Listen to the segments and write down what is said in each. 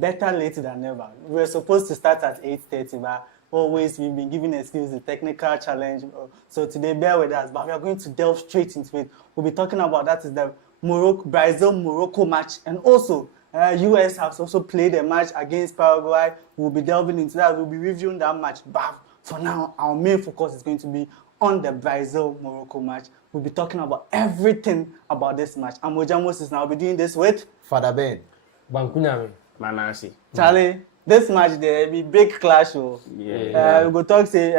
better late than never. We were supposed to start at 8:30, but always we've been given excuse, the technical challenge. So today, bear with us, but we are going to delve straight into it. We'll be talking about that is the Brazil-Morocco match, and also US has also played a match against Paraguay. We'll be delving into that. We'll be reviewing that match. But for now, our main focus is going to be on the Brazil-Morocco match. We'll be talking about everything about this match. I'm Moja Moses, and I'll be doing this with Father Ben. Bankunami. Manasi. Charlie. This match there be big clash. We go talk say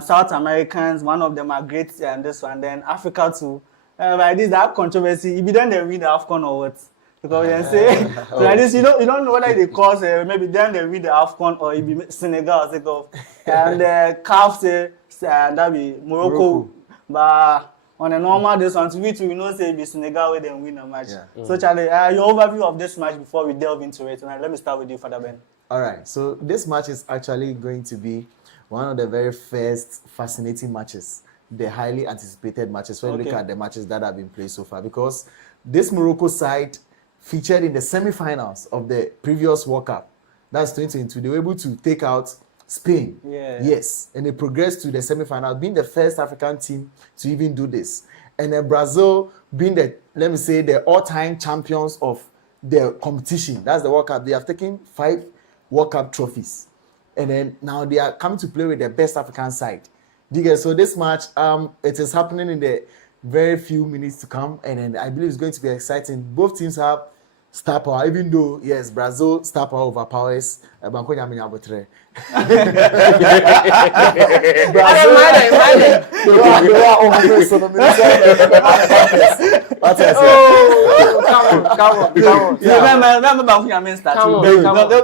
South Americans, one of them are great, and this one, then Africa too. Like this, that controversy. If you then they win the AFCON or what? Because they say so like this, you don't know whether they cause maybe then they win the AFCON or it be Senegal or Senegal. And CAF say that be Morocco. But on a normal this one, we know say it be Senegal where they win the match. Yeah. So Charlie, your overview of this match before we delve into it. And let me start with you, Father Ben. All right. So this match is actually going to be one of the very first fascinating matches, the highly anticipated matches when you look at the matches that have been played so far, because this Morocco side featured in the semi-finals of the previous World Cup. That's 2022. They were able to take out Spain. Yeah. Yes. And they progressed to the semi-final, being the first African team to even do this. And then Brazil being the all-time champions of the competition. That's the World Cup. They have taken 5 World Cup trophies. And then now they are coming to play with the best African side. So this match, it is happening in the very few minutes to come. And then I believe it's going to be exciting. Both teams have star power, even though, yes, Brazil star power overpowers Bankonya Minyabotre. Come on. Remember Bankonya start.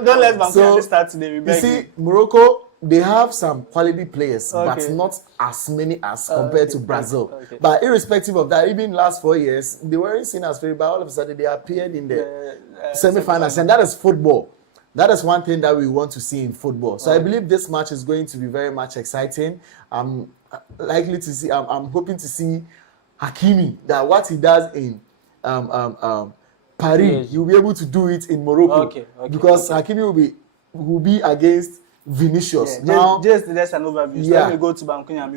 Don't let Bankonya start today. You see, Morocco, they have some quality players, but not as many as compared to Brazil. But irrespective of that, even last 4 years, they weren't seen as favorite, but all of a sudden they appeared in the semi-finals, and that is football. That is one thing that we want to see in football. So I believe this match is going to be very much exciting. I'm likely to see, I'm hoping to see Hakimi, that what he does in Paris, he'll be able to do it in Morocco. Because Hakimi will be against Vinicius. Yeah, now, just an overview. So let me go to Bankunyami.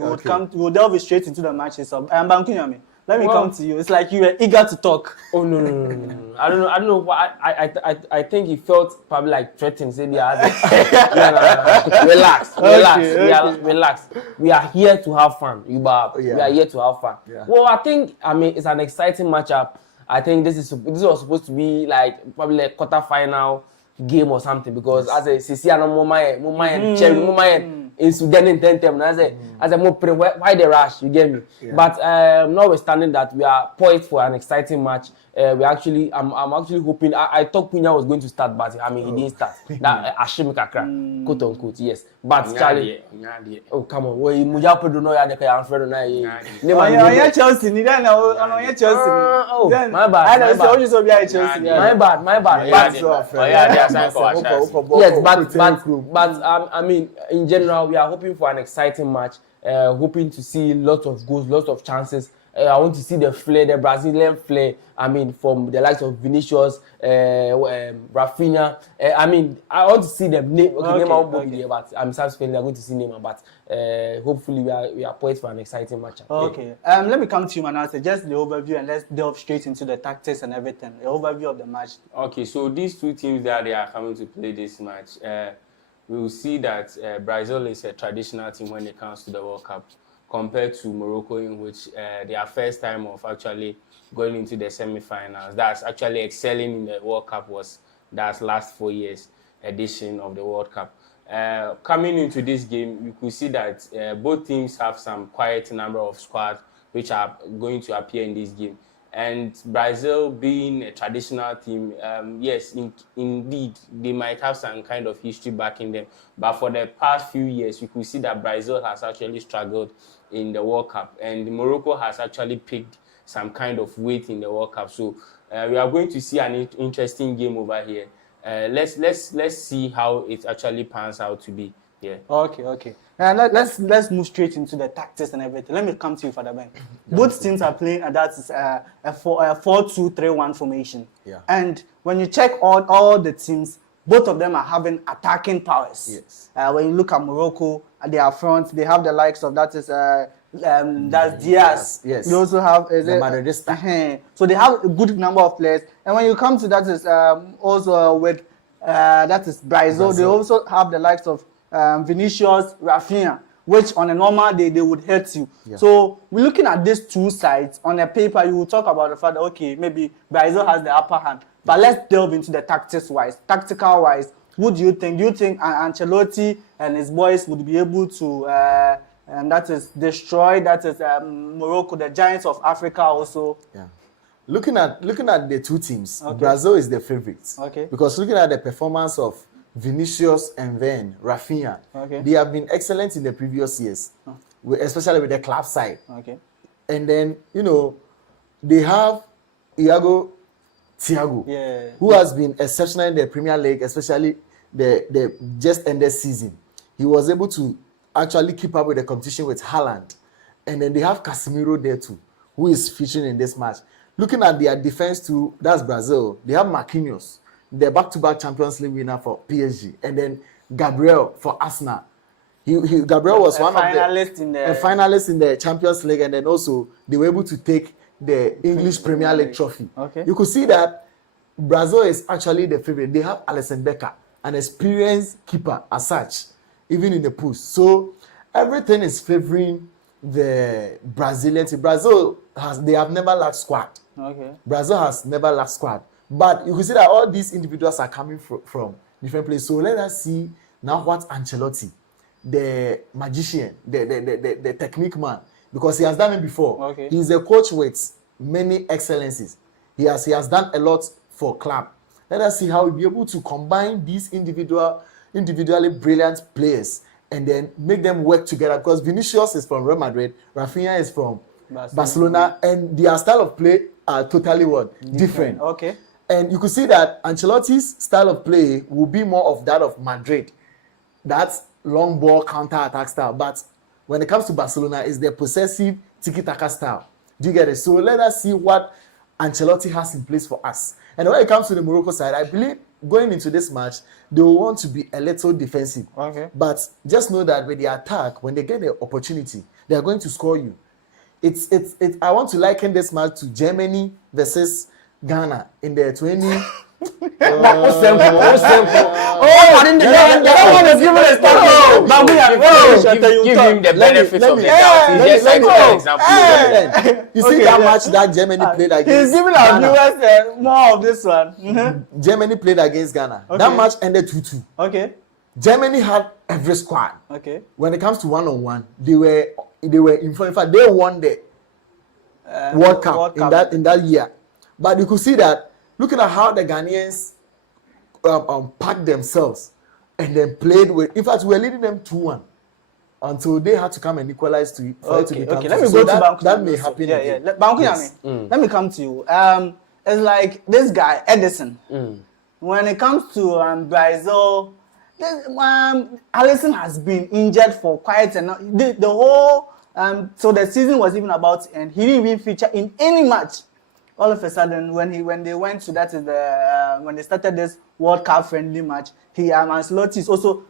We'll delve straight into the matches of Bankunyami. Let me come to you. It's like you were eager to talk. Oh no. I don't know why. I think he felt probably like threatened. Say, relax. Relax. We are here to have fun. We are here to have fun. Yeah. Well, I think it's an exciting matchup. I think this was supposed to be like probably a quarter-final game or something, because as a Sicilian in Sudan in 10 as a more why the rush, you get me? Yeah. But notwithstanding that, we are poised for an exciting match. I'm actually hoping. I thought Punya was going to start, but he didn't start. That Ashim Kakra, quote unquote, yes. But Charlie, oh come on, we Muja Pedro no ya deka Alfredo na ye. Yeah, Chelsea. Ni then Chelsea. Oh, my bad. I know you so be Chelsea. My bad. Yes, but in general, we are hoping for an exciting match. Hoping to see lots of goals, lots of chances. I want to see the flair, the Brazilian flair. From the likes of Vinicius, Rafinha. I want to see them. But I'm sad they're going to see Neymar. But hopefully, we are poised for an exciting match. Okay. Let me come to you, Manase. Just the overview, and let's delve straight into the tactics and everything. The overview of the match. Okay, so these two teams that they are coming to play this match, we will see that Brazil is a traditional team when it comes to the World Cup, compared to Morocco, in which their first time of actually going into the semi-finals, that's actually excelling in the World Cup, was that's last 4 years edition of the World Cup. Coming into this game, you could see that both teams have some quite number of squads which are going to appear in this game. And Brazil being a traditional team, yes, indeed, they might have some kind of history backing them. But for the past few years, you could see that Brazil has actually struggled in the World Cup. And Morocco has actually picked some kind of weight in the World Cup. So we are going to see an interesting game over here. Let's see how it actually pans out to be. Yeah. Okay. And let's move straight into the tactics and everything. Let me come to you, Father Ben. Both teams are playing, and that's a 4-2-3-1 formation. Yeah. And when you check all the teams, both of them are having attacking powers. Yes. When you look at Morocco, they are front. They have the likes of that's Diaz. Yes. You also have so they have a good number of players. And when you come to that is also with that is Brazil. They also have the likes of Vinicius, Rafinha, which on a normal day they would hurt you. Yeah. So we're looking at these two sides. On a paper, you will talk about the fact that okay, maybe Brazil has the upper hand. But let's delve into the tactical wise. What do you think? Do you think Ancelotti and his boys would be able to and that is destroy Morocco, the giants of Africa also? Yeah. Looking at the two teams, Brazil is the favorite. Okay. Because looking at the performance of Vinicius and then Rafinha, they have been excellent in the previous years, especially with the club side. Okay. And then, they have Thiago, who has been exceptional in the Premier League, especially the just ended season. He was able to actually keep up with the competition with Haaland. And then they have Casemiro there too, who is featuring in this match. Looking at their defense too, that's Brazil. They have Marquinhos, the back-to-back Champions League winner for PSG, and then Gabriel for Arsenal. Gabriel was a finalist in the Champions League, and then also they were able to take the English Premier League trophy. Okay. You could see that Brazil is actually the favorite. They have Alisson Becker, an experienced keeper as such, even in the post. So everything is favoring the Brazilian team. They have never lacked squad. Okay. Brazil has never lacked squad. But you can see that all these individuals are coming from different places. So let us see now what Ancelotti, the magician, the technique man, because he has done it before. Okay. He's a coach with many excellencies. He has done a lot for club. Let us see how he'll be able to combine these individually brilliant players and then make them work together. Because Vinicius is from Real Madrid, Rafinha is from Barcelona, and their style of play are totally different. Okay. And you could see that Ancelotti's style of play will be more of that of Madrid. That's long ball counter-attack style. But when it comes to Barcelona, it's their possessive tiki-taka style. Do you get it? So let us see what Ancelotti has in place for us. And when it comes to the Morocco side, I believe going into this match, they will want to be a little defensive. Okay. But just know that with the attack, when they get the opportunity, they are going to score you. I want to liken this match to Germany versus Ghana in the 20. What's simple? I didn't give him the benefits of the doubt. He just said an example. You see that match that Germany played against He's giving our viewers more of this one. Germany played against Ghana. Okay. That match ended 2-2. Okay. Germany had every squad. Okay. When it comes to one-on-one, they were in front. In fact, they won the World Cup in that year. But you could see that, looking at how the Ghanaians packed themselves and then played with. In fact, we were leading them 2-1 until they had to come and equalize to it to become. Okay. Let me go to Banku. That may happen. Yeah. Banku, yes. Let me come to you. It's like this guy Edison. When it comes to Brazil, Alisson has been injured for quite enough. The whole so the season was even about to end. He didn't even feature in any match. All of a sudden, when they went to when they started this World Cup friendly match, Ancelotti is also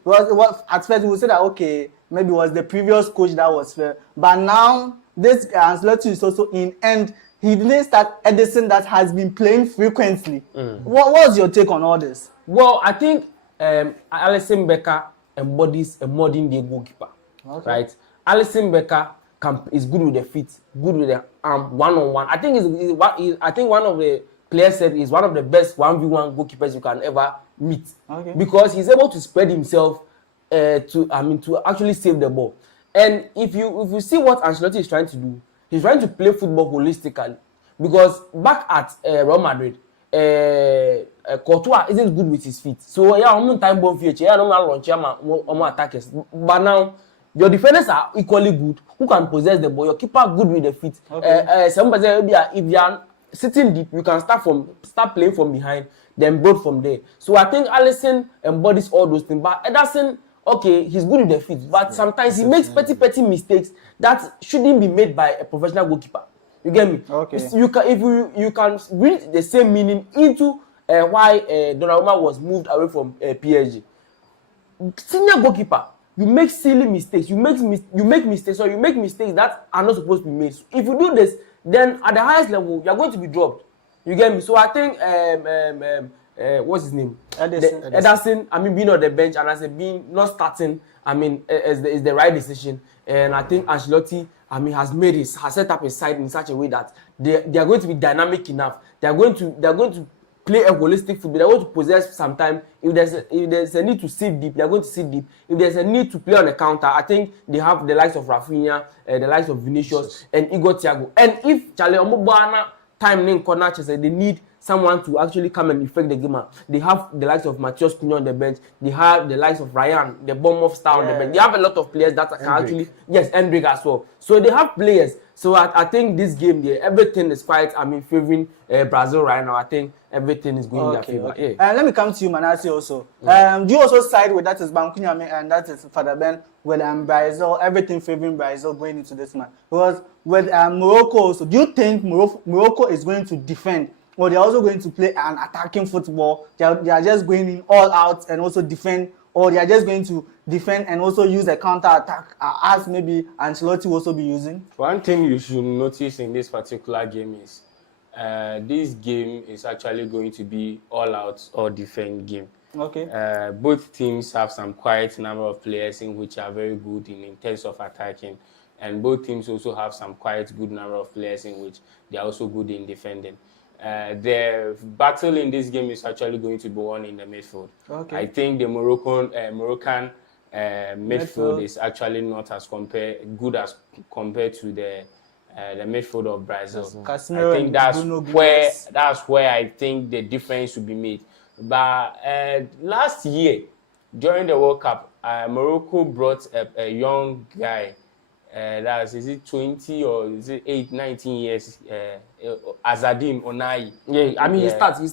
at first we would say that okay, maybe it was the previous coach that was fair, but now this Ancelotti is also in, and he didn't start Edison that has been playing frequently. What's your take on all this? Well, I think Alisson Becker embodies a modern day goalkeeper, right? Alisson Becker is good with the feet, good with the arm, one-on-one. I think one of the players said he's one of the best 1v1 goalkeepers you can ever meet. Okay. Because he's able to spread himself to actually save the ball. And if you see what Ancelotti is trying to do, he's trying to play football holistically. Because back at Real Madrid, Courtois isn't good with his feet. So yeah, I'm not time bomb future. I'm not launching my attackers. But now your defenders are equally good. Who can possess the ball? Your keeper good with the feet. Okay. Somebody if you are sitting deep, you can start playing from behind, then build from there. So I think Alisson embodies all those things. But Ederson okay, he's good with the feet, but sometimes he makes petty mistakes that shouldn't be made by a professional goalkeeper. You get me? Okay. You can, if you can read the same meaning into why Donnarumma was moved away from PSG. Senior goalkeeper, you make silly mistakes. You make mistakes that are not supposed to be made. So if you do this, then at the highest level, you are going to be dropped. You get me? So I think what's his name? Ederson. I mean, being on the bench and as a being not starting, I mean, is the right decision. And I think Ancelotti, I mean, has set up a side in such a way that they are going to be dynamic enough. They are going to play a holistic football. They are going to possess sometime. If there's a need to sit deep, they are going to sit deep. If there's a need to play on the counter, I think they have the likes of Rafinha, the likes of Vinicius, and Igor Thiago. And if Charlie Omobana time in corner, they need someone to actually come and effect the game. They have the likes of Matheus Cunha on the bench. They have the likes of Ryan, the Bournemouth star on the bench. They have a lot of players that can actually, Endrick as well. So they have players. So I think this game, everything is quite, I mean, favoring Brazil right now. I think everything is going in their favor. Okay. Let me come to you, Manasseh, also. Do you also side with that is Bankunyame and that is Father Ben with Brazil, everything favoring Brazil going into this match? Because with Morocco also, do you think Morocco is going to defend? Or they're also going to play an attacking football? They are just going in all out and also defend, or they are just going to defend and also use a counter attack as maybe Ancelotti will also be using? One thing you should notice in this particular game is this game is actually going to be all out or defend game. Okay. Both teams have some quite number of players in which are very good in terms of attacking, and both teams also have some quite good number of players in which they are also good in defending. The battle in this game is actually going to be won in the midfield. Okay. I think the Moroccan midfield is actually not as good as compared to the midfield of Brazil. Casemiro, I think that's where I think the difference will be made. But last year during the World Cup, Morocco brought a young guy. Is it 20 or is it 19 years? Azadine Onai. Yeah, I mean he's starting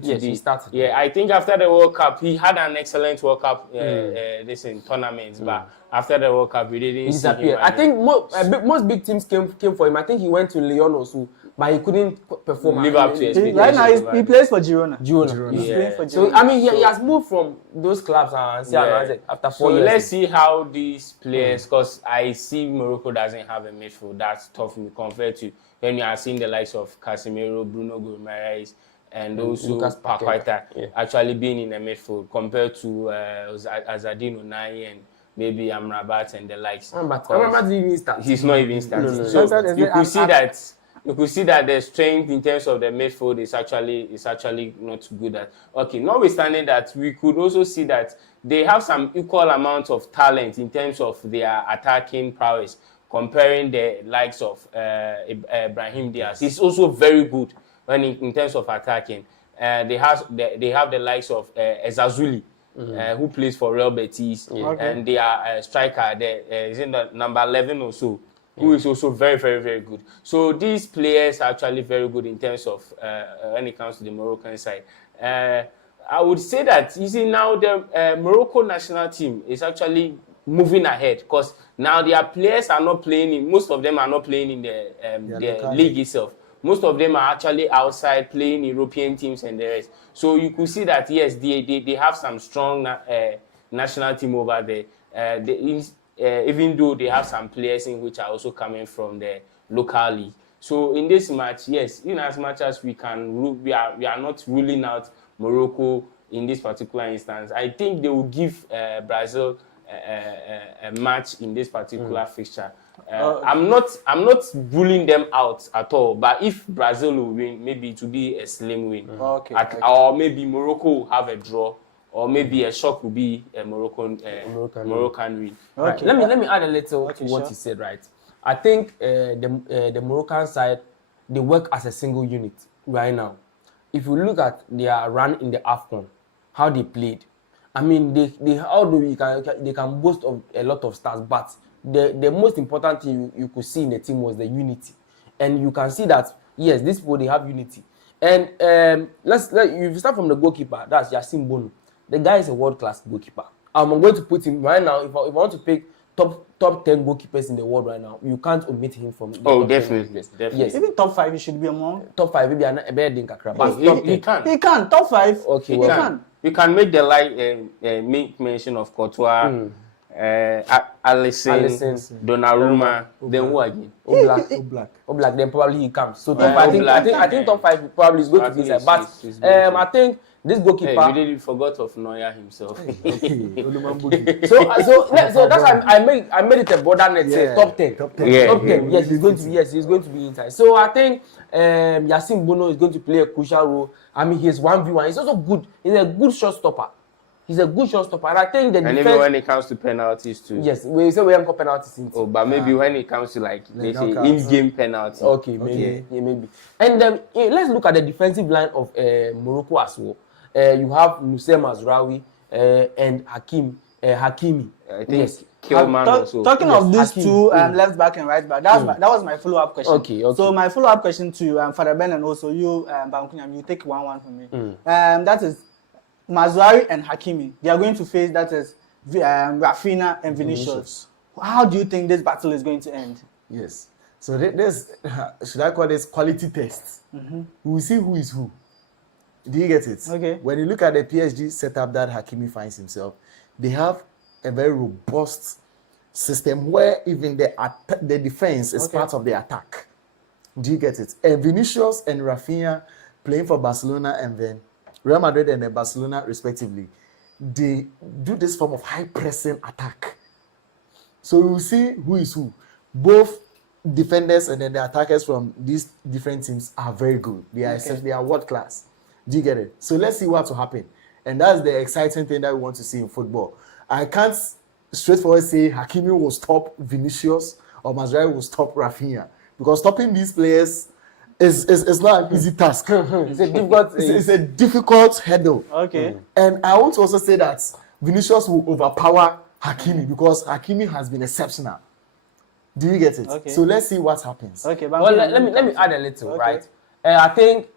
today. Yes, he started. Yeah, I think after the World Cup, he had an excellent World Cup tournaments, but after the World Cup, he didn't disappear. I think most big teams came for him. I think he went to Lyon also, but he couldn't perform. Live up to expectations. Right now, he plays for Girona. He's playing for Girona. So I mean, he has moved from those clubs after 4 years. Let's see how these players, because I see Morocco doesn't have a midfield that's tough compared to when you are seeing the likes of Casemiro, Bruno Guimaraes, and also Paqueta actually being in the midfield compared to Azadine Onai and maybe Amrabat and the likes. Amrabat didn't even start. He's not even starting. So you could see that the strength in terms of the midfield is actually not good at. Okay, notwithstanding that, we could also see that they have some equal amount of talent in terms of their attacking prowess. Comparing the likes of Brahim Diaz, he's also very good when in terms of attacking. They have the likes of Ezazuli, who plays for Real Betis, and they are striker. Is in the number 11 or so, who is also very, very, very good. So these players are actually very good in terms of when it comes to the Moroccan side. I would say that you see now the Morocco national team is actually moving ahead because now their players are not playing in. Most of them are not playing in the league itself. Most of them are actually outside playing European teams and the rest. So you could see that yes, they have some strong national team over there. Even though they have some players in which are also coming from the local league. So in this match, yes, in as much as we can, we are not ruling out Morocco in this particular instance. I think they will give Brazil a match in this particular fixture. I'm not ruling them out at all. But if Brazil will win, maybe it will be a slim win. Or maybe Morocco will have a draw. Or maybe a shock will be a Moroccan win. Right. Let me add a little to what you said. Right, I think the Moroccan side, they work as a single unit right now. If you look at their run in the AFCON, how they played, I mean they can boast of a lot of stars, but the most important thing you could see in the team was the unity, and you can see that yes, this people they have unity. And if you start from the goalkeeper, that's Yassine Bono. The guy is a world-class goalkeeper. I'm going to put him right now. If I want to pick top 10 goalkeepers in the world right now, you can't omit him from. Oh, definitely. Yes. Even top 5, he should be among. Top 5, maybe a better than Kakra. But he can. He can top 5. Okay, he can. You can make the make mention of Courtois, Alisson, Donnarumma. Then who again? Oblak. Then probably he comes. So top Yeah, 5, I think top 5 probably is going to be inside. But I think this goalkeeper. Hey, we didn't forgot of Neuer himself. so that's why I made it a border net say top 10. Top 10. Yeah. Top 10. Yes, he's going to be inside. So I think Yassine Bono is going to play a crucial role. I mean, he's 1v1. He's also good. He's a good shot stopper. And I think the and defense. even when it comes to penalties too. Yes, we say we haven't got penalties in. Oh, but maybe when it comes to like they say in-game penalty. Okay, maybe. Yeah, maybe. And let's look at the defensive line of Morocco as well. You have Moussa Mazraoui and Hakimi. I think Yes. Kilman also. Talking of these Hakim. two left back and right back, that was my follow-up question. Okay. So my follow-up question to you, Father Ben, and also you, Bankunyam, you take 1-1 from me. That is Mazraoui and Hakimi. They are going to face, that is Rafinha and Vinicius. How do you think this battle is going to end? Yes. So this should I call this quality test? We will see who is who. Do you get it? Okay. When you look at the PSG setup that Hakimi finds himself, they have a very robust system where even the defense is part of the attack. Do you get it? And Vinicius and Rafinha playing for Barcelona and then Real Madrid and then Barcelona respectively, they do this form of high pressing attack. So we will see who is who. Both defenders and then the attackers from these different teams are very good. They are world class. Do you get it? So let's see what will happen. And that's the exciting thing that we want to see in football. I can't straightforward say Hakimi will stop Vinicius or Mazraoui will stop Rafinha, because stopping these players is not an easy task. It's a difficult hurdle. Okay. And I want to also say that Vinicius will overpower Hakimi because Hakimi has been exceptional. Do you get it? Okay. So let's see what happens. Okay. Well, let me add a little, right? I think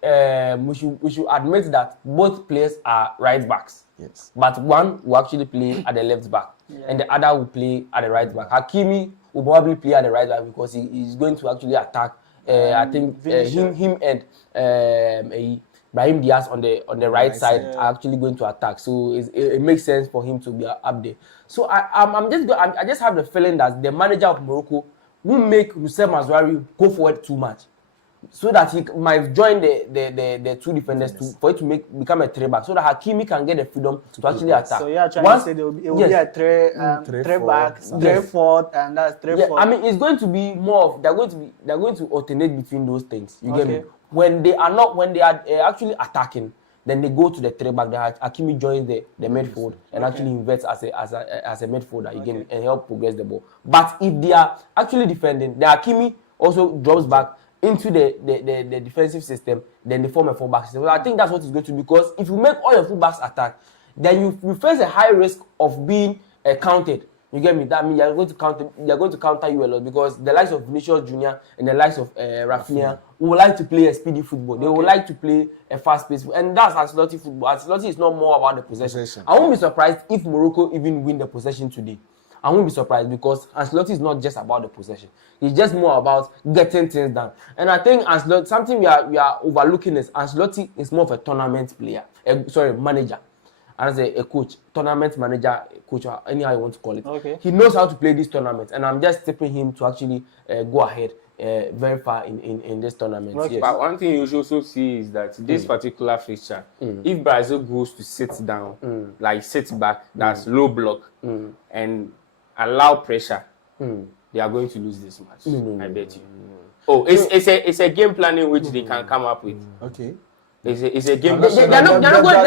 we should admit that both players are right backs. Yes. But one will actually play at the left back, and the other will play at the right back. Hakimi will probably play at the right back because he's going to actually attack. I think him and Brahim Diaz on the right side are actually going to attack. So it makes sense for him to be up there. So I just have the feeling that the manager of Morocco will make Moussa Mazraoui go forward too much, so that he might join the two defenders for it to become a three back, so that Hakimi can get the freedom to actually attack. So you're trying to say it will be a three back, 3-4, and that's 3-4. I mean, it's going to be more of they're going to alternate between those things. You get me? When they are actually attacking, then they go to the three back. Then Hakimi joins the midfield and actually inverts as a midfielder again and help progress the ball. But if they are actually defending, the Hakimi also drops back into the defensive system, then they form a fullback system. Well, I think that's what it's going to be, because if you make all your fullbacks attack, then you face a high risk of being counted. You get me? That means they're going to counter you a lot, because the likes of Vinicius Junior and the likes of Rafinha would like to play a speedy football. They would like to play a fast-paced football, and that's Ancelotti football. Ancelotti is not more about the possession. I won't be surprised if Morocco even win the possession today. I won't be surprised, because Ancelotti is not just about the possession. He's just more about getting things done. And I think Ancelotti, something we are overlooking is Ancelotti is more of a tournament player. Manager. As a coach, tournament manager, coach, anyhow you want to call it. Okay. He knows how to play these tournaments, and I'm just tipping him to actually go ahead very far in this tournament. Okay. Yes. But one thing you should also see is that this particular fixture, if Brazil goes to sit down, like sit back, that's low block, and allow pressure, they are going to lose this match. I bet you. Oh, it's a game planning which they can come up with. Okay. It's a game. They're not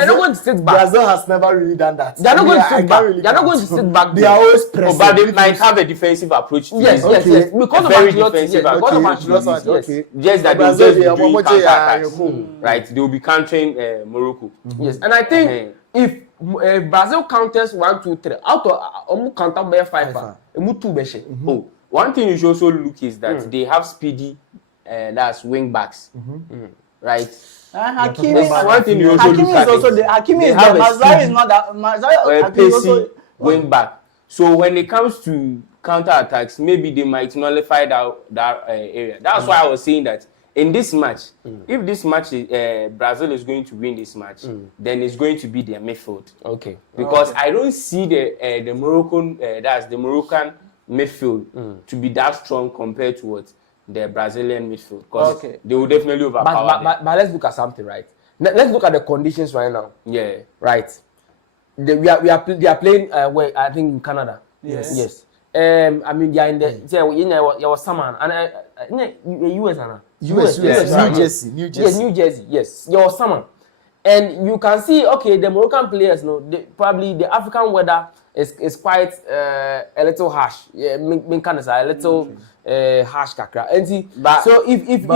going to sit back. Brazil has never really done that. They're not going to sit back. They're not going to sit back. They are always pressing. But they might have a defensive approach to yes, it. yes. Because of very Ancelotti, defensive yes. Okay. Just that they'll just be doing counter-attacks. Right? They'll be countering Morocco. Yes, and I think if Brazil counters 1, 2, 3, out of counter by 5, Oh, one thing you should also look is that they have speedy, that's wing backs, right? Hakimi one thing you also look at. Hakimi is there. Mazraoui is not that. Mazraoui is also wing back. So when it comes to counter attacks, maybe they might nullify that area. That's why I was saying that in this match, if this match is, Brazil is going to win this match, then it's going to be their midfield. Okay. Because I don't see the Moroccan midfield to be that strong compared to what the Brazilian midfield. Because they will definitely overpower but let's look at something, right? Let's look at the conditions right now. Yeah. Right. They are playing I think in Canada. Yes. I mean they are in the your summer and US Anna. US. New Jersey. Yes, New Jersey. Yes, your summer. And you can see, okay, the Moroccan players, probably the African weather is quite a little harsh. Yeah, a little harsh kakra. And see, so if you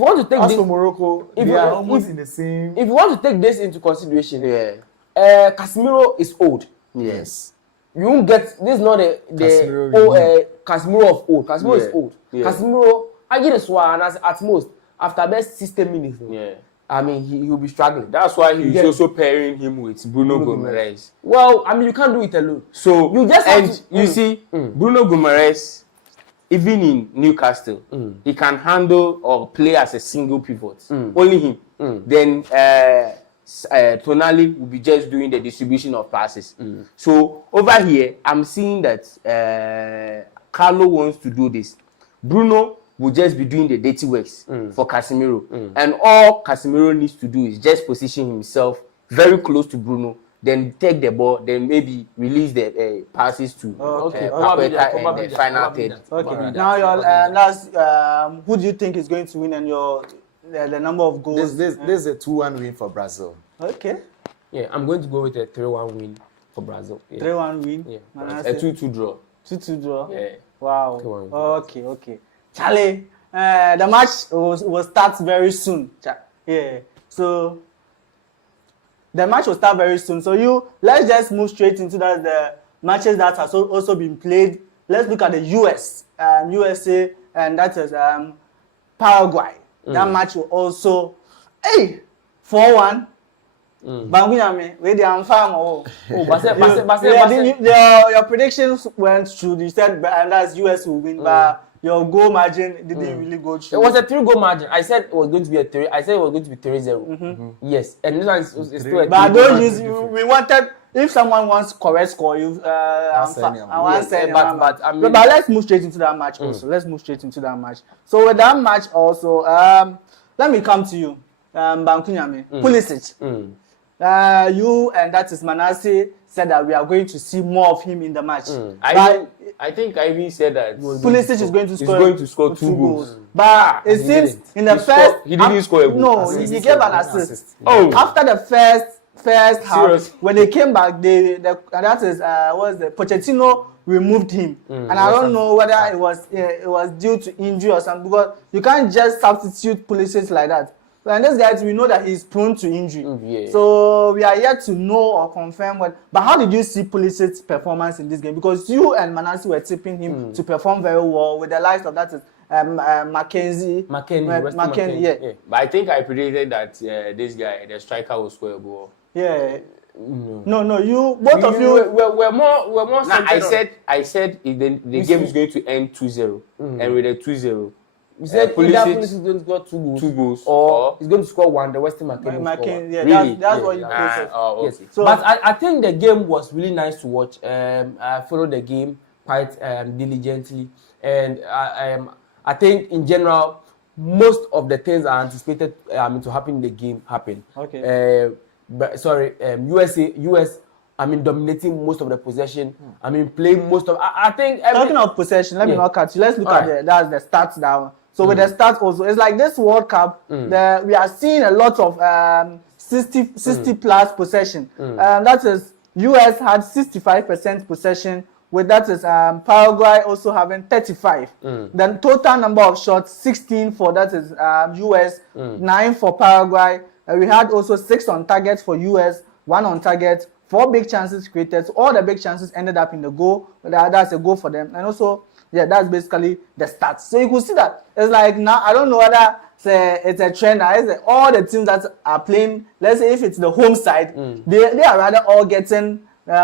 want to take as this, for Morocco, they are almost in the same. If you want to take this into consideration, Casemiro is old. Yes. You won't get this. Is not the Casemiro of old. Casemiro is old. Yeah. Casemiro, I get a swan at most after best 60 minutes. Yeah. I mean, he will be struggling. That's why he's also pairing him with Bruno Guimaraes. Well, I mean, you can't do it alone. So you just you see, Bruno Guimaraes, even in Newcastle, he can handle or play as a single pivot. Only him. Then Tonali will be just doing the distribution of passes. So over here, I'm seeing that Carlo wants to do this. Bruno will just be doing the dirty works for Casemiro. And all Casemiro needs to do is just position himself very close to Bruno, then take the ball, then maybe release the passes to Paqueta and the final third. Okay. Now, your last, who do you think is going to win and the number of goals? This is a 2-1 win for Brazil. Okay. Yeah, I'm going to go with a 3-1 win for Brazil. 3-1 win? Yeah. A 2-2 draw. 2-2 draw? Yeah. Wow. Okay. Charlie, the match will start very soon. Yeah. So the match will start very soon. So let's just move straight into the matches that has also been played. Let's look at the USA, and that is Paraguay. That match will also 4-1. Bangunyame, where they are farm. Your predictions went through. You said and that's US will win, but your goal margin didn't really go through. It was a 3-goal margin. I said it was going to be 3. I said it was going to be 3-0. Yes, and this one is still a 3. But don't use. We wanted. If someone wants correct score, but let's move straight into that match also. So with that match also, let me come to you, Bankunyame, Pulisic. You and that is Manasseh said that we are going to see more of him in the match. I think I even said that Pulisic is going to score 2 goals. But it seems in the first he didn't score a goal. No, he gave an assist. After the first half, when they came back, Pochettino removed him, and I don't know whether it was due to injury or something, because you can't just substitute Pulisic like that. And this guy, we know that he's prone to injury. So we are yet to know or confirm what. But how did you see Pulisic's performance in this game? Because you and Manasseh were tipping him to perform very well with the likes of that Mackenzie. Yeah. But I think I predicted that this guy, the striker, will score a goal. Yeah. No. You both of you were more. I said if the game is going to end 2-0, and with a 2-0. You said Pulisic is going to score 2 goals, or he's going to score 1. The Western McKennie. Yeah, really? That's what you said. Yes. So, but I think the game was really nice to watch. I followed the game quite diligently, and I think in general most of the things I anticipated to happen in the game happened. Okay. US. I mean, dominating most of the possession. I mean, playing most of. I think. Talking of possession, let me not cut you. Let's look at the stats down. So with the stats also, it's like this World Cup. We are seeing a lot of 60 plus possession. That is US had 65% possession. With that is Paraguay also having 35. Then total number of shots 16 for that is US, 9 for Paraguay. We had also 6 on target for US, 1 on target. 4 big chances created. So all the big chances ended up in the goal. That's a goal for them. And also, that's basically the stats. So you could see that it's like now, I don't know whether it's a trend. All the teams that are playing, let's say if it's the home side, they are rather all getting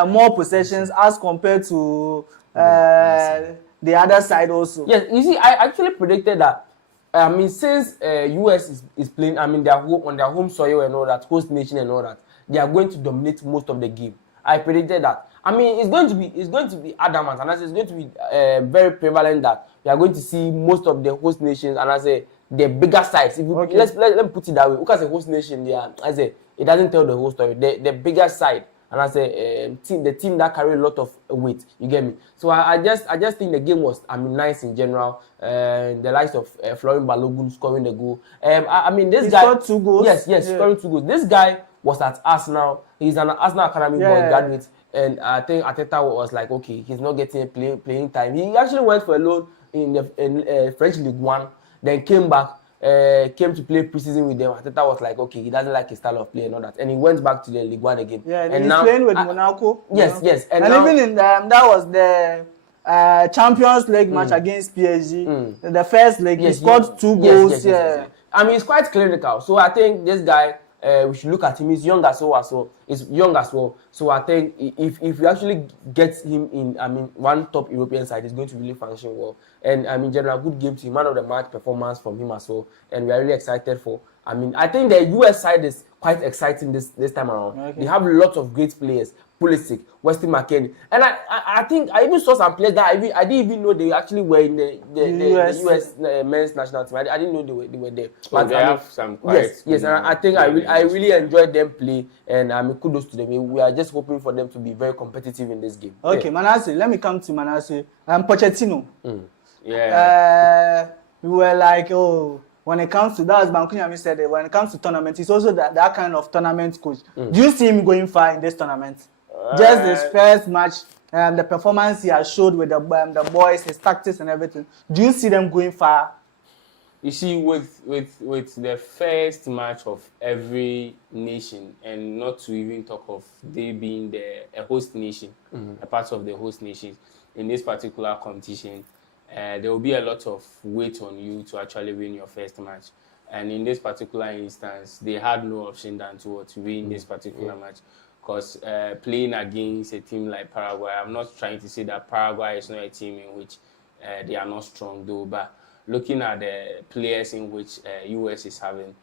more possessions as compared to the other side also. Yes, you see, I actually predicted that. I mean, since US is playing, I mean, on their home soil and all that, host nation and all that, they are going to dominate most of the game. I predicted that. I mean, it's going to be adamant, and I say it's going to be very prevalent that we are going to see most of the host nations, and I say the bigger sides. If you, let me put it that way. Look at the host nation there. I say it doesn't tell the whole story. The bigger side. And I say the team that carry a lot of weight, you get me. So I just think the game was, I mean, nice in general. The likes of Florian Balogun scoring the goal. I mean, this guy scored 2 goals. Yes, scoring 2 goals. This guy was at Arsenal. He's an Arsenal Academy boy graduate, and I think Arteta was like, okay, he's not getting playing time. He actually went for a loan in the French League 1, then came back. Came to play preseason with them. Arteta was like, okay, he doesn't like his style of play and all that, and he went back to the League 1 again. Yeah, and he's playing with Monaco. Yes, and now, even in that was the Champions League match against PSG. The first leg, he scored 2 goals. Yes. I mean, he's quite clinical. So I think this guy, we should look at him. He's young as well. So I think if we actually get him in, I mean, one top European side, he's going to really function well. And I mean, general good game team, man of the match performance from him as well. And we are really excited for. I mean, I think the US side is quite exciting this time around. Okay. They have lots of great players. Pulisic, Weston McKennie, and I think I even saw some players that I didn't even know they actually were in the US men's national team. I didn't know they were there. But they have some quite. Yes, and I think I really enjoyed them play, and I mean, kudos to them. We are just hoping for them to be very competitive in this game. Okay, Manasseh, let me come to Manasseh. Pochettino. Yeah. We were like, oh, when it comes to that, as Bankunyami said, when it comes to tournament, he's also that kind of tournament coach. Do you see him going far in this tournament? Just this first match, the performance he has showed with the boys, his tactics and everything. Do you see them going far? You see, with the first match of every nation, and not to even talk of they being a host nation, a part of the host nations in this particular competition, there will be a lot of weight on you to actually win your first match. And in this particular instance, they had no option than to win this particular match. Because playing against a team like Paraguay, I'm not trying to say that Paraguay is not a team in which they are not strong though, but looking at the players in which US is having,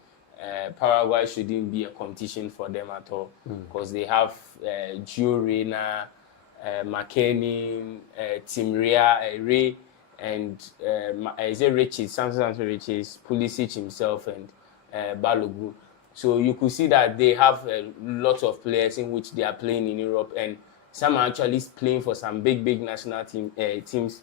Paraguay shouldn't be a competition for them at all. Because they have Gio Reyna, McKennie, Tim Ray, and is it Riches, something Riches, Pulisic himself, and Balogun. So you could see that they have a lot of players in which they are playing in Europe, and some are actually playing for some big national teams,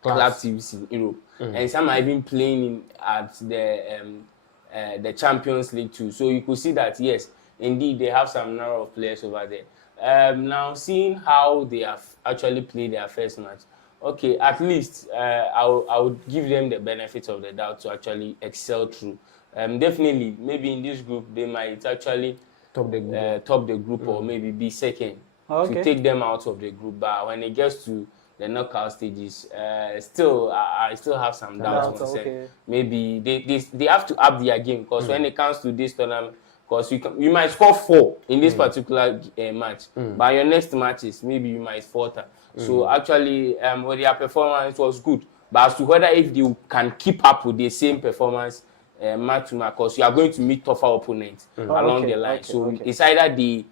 club teams in Europe, and some are even playing at the Champions League too. So you could see that yes, indeed they have some number of players over there. Now seeing how they have actually played their first match, okay, at least I would give them the benefit of the doubt to actually excel through. Definitely, maybe in this group they might actually top the group or maybe be second to take them out of the group. But when it gets to the knockout stages, I still have some doubts myself. Maybe they have to up their game, because when it comes to this tournament, because you might score 4 in this particular match, but your next matches maybe you might falter. So actually, with their performance was good, but as to whether if they can keep up with the same performance match to match, because you are going to meet tougher opponents along the line. It's either they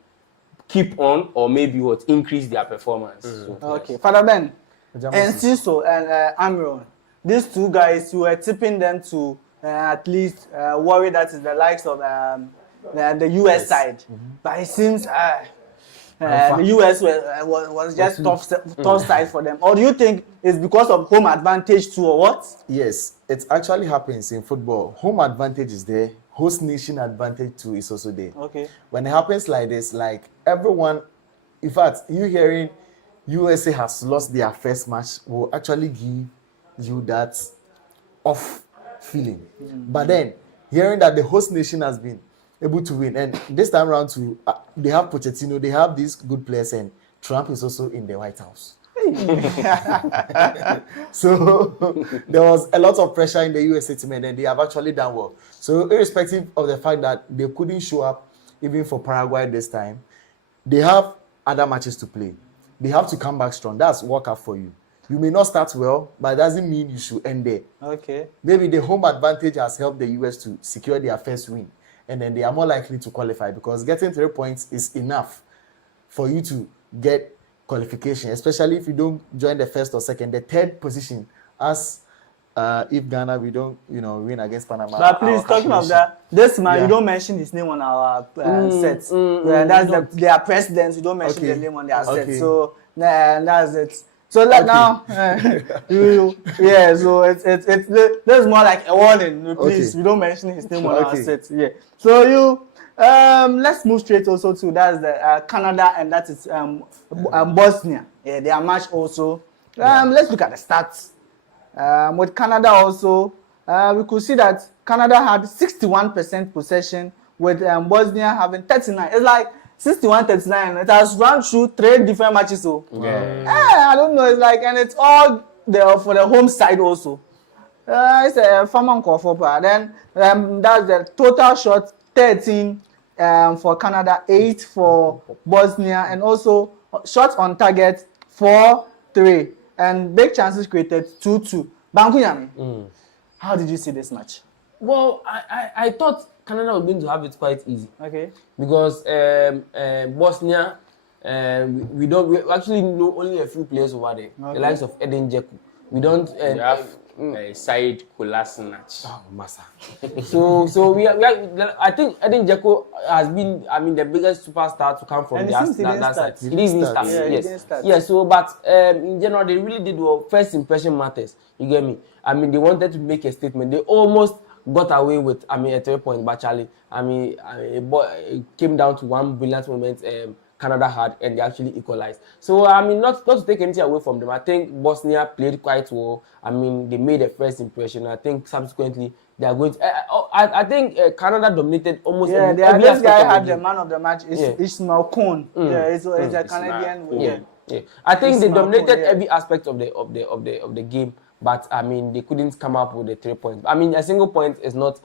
keep on or maybe increase their performance. Father Ben, and Siso and Amiron, these 2 guys, you were tipping them to at least worry that is the likes of the US side. But it seems the US was just tough side for them. Or do you think it's because of home advantage too, or what? Yes, it actually happens in football. Home advantage is there. Host nation advantage too is also there. Okay. When it happens like this, like everyone, in fact, you hearing USA has lost their first match will actually give you that off feeling. But then hearing that the host nation has been able to win, and this time around too, they have Pochettino, they have these good players, and Trump is also in the White House. So there was a lot of pressure in the USA team, and they have actually done well. So irrespective of the fact that they couldn't show up even for Paraguay this time, they have other matches to play. They have to come back strong. That's World Cup for you. You may not start well, but it doesn't mean you should end there. Okay. Maybe the home advantage has helped the US to secure their first win, and then they are more likely to qualify because getting 3 points is enough for you to get qualification, especially if you don't join the first or second. The third position, as if Ghana we don't win against Panama. But please, talking of that, this man, Yeah. you don't mention his name on our sets. That's their presidents. You don't mention Okay. the name on their Okay. set. So that's it. So now, so it's this is more like a warning. Please, Okay. you don't mention his name on our Okay. set. Yeah. So let's move straight also to that's the Canada, and that is Bosnia. Yeah, their match also. Let's look at the stats. With Canada also, we could see that Canada had 61% possession, with Bosnia having 39. It's like 61-39. It has run through 3 different matches. So I don't know. It's like, and it's all there for the home side also. It's a farmer call for. Then that's the total shot 13 for Canada, 8 for Bosnia, and also shots on target 4-3, and big chances created 2-2. Bankunyami, how did you see this match? Well, I thought Canada was going to have it quite easy. Okay. Because Bosnia, we actually know only a few players over there. Okay. The likes of Edin Dzeko. We don't. You have Said Kolasinac. Oh, massa. so we I think Edin Dzeko has been, the biggest superstar to come from And that he didn't side. start. He didn't start. Yeah, he Yes. didn't start. Yeah. So, but in general, they really did well. First impression matters. You get me? They wanted to make a statement. They almost got away with a 3 point, but Charlie, it came down to one brilliant moment Canada had, and they actually equalized. So not to take anything away from them. I think Bosnia played quite well. They made a first impression. I think subsequently they are going to. I think Canada dominated almost. Yeah, every this aspect guy of had the the game. man of the match. Is Yeah. Ishmael Kone. Yeah, it's a Canadian. Yeah. I think they Ismail dominated Kone, yeah. every aspect of the game, but they couldn't come up with the 3 points. A single point is not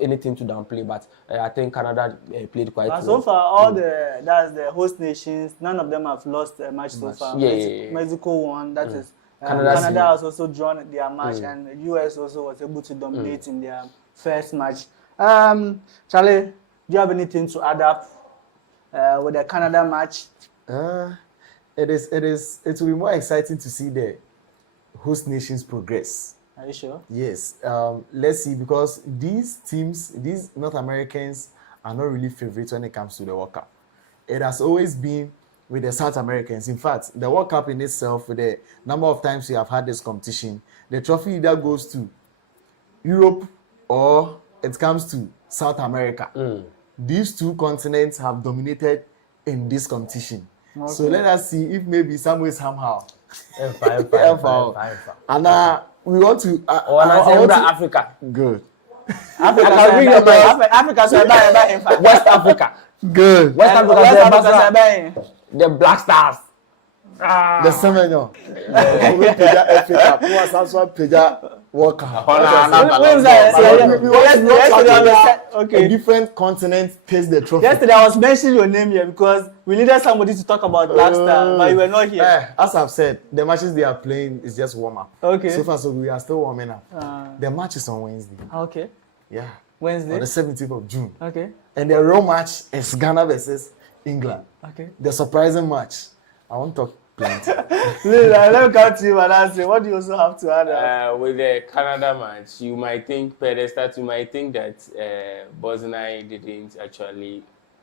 anything to downplay, but I think Canada played quite But well. so far, all that's the host nations. None of them have lost a match so far. Yeah. Mexico won. That is Canada Canada has also drawn their match, and the US also was able to dominate in their first match. Charlie, do you have anything to add up with the Canada match? It will be more exciting to see the host nations progress. Are you sure? Yes. Let's see, because these teams, these North Americans, are not really favorites when it comes to the World Cup. It has always been with the South Americans. In fact, the World Cup in itself, with the number of times we have had this competition, the trophy either goes to Europe or it comes to South America. These 2 continents have dominated in this competition. Okay. So let us see if maybe some way, somehow. And we want to. Africa. Good. Africa, so West Africa. Good. West Africa. Africa, The Black Stars. The Seminole. We Peja FA Cup. Who was also Peja World Cup. A different continent takes the trophy. Yesterday I was mentioning your name here because we needed somebody to talk about Black Star, but you were not here. As I've said, the matches they are playing is just warm up. Okay. So far, so we are still warming up. The match is on Wednesday. Okay. Yeah. Wednesday. On the 17th of June. Okay. And the real match is Ghana versus England. Okay. The surprising match. I won't talk plenty. Let me come to you and answer. What do you also have to add? With the Canada match, you might think that Bosnia didn't actually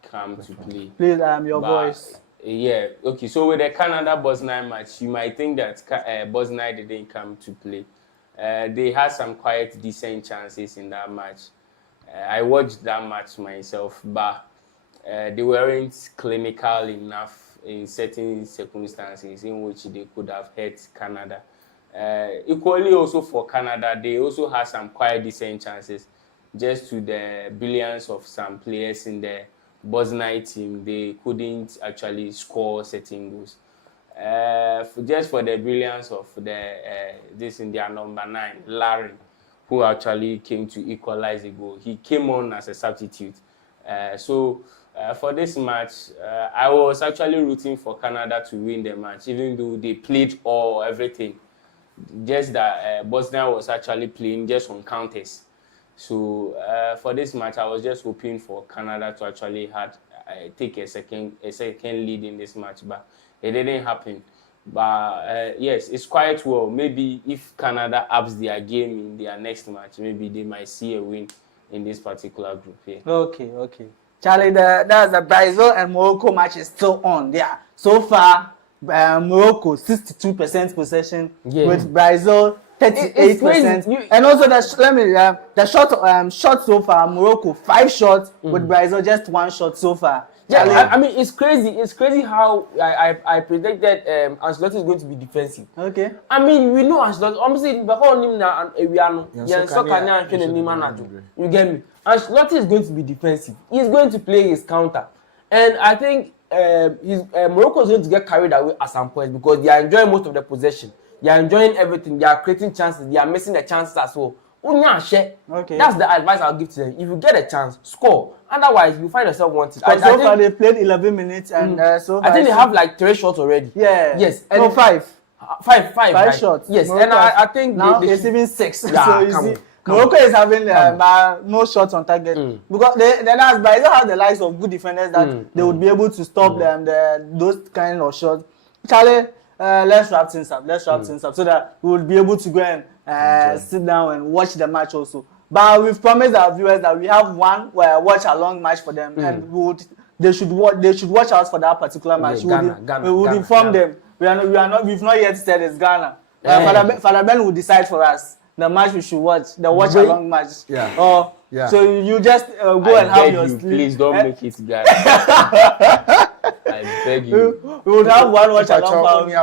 come to play. Please, your voice. Yeah, okay. So with the Canada-Bosnia match, you might think that Bosnia didn't come to play. They had some quite decent chances in that match. I watched that match myself, but they weren't clinical enough in certain circumstances in which they could have hurt Canada. Equally also for Canada, they also had some quite decent chances. Just to the brilliance of some players in the Bosnia team, they couldn't actually score certain goals. Just for the brilliance of this in their number 9, Larry, who actually came to equalize the goal. He came on as a substitute. So For this match, I was actually rooting for Canada to win the match, even though they played everything. Just that Bosnia was actually playing just on counters. So for this match, I was just hoping for Canada to actually take a second lead in this match, but it didn't happen. But yes, it's quite well. Maybe if Canada ups their game in their next match, maybe they might see a win in this particular group here. Okay. Charlie, that's the Brazil and Morocco match is still on. Yeah. So far, Morocco 62% possession with Brazil 38%. And also the shot so far, Morocco 5 shots with Brazil just 1 shot so far. Yeah, I mean it's crazy. It's crazy how I predicted Ancelotti is going to be defensive. Okay. I mean we know Ancelotti. Obviously the whole name na Ewiano. You get me? Ancelotti is going to be defensive. He's going to play his counter, and I think Morocco is going to get carried away at some point because they are enjoying most of the possession. They are enjoying everything. They are creating chances. They are missing the chances as well. Okay. That's the advice I'll give to them. If you get a chance, score. Otherwise, you find yourself wanting. So far they played 11 minutes and so far I think they have like 3 shots already. Yeah. Yes. And no, 5. 5 5 shots. Yes. Morocco and I think now they it's even 6. Yeah, so you see, Morocco is having no shots on target because Brazil have the likes of good defenders that they would be able to stop those kind of shots. Charlie, let's wrap things up. So that we will be able to go and sit down and watch the match also. But we've promised our viewers that we have one watch along match for them, and they should watch out for that particular match. Ghana, we would inform them. We've not yet said it's Ghana. Father Ben will decide for us the match we should watch, the watch along match. Yeah. So you just go and have your sleep. Please don't make it Ghana. I beg you. We would have one watch along. Okay.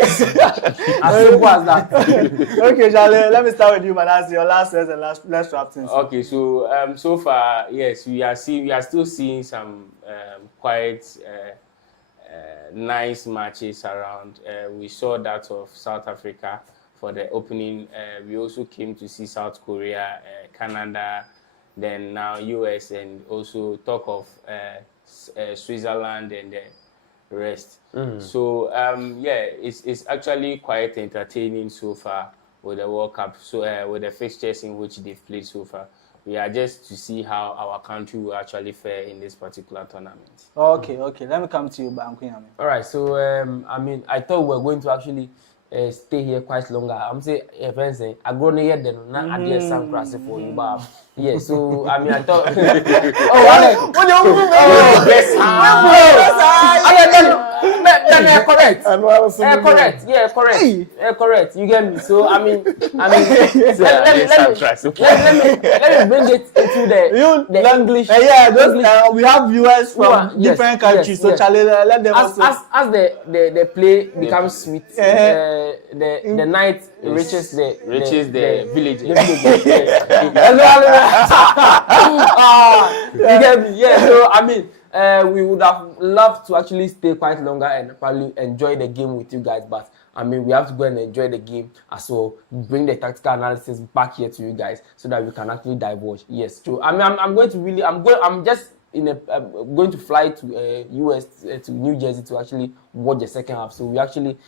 as simple as that. Okay, Charlie, let me start with you, man. That's your last words and let's wrap things. Okay, so so far, yes, we are still seeing some quite nice matches around. We saw that of South Africa for the opening. We also came to see South Korea, Canada, then now US, and also talk of Switzerland and the rest. So yeah, it's actually quite entertaining so far with the World Cup. So with the fixtures in which they've played so far, we are just to see how our country will actually fare in this particular tournament. Okay. Let me come to you, Bankunyame. All right. So I mean, I thought we were going to actually stay here quite longer. I'm saying, I grow near them, not at least some classes for you, but yeah. So I mean, I thought. What do you mean? Correct. Correct. Yeah, correct. You get me? So I mean, let me bring it into the English. We have viewers from different countries, so Charlie, let them also. As the play becomes sweet, the night reaches the village. You get me? Yeah. So I mean, we would have loved to actually stay quite longer and probably enjoy the game with you guys, but I mean, we have to go and enjoy the game as well. Bring the tactical analysis back here to you guys so that we can actually divulge. Yes, true. I mean, I'm going to fly to US to New Jersey to actually watch the second half. So we actually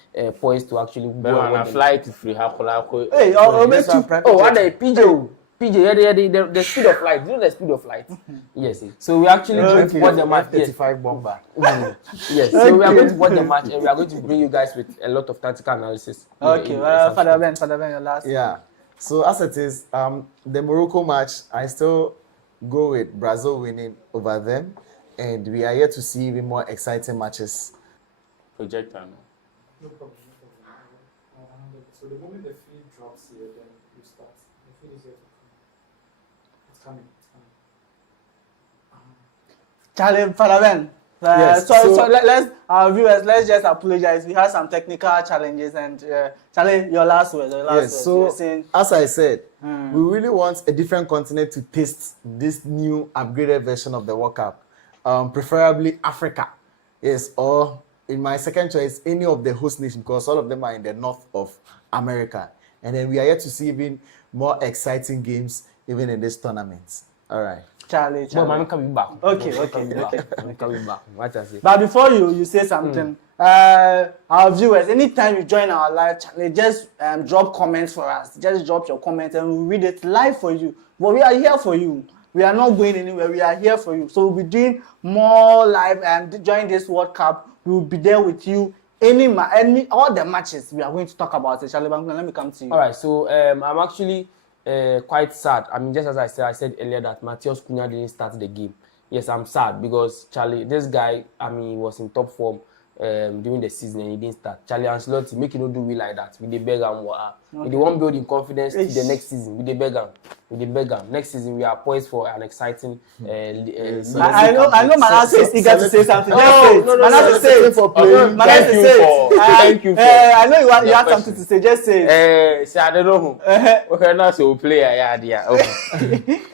poised to actually go and fly to free half. Hey, PJ, yeah, the speed of light. You know the speed of light? Yes. So we actually going to watch the match. 35 bomber. Yes. So we are going to watch the match and we are going to bring you guys with a lot of tactical analysis. Okay. Father Ben, your last. Yeah. So as it is, the Morocco match, I still go with Brazil winning over them, and we are here to see even more exciting matches. Projector. No problem. So the moment the feed drops here, then you start. The feed is here to come. It's coming. Charlie, Father Ben. Yes, so let's our viewers, let's just apologize. We had some technical challenges, and Charlie, your last words. Yes. So as I said, we really want a different continent to taste this new upgraded version of the World Cup, preferably Africa. Yes, or in my second choice, any of the host nations, because all of them are in the north of America. And then we are here to see even more exciting games even in this tournament. All right. Charlie. But I'm coming back. Okay. I'm coming back. What I say? But before you say something, our viewers, anytime you join our live channel, just drop comments for us. Just drop your comments and we'll read it live for you. But we are here for you. We are not going anywhere. We are here for you. So we'll be doing more live and during this World Cup. We will be there with you. All the matches we are going to talk about it. Charlie Bankman, let me come to you. All right. So I'm actually quite sad. I mean, just as I said earlier that Matheus Cunha didn't start the game. Yes, I'm sad because Charlie, this guy, I mean, he was in top form during the season and he didn't start. Charlie Ancelotti, make you not do we like that. We dey beg him. We dey want building confidence to the next season. We dey beg him. Next season we are poised for an exciting. I know Manasseh is eager to say something. Manasseh say it for playing. Thank you for. I know you have something to say. Just say it. Say I don't know. Okay, now so player yeah there.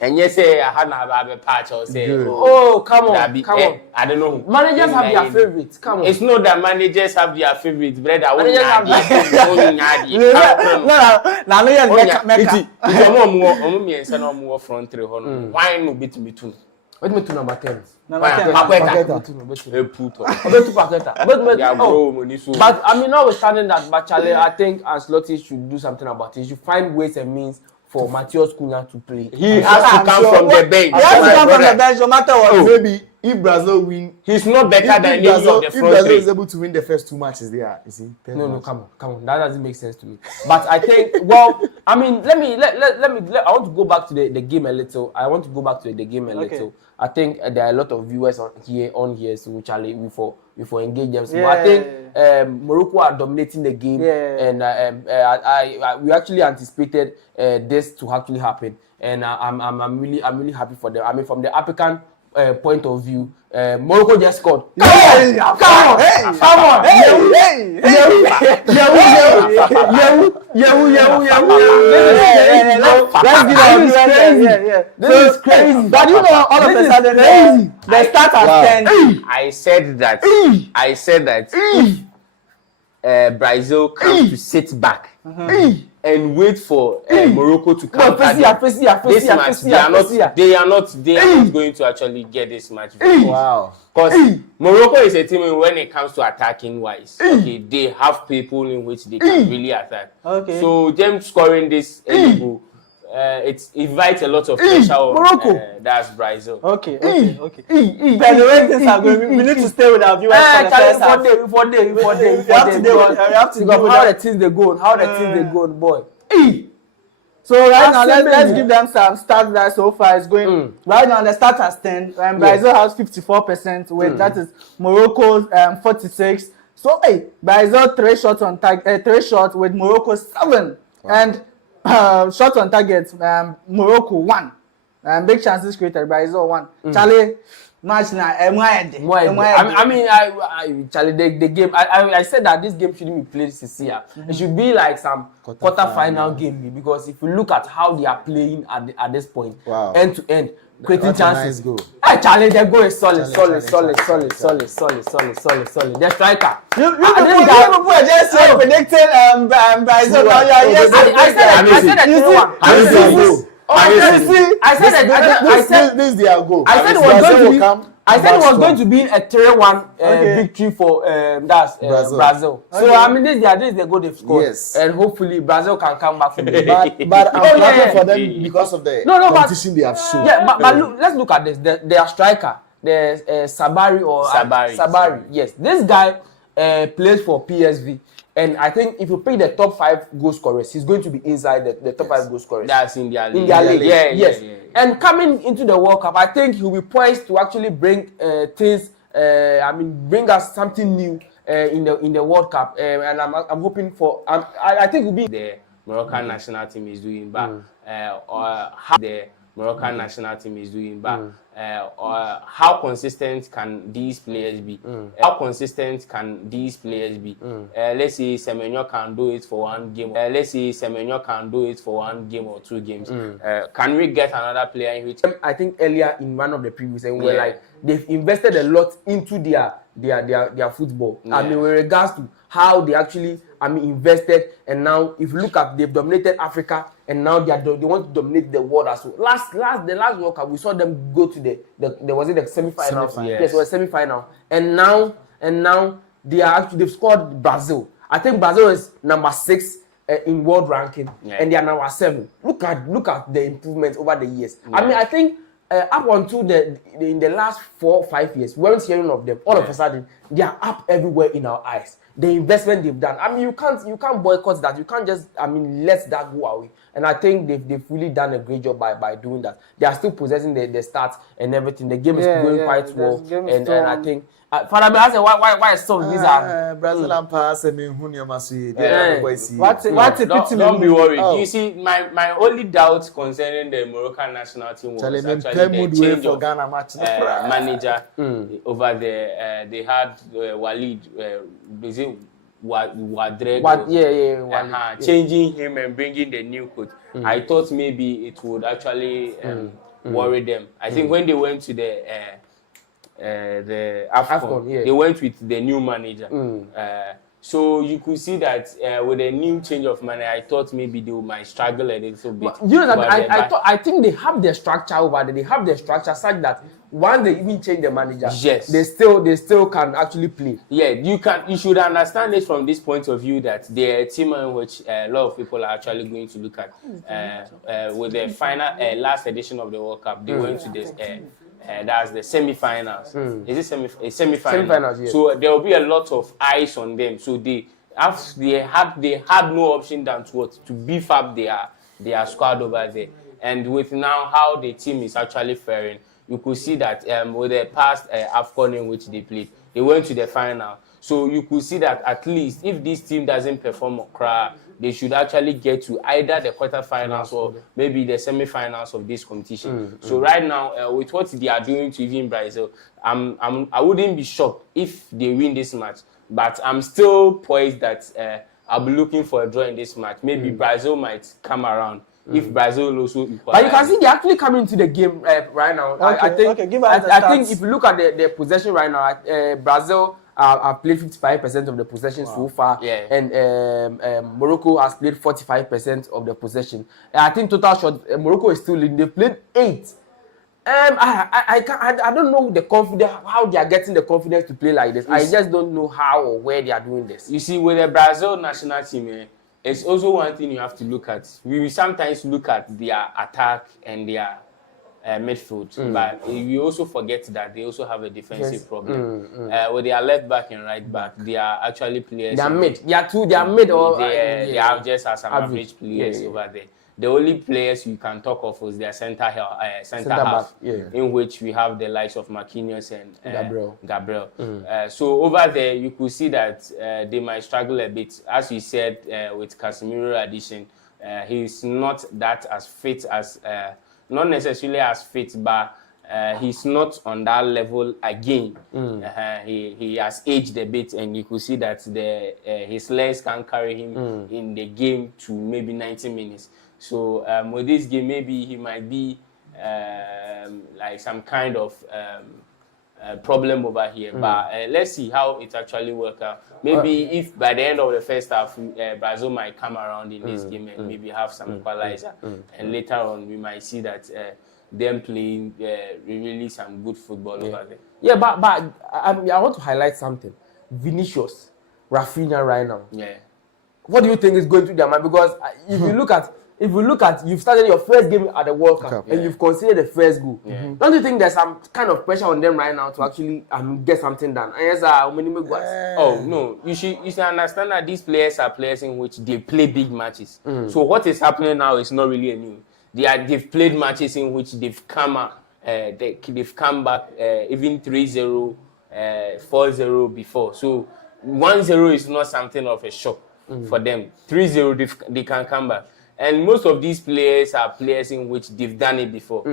And you say I had a patch or say. Oh, come on. I don't know. Managers have their favorites. Come on. It's not that managers have their favorites, brother. Managers have their No. Front three. Why no beat me too? Wait me to number 10. But I mean, notwithstanding that, but Charlie, I think Ancelotti should do something about it. He should find ways and means for Matheus Cunha to play. He has to come from the bench. He has to come from the bench no matter what. Maybe if Brazil win, he's not better than any of the front three. If Brazil is able to win the first 2 matches there, you see. No, come on. That doesn't make sense to me. But I think, well, I mean, let me. I want to go back to the game a little. Little. I think there are a lot of viewers on here, so Charlie, before engage them. So I think Morocco are dominating the game, and we actually anticipated this to actually happen, and I'm really happy for them. I mean, from the African point of view, Morocco just scored. Come on! This is crazy. But you know, all of a sudden, the start has turned. I said that if Brazil comes to sit back and wait for Morocco to come. They are not going to actually get this match. Wow. Because Morocco is a team when it comes to attacking wise. Okay, they have people in which they can really attack. Okay. So them scoring this goal, it invites a lot of pressure on Morocco. That's Brazil. Okay. But the way things are going, we need to stay with our viewers for the first half. Before they We have to go how the things they go, boy. So right now, let's give them some stats that so far is going. Right now, the start has 10. Brazil has 54%. With that is Morocco's 46. So Brazil 3 shots on target, 3 shots with Morocco 7, and shots on target. Morocco 1. Big chances created. Brazil 1. Charlie. Match now, I mean, Charlie, the game. I said that this game shouldn't be played this year. It should be like some quarter-final game because if you look at how they are playing at this point, end to end, creating chances. Charlie, their goal is solid. The striker. You people are just predicting Brazil. This is their goal. I said it was going to be a 3-1 victory for Brazil. So I mean, this is the goal they've scored, and hopefully Brazil can come back from it. But I'm happy for them because of the competition they have shown. But let's look at this. Their striker, the Sabari. Yes, this guy plays for PSV. And I think if you pick the top 5 goal scorers, he's going to be inside the top 5 goal scorers. That's in their league. Yes. And coming into the World Cup, I think he'll be poised to actually bring bring us something new in the World Cup. And I'm hoping for. I think he'll be the Moroccan national team is doing, but how the Moroccan national team is doing, but how consistent can these players be? Let's say Semenyo can do it for 1 game. Let's say Semenyo can do it for 1 game or 2 games. Can we get another player in which? I think earlier in one of the previews, and we're like they've invested a lot into their football. I mean, with regards to how they actually invested, and now if you look at they've dominated Africa and now they want to dominate the world as well. The last World Cup, we saw them go to the was it the semi-final? Yes, it was semi-final. And now they've scored Brazil. I think Brazil is number 6 in world ranking, and they are number 7. Look at the improvements over the years. I mean, I think up until in the last 4 or 5 years, we weren't hearing of them. All of a sudden, they are up everywhere in our eyes. The investment they've done. I mean, you can't boycott that. You can't just let that go away. And I think they've really done a great job by doing that. They are still possessing the stats and everything. The game is going quite well, and I think. Father, I say why some of these are Brazil and pass and don't be worried. You see, my only doubt concerning the Moroccan national team was actually the change of manager over there. They had Walid, is it Wadrego? Changing him and bringing the new coach. I thought maybe it would actually worry them. I think when they went to the AFCON, they went with the new manager. So you could see that with a new change of manager, I thought maybe they might struggle a little bit. You know that I think they have their structure over there. They have their structure such that once they even change the manager, yes, they still can actually play. Yeah, you should understand it from this point of view that they're a team in which a lot of people are actually going to look at. With the final last edition of the World Cup, they went to this. That's the semi-finals. Is it semi-finals? Yes. So there will be a lot of eyes on them. So they had no option than to beef up their squad over there. And with now how the team is actually faring, you could see that with the past AFCON in which they played, they went to the final. So you could see that at least if this team doesn't perform, they should actually get to either the quarterfinals or maybe the semi-finals of this competition. So right now, with what they are doing to even Brazil, I wouldn't be shocked if they win this match. But I'm still poised that I'll be looking for a draw in this match. Maybe Brazil might come around. If Brazil also equalize. But you can see they're actually coming into the game right now. I think if you look at the possession right now, Brazil have played 55% of the possession so far, and Morocco has played 45% of the possession. I think total shot Morocco is still leading. They played 8. I don't know the confidence, how they are getting the confidence to play like this. I just don't know how or where they are doing this. You see, with the Brazil national team, it's also one thing you have to look at. We sometimes look at their attack and their midfield, but we also forget that they also have a defensive problem. With their left back and right back, they are actually players. They are mid. They are mid or they are just as average players over there. The only players you can talk of is their center half, in which we have the likes of Marquinhos and Gabriel. So over there, you could see that they might struggle a bit. As you said, with Casemiro addition, he's not that as fit as, not necessarily as fit, but he's not on that level again. He has aged a bit, and you could see that his legs can carry him in the game to maybe 90 minutes. So with this game, maybe he might be like some kind of problem over here. But let's see how it actually works out. Maybe if by the end of the first half, Brazil might come around in this game and maybe have some equalizer. And later on, we might see that them playing really some good football over there. Yeah, but I want to highlight something. Vinicius, Rafinha right now. Yeah. What do you think is going through their mind? Because if you look at, you've started your first game at the World Cup and you've conceded the first goal. Don't you think there's some kind of pressure on them right now to actually get something done? Oh no, you should understand that these players are players in which they play big matches. So what is happening now is not really a new. They've played matches in which they've come they've come back even 3-0, 4-0 before. So 1-0 is not something of a shock for them. 3-0 they can come back. And most of these players are players in which they've done it before.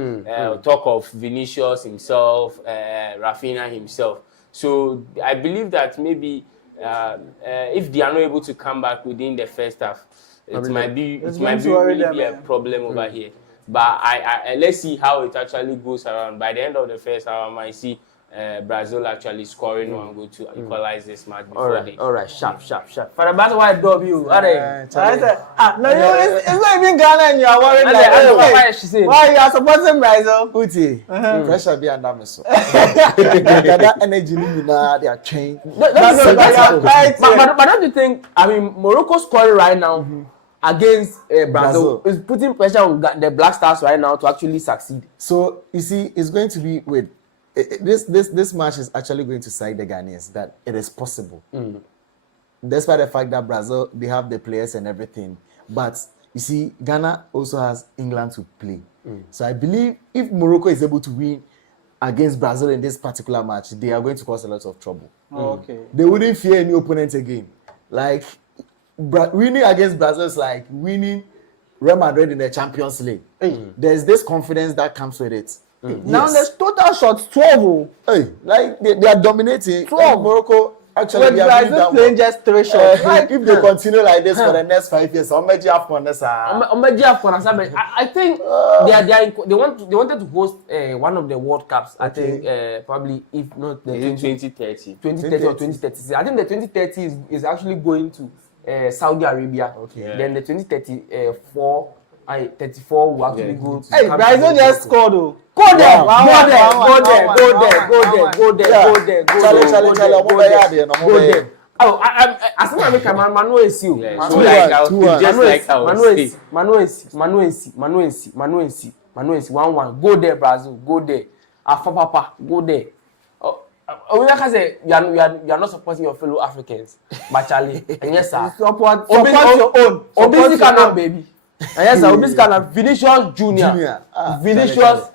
Talk of Vinicius himself, Rafinha himself. So I believe that maybe if they are not able to come back within the first half, it might be really a problem over here. But I let's see how it actually goes around. By the end of the first half, I might see Brazil actually scoring one goal to equalize this match before they. All right, sharp. For the basketball, I dub you. I said, no, it's not even Ghana and you are worried why you are supporting Brazil? Uti, pressure be under me so. That energy they are trained. But don't you think? I mean, Morocco scoring right now against Brazil is putting pressure on the Black Stars right now to actually succeed. So you see, it's going to be with this match is actually going to side the Ghanaians that it is possible. Despite the fact that Brazil they have the players and everything, but you see, Ghana also has England to play. So I believe if Morocco is able to win against Brazil in this particular match, they are going to cause a lot of trouble. Okay. They wouldn't fear any opponent again. Like winning against Brazil is like winning Real Madrid in the Champions League. There's this confidence that comes with it. Now there's total shots 12. Hey, like they are dominating. 12. Morocco actually When they are Brazil winning playing just 3 shots. if they continue like this for the next 5 years, how much have on this? I think they wanted to host one of the World Cups. I think probably if not the 2030 or 2030. I think the 2030 is actually going to Saudi Arabia. Then the 2034 will actually go to. Hey, Brazil just scored. Go there. Oh, as soon as I make a Manu is you. Manuensi, 1-1. Go there, Brazil. Go there. Papa, go there. Oh, like I say, you are not supporting your fellow Africans, but Charlie, and yes, sir. Support your own. Obisi Kana, baby. And yes, sir. Obisi Kana, Vinicius Junior. Vinicius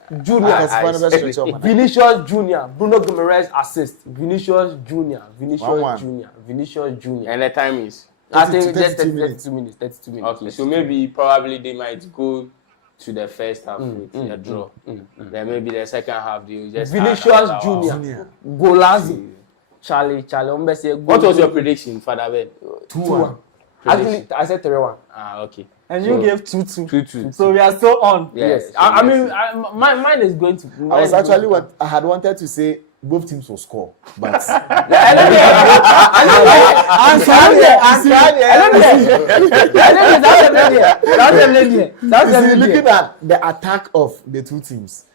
Junior. Bruno Guimaraes assist. Vinicius Junior. And the time is. I think just 32 minutes. Okay, so probably they might go to the first half with a draw. Then maybe the second half they will just. Vinicius Junior. Golazo. Charlie. What was your prediction, Father Ben? 2-1. Actually, I said 3-1. Okay. And you gave 2-2. 2-2. So we are still on. Yes. I mean, mine is going to. I was actually I had wanted to say both teams will score, but looking at the attack of the two teams,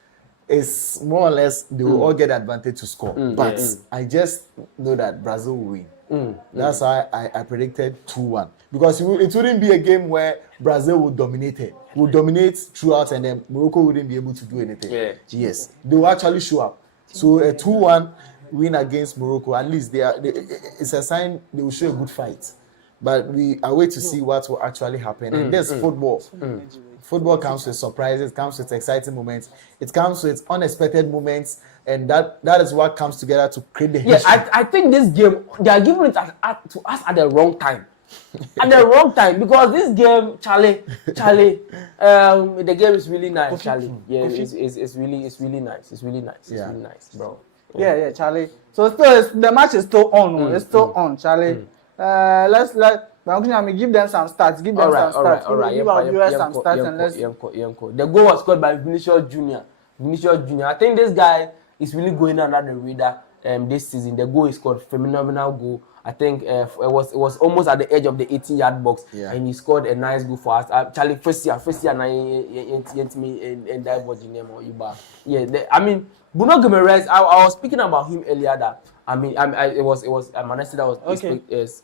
is more or less they will all get advantage to score. But I just know that Brazil will win. That's why I predicted 2-1, because it wouldn't be a game where Brazil would dominate throughout, and then Morocco wouldn't be able to do anything. Yes, they will actually show up. So a 2-1 win against Morocco, at least it's a sign they will show a good fight. But we are waiting to see what will actually happen. And there's football. Football comes with surprises, comes with exciting moments. It comes with unexpected moments, and that is what comes together to create the history. I think this game, they are giving it to us at the wrong time. At the wrong time, because this game, Charlie, the game is really nice, Charlie. Yeah, it's really nice. It's really nice, bro. Yeah, Charlie. So the match is still on. It's still on, Charlie. Let's give them some stats. Give our viewers some stats and let's. The goal was scored by Vinicius Junior. I think this guy is really going under the radar this season. The goal is called phenomenal goal. I think it was almost at the edge of the 18-yard box, and he scored a nice goal for us. Charlie, first year, and that was the name of Iba. Yeah, I mean, Bruno Guimaraes. I was speaking about him earlier. That it was Manesi that was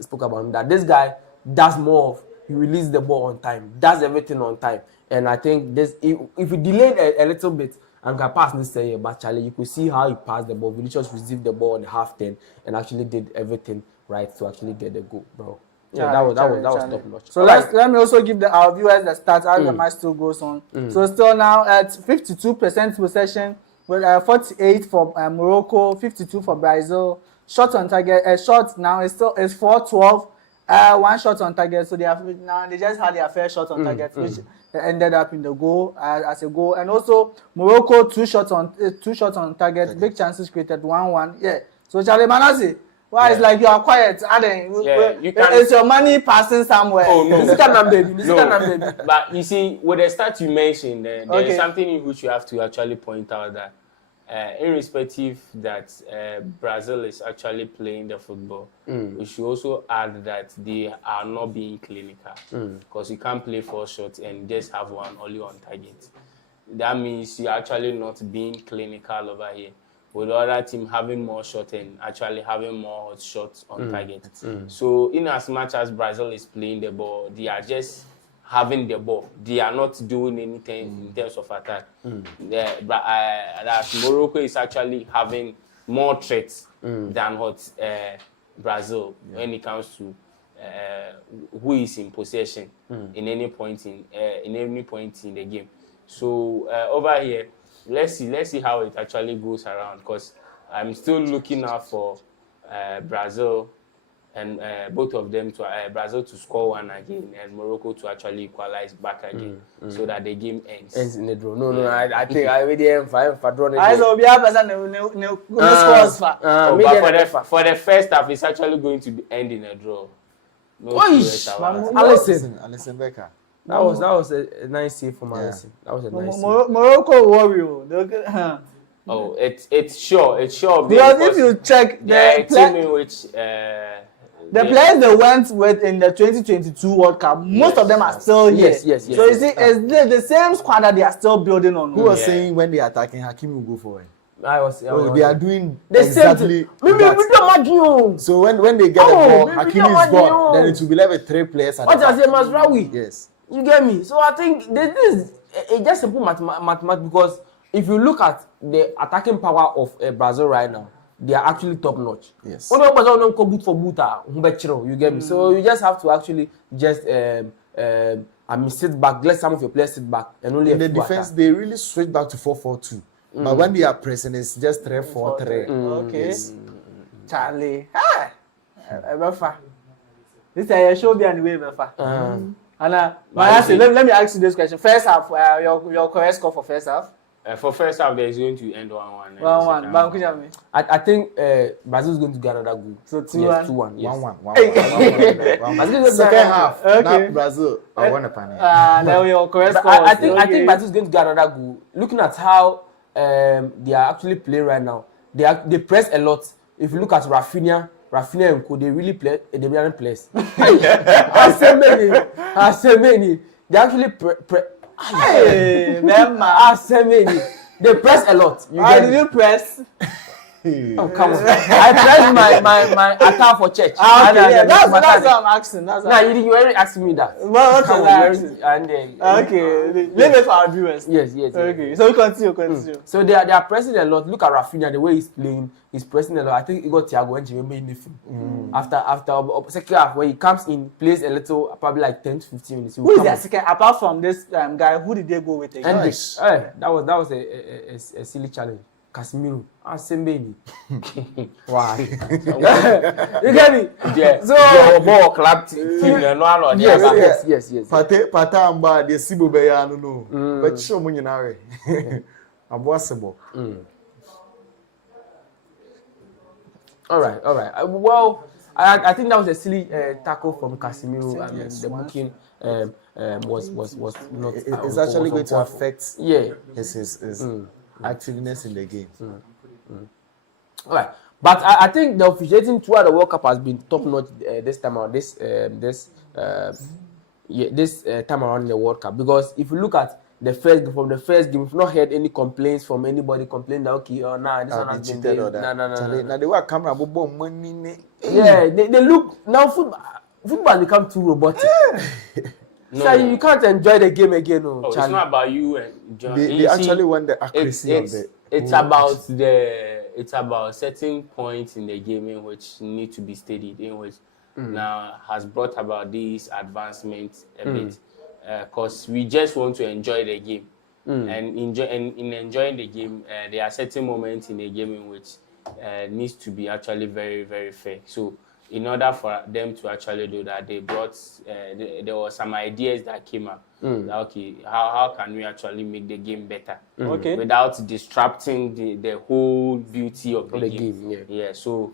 spoke about him. That this guy does more of he releases the ball on time, does everything on time, and I think this if he delayed a little bit. And can pass this year, but Charlie, you could see how he passed the ball. Vinicius received the ball on the half 10 and actually did everything right to actually get the goal, bro. Yeah, that was top notch. So let me also give our viewers the stats as the match still goes on. So still now at 52% possession, with 48 for Morocco, 52 for Brazil. Shot on target, shot now is 4-12. 1 shot on target, so they just had their fair shot on target, which ended up in the goal as a goal. And also Morocco 2 shots on target, big chances created, 1-1. Yeah. So Charlie Manasi, why it's like you are quiet? Is your money passing somewhere? Oh no, no. But you see, with the stats you mentioned, there is something in which you have to actually point out that irrespective that Brazil is actually playing the football, we should also add that they are not being clinical, because you can't play 4 shots and just have one only on target. That means you're actually not being clinical over here, with the other team having more shots and actually having more shots on target. So in as much as Brazil is playing the ball, they are just having the ball. They are not doing anything in terms of attack. That Morocco is actually having more threats than what Brazil when it comes to who is in possession in any point in the game. So over here, let's see how it actually goes around, because I'm still looking out for Brazil and both of them to Brazil to score one again and Morocco to actually equalize back again, so that the game ends in the draw. No, I think I already have drawn it. I saw be a person no scores but for the first half, it's actually going to end in a draw. Alison Becker. That was a nice save from Alison. That was a nice save. Morocco warrior. Oh, it's sure because if you check the team in which the players they went with in the 2022 World Cup, most of them are still here. Yes. So you see, it's the same squad that they are still building on. Who was saying when they are attacking, Hakimi will go for it? They are doing the exactly that. So when they get the ball, Hakimi is gone. Then it will be left with 3 players. What I say, Masraoui? Yes. You get me? So I think this is just simple mathematics, because if you look at the attacking power of Brazil right now, they are actually top notch. Yes. You get me? So you just have to actually just sit back, let some of your players sit back, and only in the defense they really switch back to 4-4-2. But when they are pressing, it's just 3-4-3. Okay. Yes. Charlie. This is a show behind the way, Befa. Let me ask you this question. First half, your correct score for first half? For first half, there is going to end 1-1. 1-1. I think Brazil is going to get another goal. So 2-1. Yes. 1-1. Second half, now Brazil. I want a panel. Now your correct score. I think Brazil is going to get another goal. Looking at how they are actually playing right now, they press a lot. If you look at Rafinha and Co, they really play. They really play. I say many. They actually they press a lot. How did you press? Oh, come on. I pressed my attack for church. That's what I'm asking. Nah, you already asked me that. What okay. Leave it for our viewers. Yes. Okay, so we continue. So they are pressing a lot. Look at Rafinha, the way he's playing. He's pressing a lot. I think he got Thiago and Jimmy in the film. After second half, when he comes in, plays a little, probably like 10 to 15 minutes. Who is their second? Apart from this guy, who did they go with again? Nice. That was a silly challenge. Casemiro, Sembeni. Why? You get me? Yeah. So ball clapped. Yes. Pata amba de sibo be ya no. But show mo nyina we. Aboasebo. All right. Well, I think that was a silly tackle from Casemiro. I mean, the booking was not. It's actually going to affect his activeness in the game. All right, but I think the officiating throughout the World Cup has been top notch this time around. This time around in the World Cup, because if you look at the first game, we've not heard any complaints from anybody complaining that this one has been there. No. Now they were camera money. Yeah, they look now. Football has become too robotic. No. So you can't enjoy the game again, it's not about you enjoying. They actually want the accuracy of it. It's about certain points in the game in which need to be studied, in which now has brought about these advancements a bit, because we just want to enjoy the game, and in enjoying the game, there are certain moments in the game in which needs to be actually very, very fair. So in order for them to actually do that, they brought there were some ideas that came up. Okay, how can we actually make the game better? Okay. Without disrupting the whole beauty of the game. Yeah. So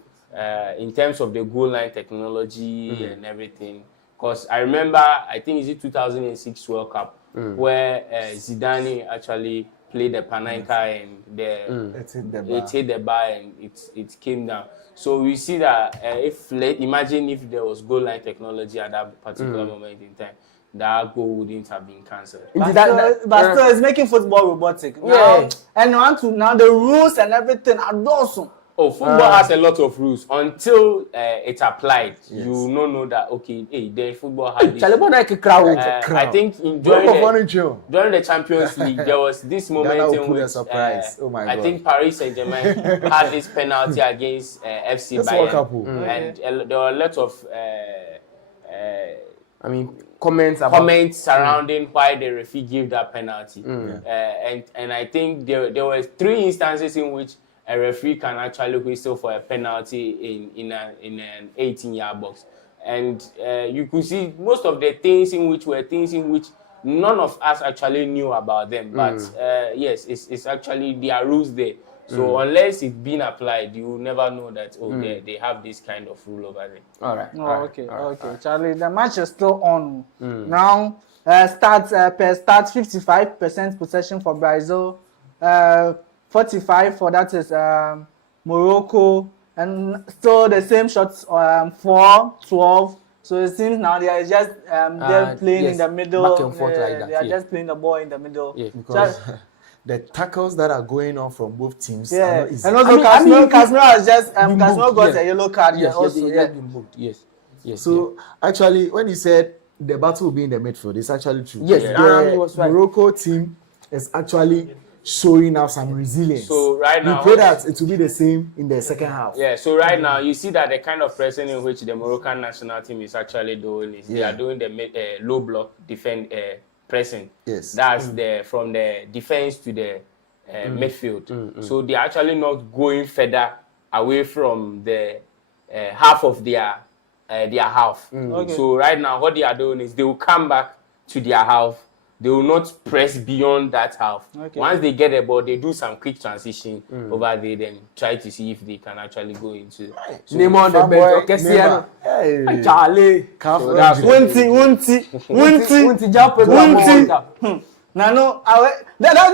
in terms of the goal line technology and everything, because I remember, I think it's the 2006 World Cup where Zidane actually played the panenka and it hit the bar and it came down. So we see that imagine if there was goal line technology at that particular moment in time, that goal wouldn't have been cancelled. But still, it's making football robotic. Yeah. Now the rules and everything are awesome. Oh, football has a lot of rules. Until it's applied, you know that, okay, the football has this. I think during the Champions League, there was this moment in which I think Paris Saint-Germain had this penalty against FC Bayern. And there were a lot of comments surrounding why the referee gave that penalty. And I think there were 3 instances in which a referee can actually whistle for a penalty in an 18-yard box. And you could see most of the things in which none of us actually knew about them. But yes, it's actually, there are rules there. So unless it's been applied, you will never know that, they have this kind of rule over there. All right. Okay. Charlie, the match is still on. Now, starts 55% possession for Brazil. 45 for that is Morocco, and still the same shots 4-12. So it seems now they are just they're playing in the middle. Back and forth like that. They are just playing the ball in the middle. Yeah, because the tackles that are going on from both teams are not easy. And also Casemiro has just Casemiro got a yellow card. Yes. So actually, when you said the battle will be in the midfield, it's actually true. Yes, the Morocco team is actually showing now some resilience. So right now, we pray that it will be the same in the second half. Yeah. So right now, you see that the kind of pressing in which the Moroccan national team is actually doing is they are doing the low block pressing. Yes. That's from the defense to the midfield. So they are actually not going further away from the half of their half. So right now, what they are doing is they will come back to their half. They will not press beyond that half. Once they get the ball, they do some quick transition over there, then try to see if they can actually go into. So name on the bench. Charlie. This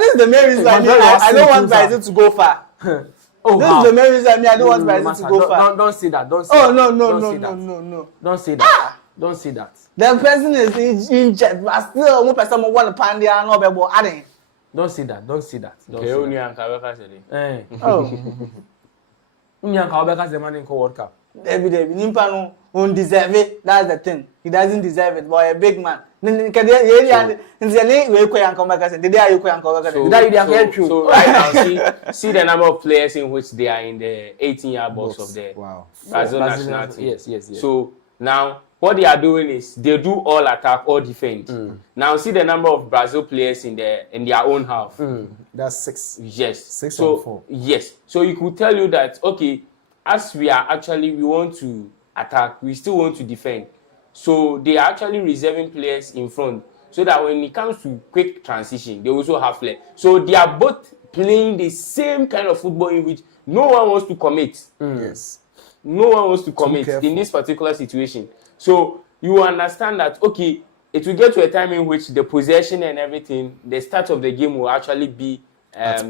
is the main reason I don't want Brazil to go far. This is the main reason I don't want Brazil to go far. Don't say that. No. Don't say that. Don't say that. The person is injured, but still, one person want to pan there and not adding. Don't say that. Don't say that. World Cup. David, Nimpa won't deserve it. That's the thing. He doesn't deserve it. Boy, a big man. So right now, see the number of players in which they are in the 18-yard box of the Brazil national team. Yes. So now, what they are doing is they do all attack, all defend. Now see the number of Brazil players in their own half. That's 6. Yes. 6 or 4. Yes. So you could tell you that, okay, as we want to attack, we still want to defend. So they are actually reserving players in front so that when it comes to quick transition, they also have flair. So they are both playing the same kind of football in which no one wants to commit. Yes. No one wants to commit in this particular situation. So you understand that, okay, it will get to a time in which the possession and everything, the start of the game will actually be that's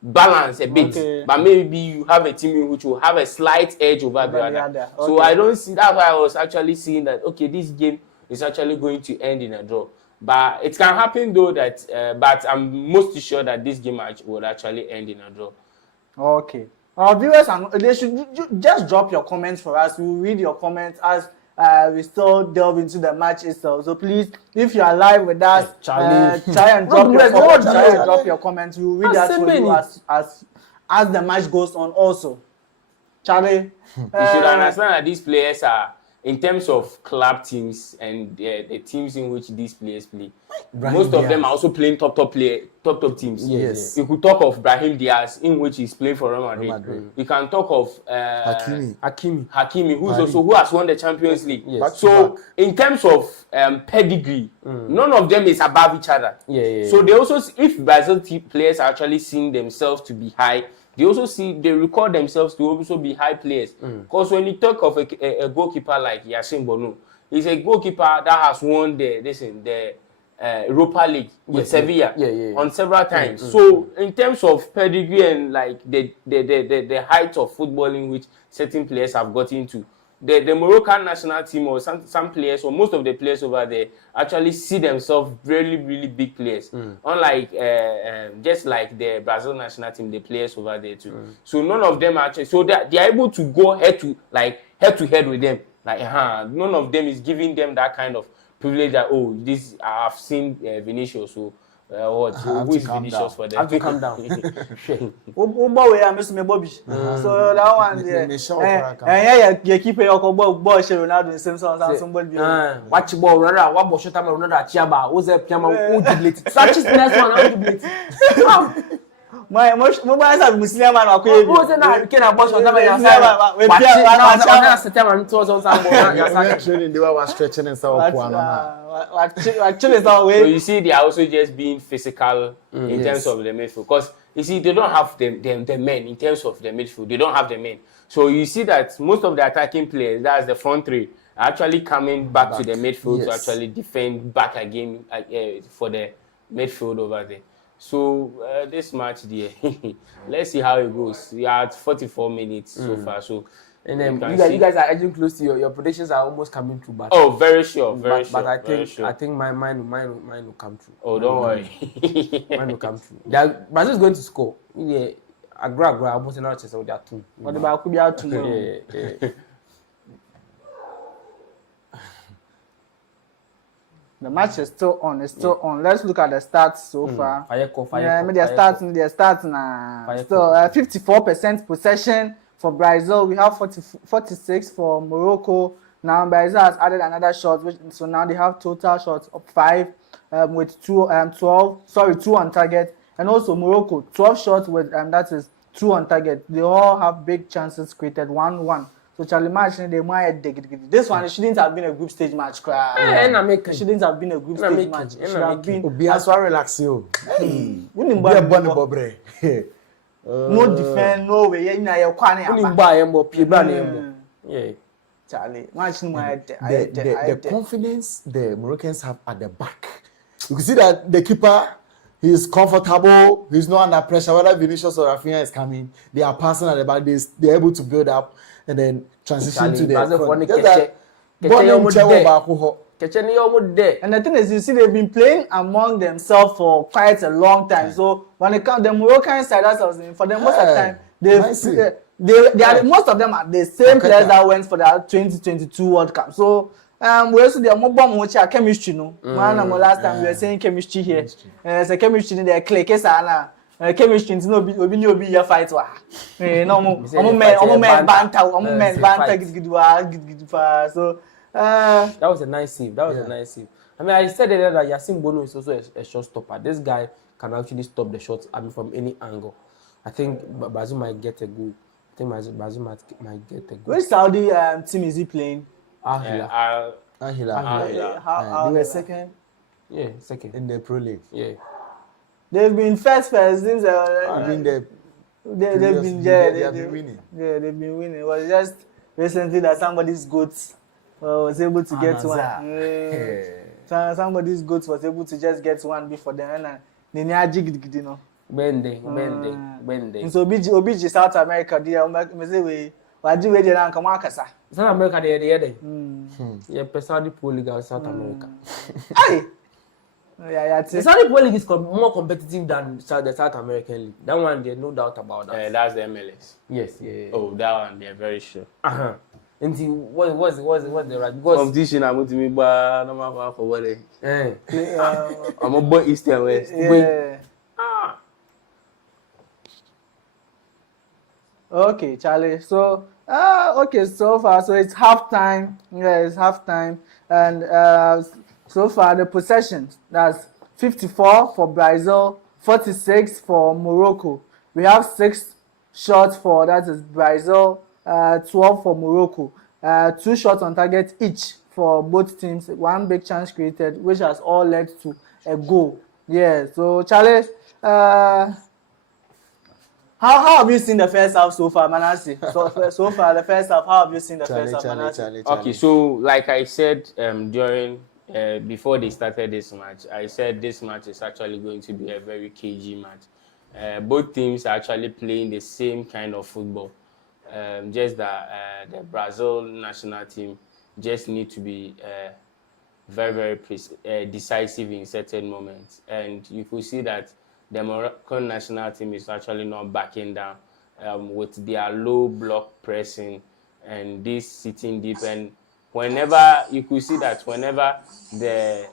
balanced a bit. But maybe you have a team which will have a slight edge over the other. So I don't see, that's why I was actually seeing that, okay, this game is actually going to end in a draw. But it can happen though that, but I'm mostly sure that this game would actually end in a draw. Okay. Our viewers, they should just drop your comments for us. We'll read your comments as we still delve into the match itself. So please, if you are live with us, try and drop your comments. We'll read that for you as the match goes on also. Charlie? You should understand that these players are, in terms of club teams and the teams in which these players play, most of them are also playing top teams. Yes. You could talk of Brahim Diaz, in which he's playing for Real Madrid. You can talk of Hakimi, who has won the Champions League. Yes. So in terms of pedigree, none of them is above each other. So they also, if Brazil players are actually seeing themselves to be high, they record themselves to also be high players. Because when you talk of a goalkeeper like Yasin Bonu, he's a goalkeeper that has won the Europa League with Sevilla on several times. Mm-hmm. So in terms of pedigree and like the height of footballing which certain players have gotten to, the Moroccan national team or some players or most of the players over there actually see themselves really, really big players. Unlike just like the Brazil national team, the players over there too. So none of them actually, so they're able to go head to head with them. Like none of them is giving them that kind of privilege that this I've seen Vinicius, so who is Vinicius for them? I have to calm down. Boy, I miss me Bobby. So that one, yeah, keep your ball, Ronaldo, the same song as somebody. Watch ball, Ronaldo, what shot time Ronaldo Chiaba, who's a piano, who jubilate. Such is the next one, how jubilate. My mobile is Muslim man, okay. Who's the now? Can I watch on time? They were stretching and so actually, so you see, they are also just being physical in terms of the midfield. Because you see, they don't have the men in terms of the midfield. They don't have the men. So you see that most of the attacking players, that's the front three, are actually coming back to the midfield to actually defend back again for the midfield over there. So this match there, let's see how it goes. We are at 44 minutes so far. So and then you guys are edging close to your predictions are almost coming true. But very sure, very sure. But I think mine will come true. Oh, don't worry. Mine will come true. Brazil is going to score. Yeah, Agra almost not chance with their two. What about could be out tomorrow? Yeah. The match is still on. It's still on. Let's look at the stats so far. They're starting still 54% possession for Brazil. We have 46 for Morocco. Now Brazil has added another shot, so now they have total shots of 5 with 2 on target, and also Morocco 12 shots with that is 2 on target. They all have big chances created, 1-1. So Charlie match they might this one, it shouldn't have been a group stage match. It shouldn't have been a group stage match. It should have been as well relax you. No defense, no way. Yeah. Charlie, match the confidence the Moroccans have at the back. You can see that the keeper, he's comfortable, he's not under pressure. Whether Vinicius or Rafinha is coming, they are passing at the back, they're able to build up and then transition to the front. And the thing is, you see, they've been playing among themselves for quite a long time. So when it comes, the Moroccan side, for the most of the time, they are most of them are the same players that went for the 2022 World Cup. So we also the mobile which are chemistry, no. Last time we were saying chemistry here. It's a chemistry in the click, chemistry no be your fight wa no men banter so that was a nice save. I mean, I said earlier that Yasin Bono is also a shot stopper. This guy can actually stop the shots, I mean, from any angle. I think Brazil might get a goal. I think Brazil might get a goal. Which Saudi team is he playing? Al Hilal. They were second. Yeah, second in the Pro League. Yeah. They've been first since they've been winning. Yeah, they've been winning. It was just recently that somebody's goat was able to get one. Somebody's goat was able to just get one before them, and they you know. Bende. So Obiji South America, they say we do we dey come akasa. South America they. Yeah, Saudi Pro League of South America. Hey. Yeah, the Saudi Pro League is more competitive than the South American League. That one, there's no doubt about that. That's the MLS. Yes, yeah. Oh, that one, they're very sure. And see, what's the right? Because competition, I'm going to be no matter for what I'm a boy East and West. Yeah. Okay, Charlie. So, so far, so it's halftime. Yeah, it's halftime, and so far the possessions, that's 54 for Brazil, 46 for Morocco. We have 6 shots for, that is Brazil, 12 for Morocco. 2 shots on target each for both teams. 1 big chance created, which has all led to a goal. Yeah, so Charlie, how have you seen the first half so far, Manasi? So far, the first half, how have you seen the first half, Manasi? Okay, so like I said during before they started this match, I said this match is actually going to be a very cagey match. Both teams are actually playing the same kind of football. Just that the Brazil national team just need to be very decisive in certain moments, and you could see that the Moroccan national team is actually not backing down with their low block pressing and this sitting deep. And whenever you could see that whenever the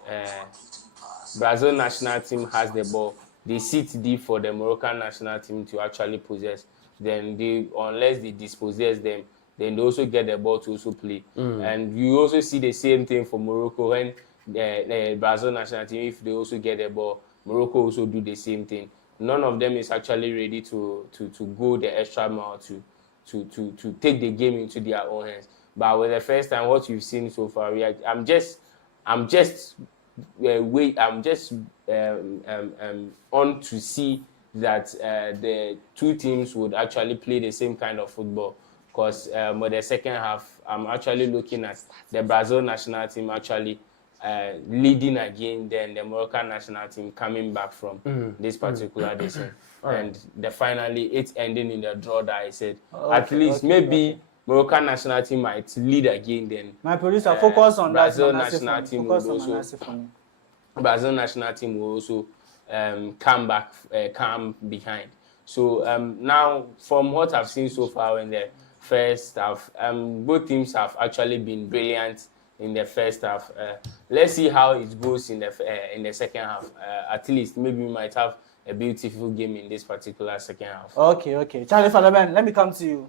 Brazil national team has the ball, they sit deep for the Moroccan national team to actually possess. Then they, unless they dispossess them, then they also get the ball to also play. And you also see the same thing for Morocco when the Brazil national team, if they also get the ball, Morocco also do the same thing. None of them is actually ready to go the extra mile to take the game into their own hands. But with the first time, what you've seen so far, I'm just on to see that the two teams would actually play the same kind of football. Because with the second half, I'm actually looking at the Brazil national team actually leading again, then the Moroccan national team coming back from this particular decision. And finally, it's ending in the draw that I said. At least maybe Moroccan national team might lead again. Then my producer, focus on Brazil that. national team will also. Brazil national team will also come behind. So now, from what I've seen so far in the first half, both teams have actually been brilliant in the first half. Let's see how it goes in the second half. At least maybe we might have a beautiful game in this particular second half. Okay. Charlie Falaben, let me come to you.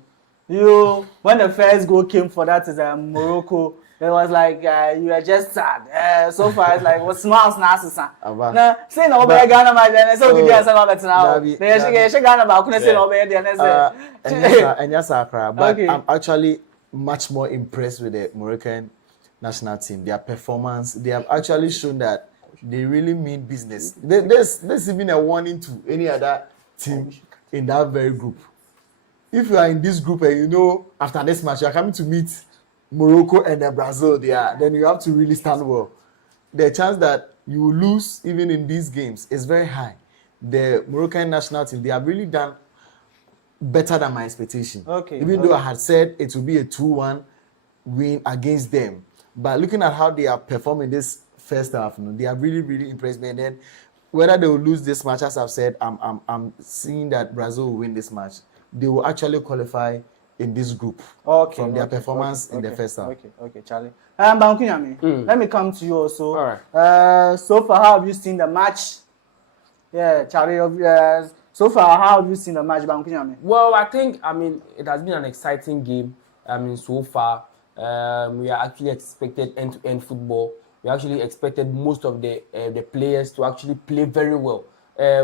You, when the first goal came for that is Morocco, it was like you were just sad. So far, it's like was smiles now. Now, say no, but Ghana, my then so good. Yes, I'm better now. They Ghana, but couldn't say no, but I'm actually much more impressed with the Moroccan national team. Their performance, they have actually shown that they really mean business. There's even a warning to any other team in that very group. If you are in this group and you know after this match you are coming to meet Morocco and Brazil, then you have to really stand well. The chance that you will lose even in these games is very high. The Moroccan national team, they have really done better than my expectation. Even though I had said it will be a 2-1 win against them. But looking at how they are performing this first half, they have really impressed me. And then whether they will lose this match, as I've said, I'm seeing that Brazil will win this match. They will actually qualify in this group from their performance in the first half. Okay, Charlie. Bankunyami, let me come to you also. All right. So far, how have you seen the match? Yeah, Charlie. So far, how have you seen the match, Bankunyami? Well, I think it has been an exciting game. So far, we are actually expected end-to-end football. We actually expected most of the players to actually play very well.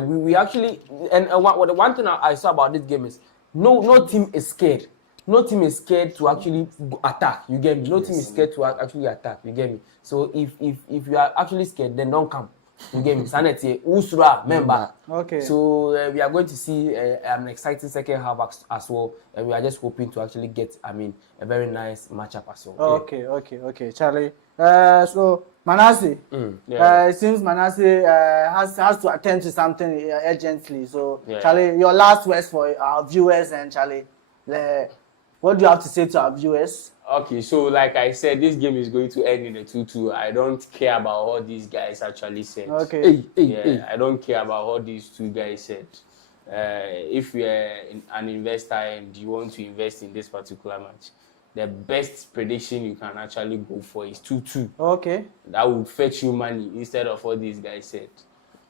We actually the one thing I saw about this game is no team is scared. No team is scared to actually attack. You get me? No team is scared to actually attack. You get me? So if you are actually scared, then don't come. You get me? Sanity, Usra, member. Okay. So we are going to see an exciting second half as well, and we are just hoping to actually get, a very nice matchup as well. Okay, Charlie. So Manasseh, it seems Manasseh has to attend to something urgently. So Charlie, your last words for our viewers, and Charlie, what do you have to say to our viewers? Okay, so like I said, this game is going to end in a 2-2. I don't care about what these guys actually said. Okay. I don't care about what these two guys said. If you're an investor and you want to invest in this particular match, the best prediction you can actually go for is 2-2. Okay. That will fetch you money instead of what these guys said.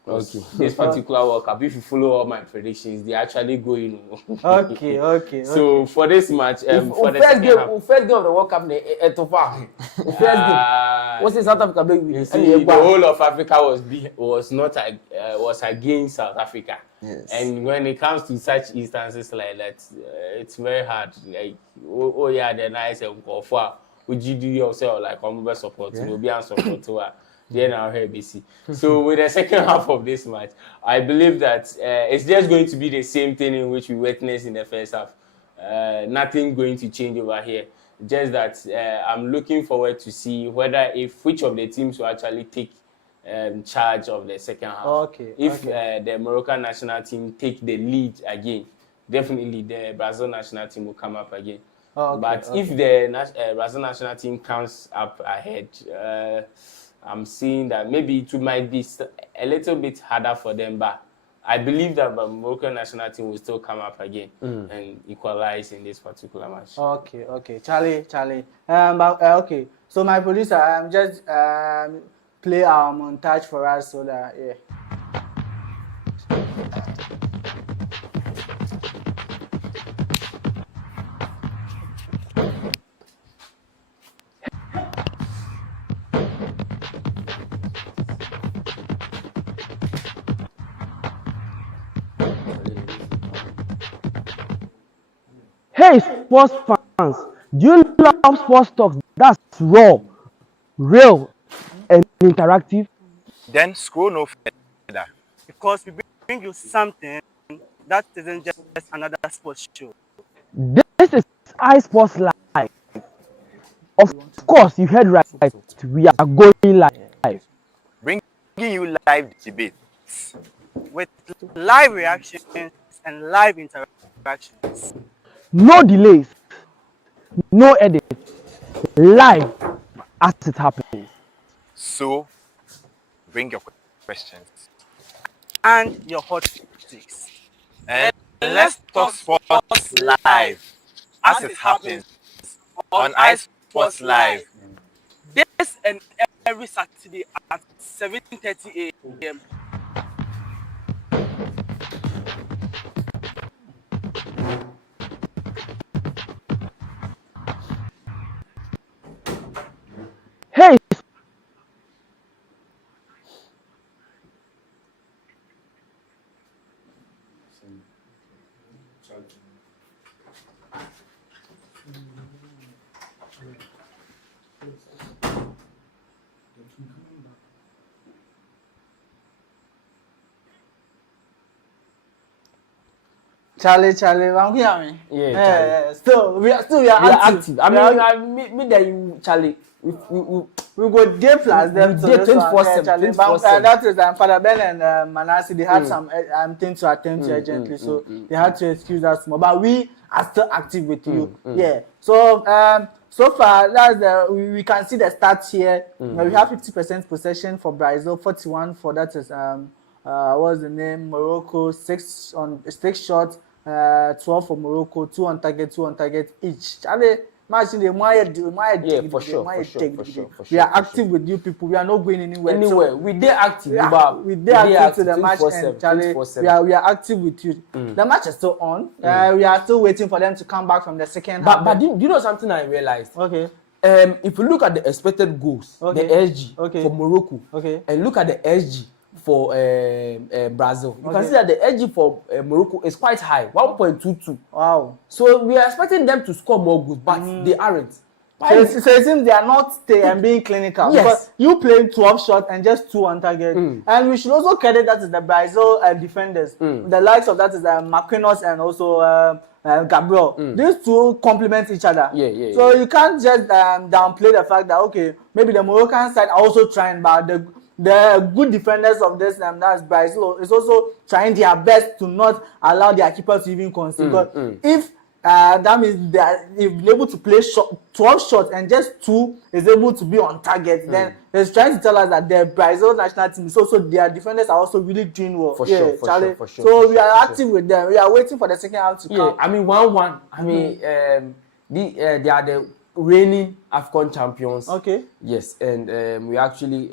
Okay. This particular World Cup, if you follow all my predictions, they actually go in. Okay. So for this match, for the first game of the World Cup, first game. What's in South Africa, baby? You see, the whole of Africa was against South Africa. Yes. And when it comes to such instances like that, it's very hard. Like, they're nice and for would you do yourself like support? You'll be on support to her. Then I'll hear BC. So with the second half of this match, I believe that it's just going to be the same thing in which we witnessed in the first half. Nothing going to change over here. Just that I'm looking forward to see whether which of the teams will actually take charge of the second half. Okay. If the Moroccan national team take the lead again, definitely the Brazil national team will come up again. But if the Brazil national team comes up ahead, I'm seeing that maybe it might be a little bit harder for them, but I believe that the Moroccan national team will still come up again and equalize in this particular match. Okay. Charlie. Okay. So my producer, just play our montage for us so that Hey, sports fans, do you love sports talks that's raw, real, and interactive? Then scroll no further. because we bring you something that isn't just another sports show. This is iSPORTS Live. Of course, you heard right. We are going live. Bringing you live debates. With live reactions and live interactions. No delays, no edits, live as it happens. So bring your questions. And your hot takes. And let's talk sports live as it happens on iSPORTS Live. This and every Saturday at 7:30 a.m. Hey, Charlie, I'm here, me. Yeah, Still, we are we are active. active. I mean, me that you, Charlie. We go day plus them. We day 24/7. That is Father Ben and Manasseh. They had some things to attend to urgently, so they had to excuse us more. But we are still active with you. Yeah. So so far that's we can see the stats here. We have 50% possession for Brazil, 41 for that is what's the name? Morocco, 6 shots, 12 for Morocco, 2 on target each. Charlie, For sure. We are active with you people. We are not going anywhere. So we dey active. We are active to the match and Charlie, we are active with you. The match is still on. We are still waiting for them to come back from the second half. But do you know something I realized? Okay. If you look at the expected goals, the SG for Morocco, and look at the SG for Brazil, you can see that the SG for Morocco is quite high, 1.22. Wow. So we are expecting them to score more goals, but they aren't. So it seems they are not being clinical. Yes. Because you played 12 shots and just 2 on target. And we should also credit that is the Brazil defenders. The likes of that is Marquinhos and also Gabriel. These two complement each other. So you can't just downplay the fact that, okay, maybe the Moroccan side are also trying, but the good defenders of this that's Brazil is also trying their best to not allow their keepers to even concede. Because if that means that if they're able to play 12 shots and just 2 is able to be on target, then it's trying to tell us that the Brazil national team is also their defenders are also really doing well. For sure. So we are active with them. We are waiting for the second half to come. I mean 1-1. I mean they are the reigning AFCON champions. Okay. Yes, and we actually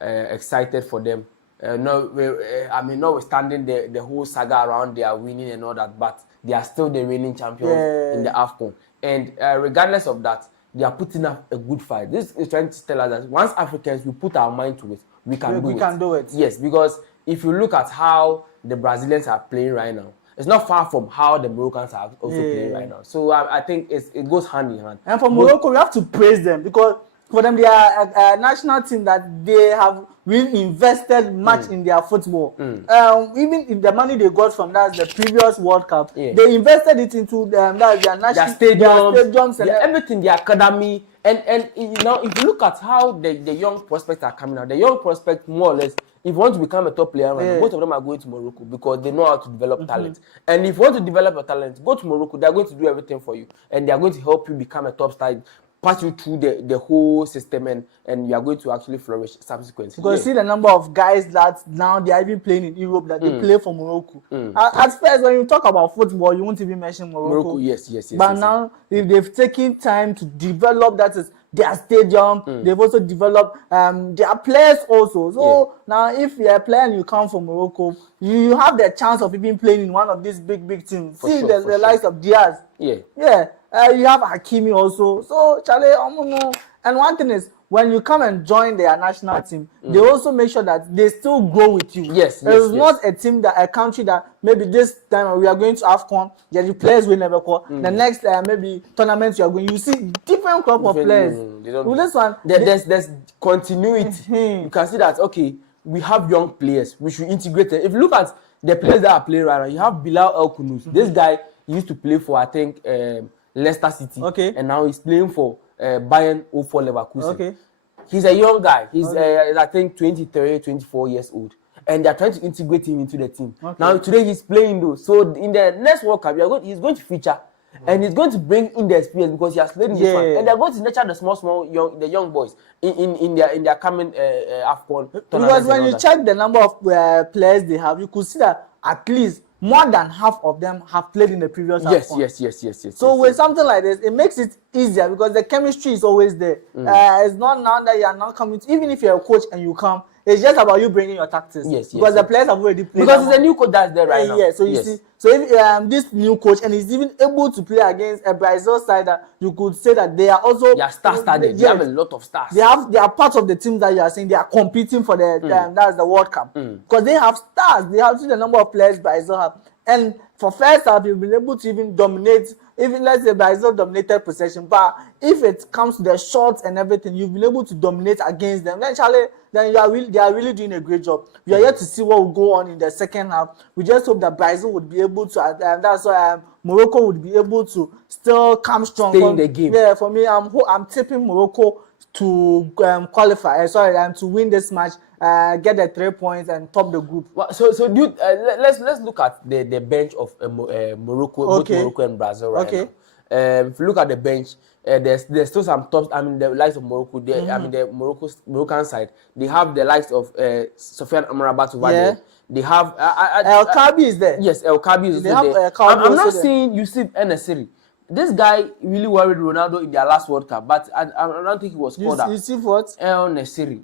excited for them. Notwithstanding the whole saga around their winning and all that, but they are still the reigning champions in the AFCON. And regardless of that, they are putting up a good fight. This is trying to tell us that once Africans we put our mind to it, we can do it. Yes, because if you look at how the Brazilians are playing right now, it's not far from how the Moroccans are also playing right now. So I think it goes hand in hand. And for Morocco, we have to praise them because for them, they are a national team that they have really invested much in their football. Even in the money they got from the previous World Cup, they invested it into their national stadiums and everything, the academy, and if you look at how the young prospects are coming out, the young prospects more or less, if you want to become a top player, most of them are going to Morocco because they know how to develop talent. And if you want to develop a talent, go to Morocco. They are going to do everything for you, and they are going to help you become a top star, pass you through the whole system, and you are going to actually flourish subsequently. Because see the number of guys that now they are even playing in Europe that they play for Morocco. At first, when you talk about football, you won't even mention Morocco. Yes. But now, if they've taken time to develop that is their stadium, they've also developed their players also. So now, if you're a player and you come from Morocco, you have the chance of even playing in one of these big teams. See the likes of Diaz. You have Hakimi also. So Charlie, and one thing is, when you come and join their national team, they also make sure that they still grow with you. It's not a team a country that maybe this time we are going to AFCON, the players will never call. The next maybe tournament you are going, you see different crop of players. With this one, there's continuity. You can see that we have young players. We should integrate them. If you look at the players that are playing right now, you have Bilal El Kounouz. This guy used to play for, I think, Leicester City, and now he's playing for Bayern 04 Leverkusen. He's a young guy. He's I think 23, 24 years old, and they're trying to integrate him into the team. Now today he's playing though. So in the next World Cup, he's going to feature, and he's going to bring in the experience because he has played in this one, and they're going to nurture the young boys in their coming AFCON tournament. Because when you check the number of players they have, you could see that at least more than half of them have played in the previous AFCON. Yes. So with something like this, it makes it easier because the chemistry is always there. It's not now that you are not coming to, even if you're a coach and you come, it's just about you bringing your tactics. Because the players have already played. Because it's a new coach that's there right now. So you see, so if this new coach and he's even able to play against a Brazil side that you could say that they are also star-studded. They have a lot of stars. They are part of the team that you are saying they are competing for that's the World Cup. Because they have stars. They have the number of players Brazil have. And for first half, you've been able to even dominate, even let's say Brazil dominated possession. But if it comes to the shots and everything, you've been able to dominate against them. Then Charlie, they are really doing a great job. We are yet to see what will go on in the second half. We just hope that Brazil would be able to, that's why Morocco would be able to still come strong. Stay in the game. Yeah, for me, I'm tipping Morocco to qualify. To win this match. Get the 3 points and top the group. So dude, let's look at the bench of Morocco, both Morocco and Brazil right now. If you look at the bench, there's still some tops. I mean, the likes of Morocco. I mean, the Moroccan side, they have the likes of Sofiane Amrabat over there. They have El Kaabi is there. Yes, El Kaabi is there. I'm not saying Yusuf En-Nesyri. This guy really worried Ronaldo in their last World Cup, but I don't think he was called up. You see what? El-Nesyri.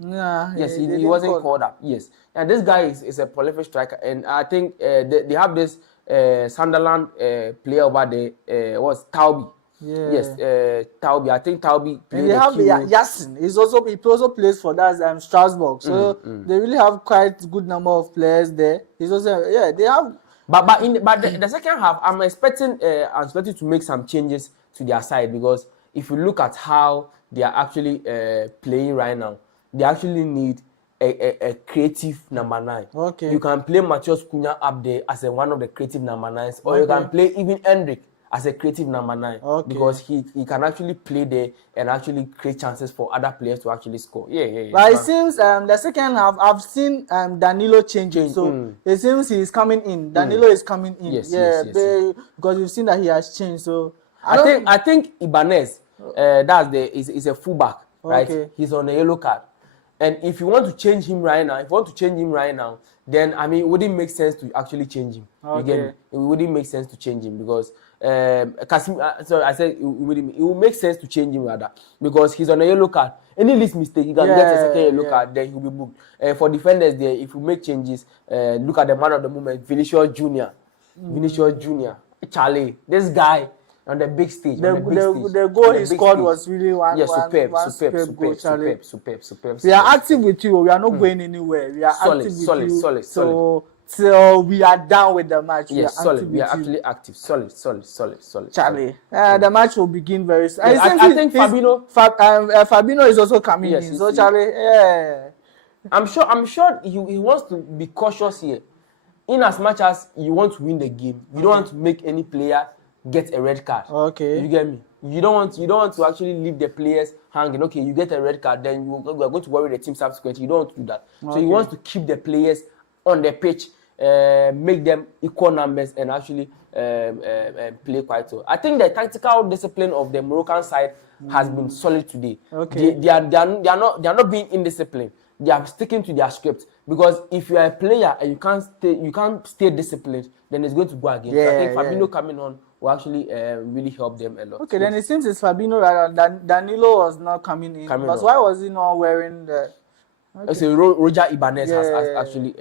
Yes, he wasn't called up. Yes, and this guy is a prolific striker, and I think they have this Sunderland player over there. Was Taubi? Yes, Taubi. I think Taubi. And they have Yassin. He also plays for that Strasbourg. So they really have quite good number of players there. He's also they have. But the second half, I'm expecting to make some changes to their side because if you look at how they are actually playing right now, they actually need a creative number 9. You can play Matheus Cunha up there as one of the creative number 9s, or you can play even Hendrik as a creative number 9 because he can actually play there and actually create chances for other players to actually score. But it seems the second half I've seen Danilo changing, so it seems he is coming in. Danilo is coming in. Yes. Because you've seen that he has changed. So I think Ibanez is a fullback, right? He's on a yellow card. And if you want to change him right now, then I mean, it wouldn't make sense to actually change him. Again, it wouldn't make sense to change him because Kasim. So I said it would make sense to change him rather because he's on a yellow card. Any least mistake, he can get a second yellow card, then he'll be booked. For defenders there, if you make changes, look at the man of the moment, Vinicius Junior. Charlie, this guy. On the big stage. The goal he scored was really superb. We are active with you. We are not going anywhere. We are active with you. Solid. Till we are done with the match. Yes, solid. We are actually active. Solid. Charlie, the match will begin very soon. I think Fabinho is also coming in. So Charlie, I'm sure he wants to be cautious here. In as much as you want to win the game, you don't want to make any player get a red card. Okay. You get me? You don't want to actually leave the players hanging. Okay, you get a red card, then you are going to worry the team subsequently. You don't want to do that. So he wants to keep the players on the pitch, make them equal numbers, and actually play quite well. I think the tactical discipline of the Moroccan side has been solid today. Okay. They are not being indisciplined. They are sticking to their script, because if you are a player and you can't stay disciplined, then it's going to go against. So I think Fabinho coming on will actually really help them a lot. Okay, then it seems it's Fabinho rather than Danilo was not coming in. But why was he not wearing the? Okay. So Roger Ibanez has actually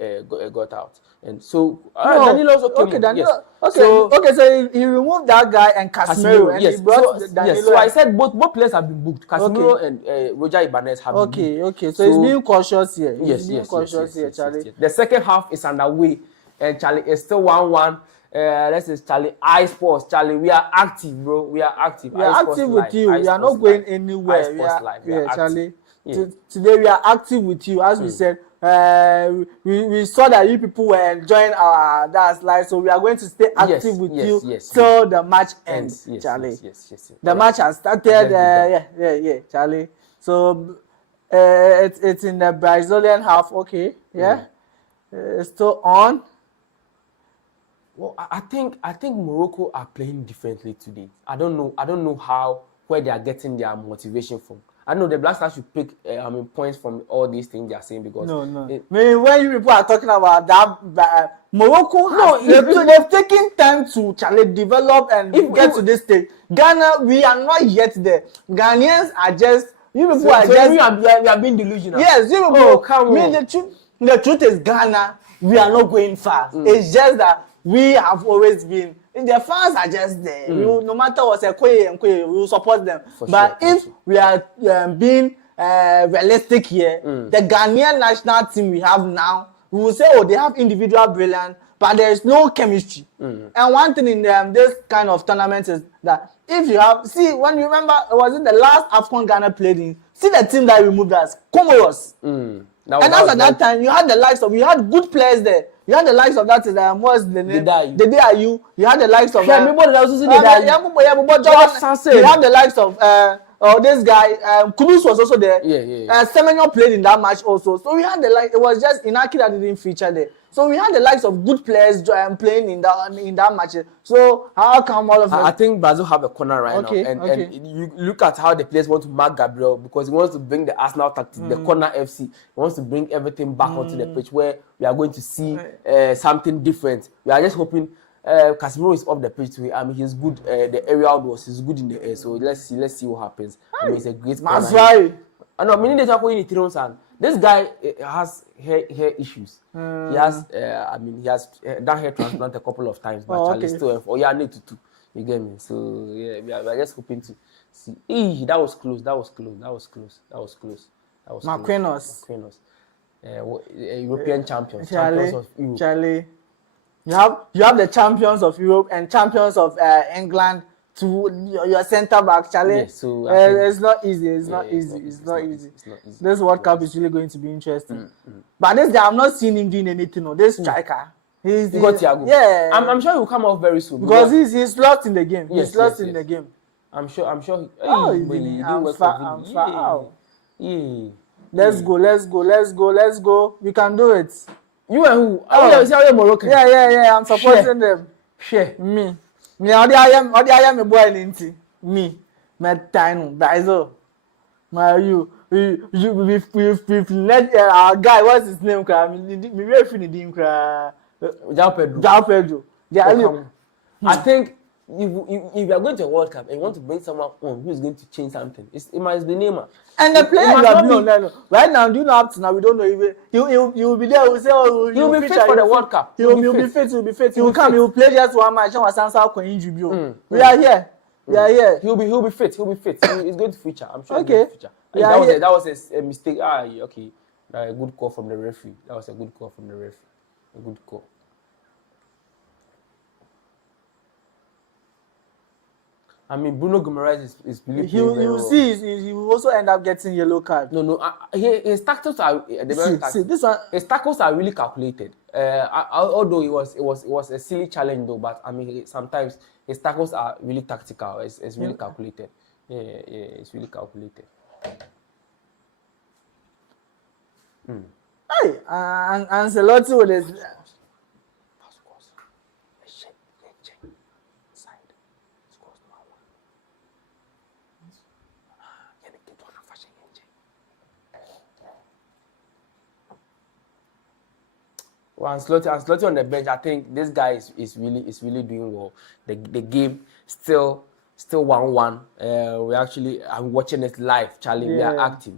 got out, and so Danilo's okay. Okay, Danilo. Yes. Okay, so he removed that guy and Casemiro, and he brought Danilo. Yes. So I said both players have been booked. Casemiro and Roger Ibanez have been booked. Okay. So he's being cautious here. Yes. Charlie. The second half is underway, and Charlie is still 1-1. This is Charlie iSPORTS. Charlie, we are active, bro. We are active. We are active with you. We are not going anywhere. We are Charlie. Yeah. Today we are active with you, as we said. We saw that you people were enjoying our that live, so we are going to stay active with you till the match ends, Charlie. Yes. The match has started. Charlie. So it's in the Brazilian half. Okay, it's still on. Well, I think Morocco are playing differently today. I don't know where they are getting their motivation from. I know the Black Stars should pick points from all these things they are saying, because when you people are talking about that, Morocco they've taken time to develop and get to this stage. Ghana, we are not yet there. Ghanaians are just you people we are being delusional. Yes, you people. Oh, come on. The truth is, Ghana, we are not going far. It's just that we have always been. The fans are just there. No matter what's a and we will support them. If we are being realistic here, the Ghanaian national team we have now, we will say, they have individual brilliance, but there is no chemistry. And one thing in this kind of tournament is that if you have, when you remember, was it the last AFCON Ghana played in? See the team that removed us, Comoros. And as at that time, you had the likes of, you had good players there. You had the likes of that, what's the name? The day are you. You had the likes of. You had the likes of this guy. Kudus was also there. Semenyo played in that match also. So we had the like. It was just Inaki that didn't feature there. So we had the likes of good players playing in that match. So how come all of us? I think Brazil have a corner right now, and you look at how the players want to mark Gabriel, because he wants to bring the Arsenal tactics, the corner FC. He wants to bring everything back onto the pitch where we are going to see something different. We are just hoping. Casemiro is off the pitch today. I mean, he's good. The aerial was he's good in the air. So let's see what happens. I mean, he's a great player. That's right. I know. Many days ago in Thrones, and this guy has hair issues. He has. He has done hair transplant a couple of times, but Charlie still. Need to. You get me? So we are just hoping to see. That was close. Marquinhos. European champions of Europe. Charlie. You have the champions of Europe and champions of England to your centre back, Charlie. Yes, so it's not easy. It's not easy. This World Cup is really going to be interesting. But this guy, I'm not seeing him doing anything. No, this striker. He's got Thiago. Yeah. I'm sure he will come off very soon. Because he's lost in the game. He's lost in the game. I'm sure. I'm far out. Yeah. Let's go. We can do it. You and who? Oh, Moroccan. Yeah. I'm supporting them. Me. I am a boy in me. Brazil. We've let our guy. What's his name? Me referee João Pedro. I think if you are going to a World Cup and you want to bring someone on who is going to change something, it must be Neymar. And the player you have no. Right now, do you know up to now? We don't know even. He will be there. We'll say, he will be fit for the World Cup. He will be fit. He will come. He will play just one match. We are here. He'll be fit. He's going to feature. I'm sure. Okay. That was a mistake. Okay. A good call from the referee. A good call. I mean, Bruno Guimaraes is really He playing very will well. see he will also end up getting yellow card. No. His tackles are See, this one. His tackles are really calculated. Although it was a silly challenge though, but I mean sometimes his tackles are really tactical. It's really calculated. Yeah, it's really calculated. Hey, and Ancelotti with his. Well, Ancelotti on the bench, I think this guy is really doing well. The game still 1-1. I'm watching it live, Charlie. We are active.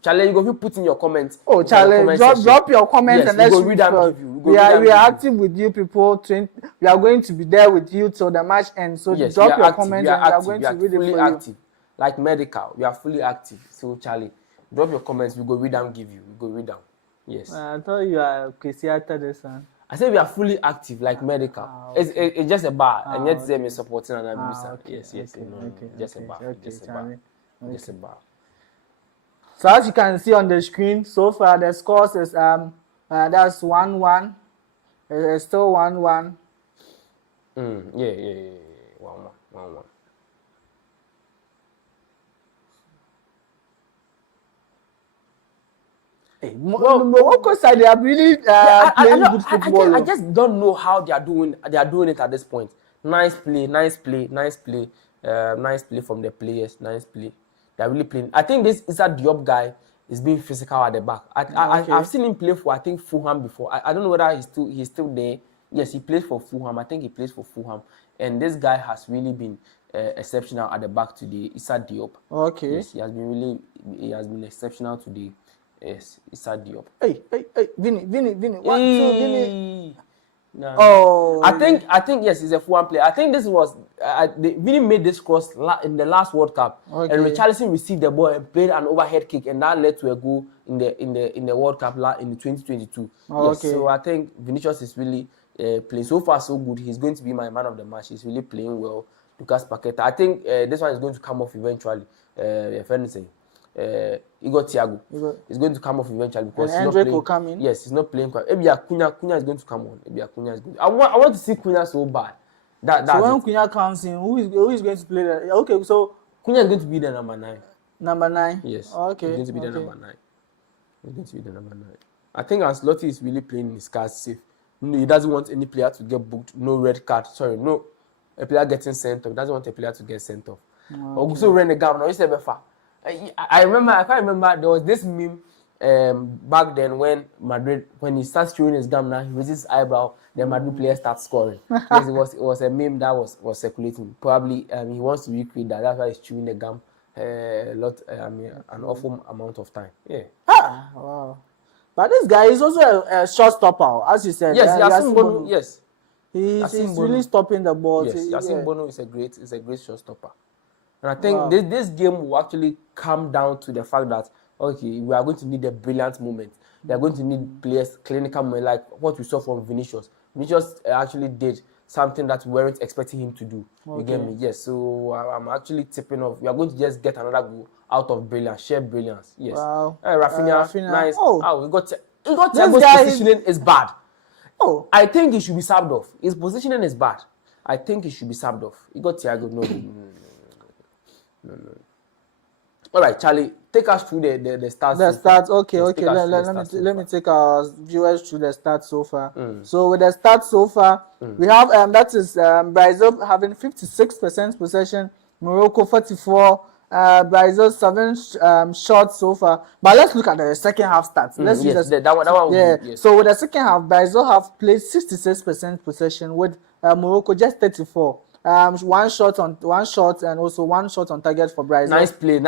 Charlie, you go put in your comments. Oh, Charlie, drop your comments yes, and let's read them. We are active with you people. We are going to be there with you till the match ends. So yes, drop your comments and we are going to read it for you. Active. Like medical, we are fully active. So Charlie, drop your comments. We go read them, give you. We go read them. Yes. I thought you are crazy after this one. I said we are fully active, like medical. Okay. It's just a bar, and yet okay. them is supporting another Okay. Yes. Okay. Just a bar. Just a bar. So as you can see on the screen, so far the scores is that's 1-1. It's still 1-1. Yeah. 1-1. Hey, Morocco side, they are really playing good football. I just don't know how they are doing it at this point. Nice play from the players. Nice play. They are really playing. I think this Issa Diop guy is being physical at the back. I've seen him play for Fulham before. I don't know whether he's still there. Yes, he plays for Fulham. I think he plays for Fulham. And this guy has really been exceptional at the back today. Issa Diop. Okay. Yes, he has been exceptional today. Yes, Issa Diop. Hey, Vinny. 1-2, Vinny. No. Oh. I think yes, he's a Fulham player. I think this was Vinny made this cross in the last World Cup, okay. And Richarlison received the ball and played an overhead kick, and that led to a goal in the World Cup in 2022. Oh, yes, okay. so I think Vinicius is really playing so far so good. He's going to be my man of the match. He's really playing well. Lucas Paqueta. I think this one is going to come off eventually. If anything. Igor Thiago is going to come off eventually because and he's not Hendrick playing. will come in. Yes, he's not playing quite. Maybe Cunha is going to come on. Maybe Cunha is good. I want to see Cunha so bad. So when Cunha comes in, who is going to play that? Okay, so Cunha is going to be the number 9. Number 9. Yes. Okay. He's going to be the number 9. He's going to be the number 9. I think Ancelotti is really playing his cards safe. No, he doesn't want any player to get booked. No red card. Sorry, no. A player getting sent off. He doesn't want a player to get sent off. Okay. Also ran the gap. Now you said before. I can't remember there was this meme back then when he starts chewing his gum now, he raises his eyebrow, then Madrid players start scoring. Yes, it was a meme that was circulating. Probably he wants to recreate that. That's why he's chewing the gum a lot. An awful amount of time. Yeah. Wow. But this guy is also a shot stopper, as you said. Yes, Yasin Bono. Yes. He's really stopping the ball. Yes, Yasin Bono is a great shot stopper. And I think this game will actually come down to the fact that, okay, we are going to need a brilliant moment. We are going to need players, clinical moment, like what we saw from Vinicius. Vinicius actually did something that we weren't expecting him to do. Okay. You get me? Yes. So I'm actually tipping off. We are going to just get another goal out of brilliance, sheer brilliance. Yes. Wow. Rafinha, nice. Oh, he got Thiago's positioning is bad. Oh. I think he should be subbed off. His positioning is bad. I think he should be subbed off. He got Thiago. No. All right, Charlie, take us through the stats. The stats, okay. Yes, Let me take our viewers through the stats so far. So with the stats so far, we have that is Brazil having 56% possession, Morocco 44, Brazil 7 shots so far. But let's look at the second half stats. Let's use that one. Yes. So with the second half, Brazil have played 66% possession with Morocco just 34. One shot and also 1 shot on target for Brazil. Nice play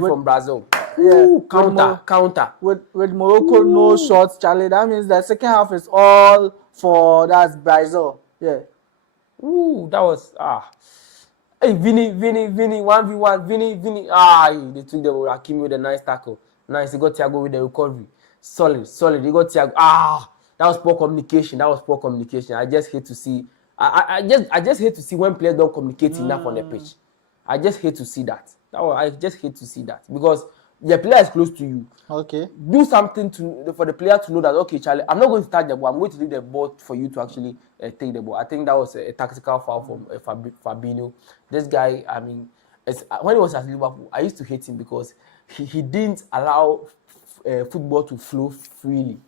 from Brazil. Ooh, counter. With Morocco, no shots, Charlie. That means the second half is all for that's Brazil. Yeah. Ooh, that was Hey, Vinny, 1v1, Vinny. They took the Hakimi with a nice tackle. Nice, he got Thiago with the recovery. Solid. He got Thiago. That was poor communication. I just hate to see I just hate to see when players don't communicate enough on the pitch. I just hate to see that. I just hate to see that because the player is close to you. Okay. Do something for the player to know that, okay, Charlie, I'm not going to touch the ball. I'm going to leave the ball for you to actually take the ball. I think that was a tactical foul from Fabinho. This guy, I mean, when he was at Liverpool, I used to hate him because he didn't allow football to flow freely.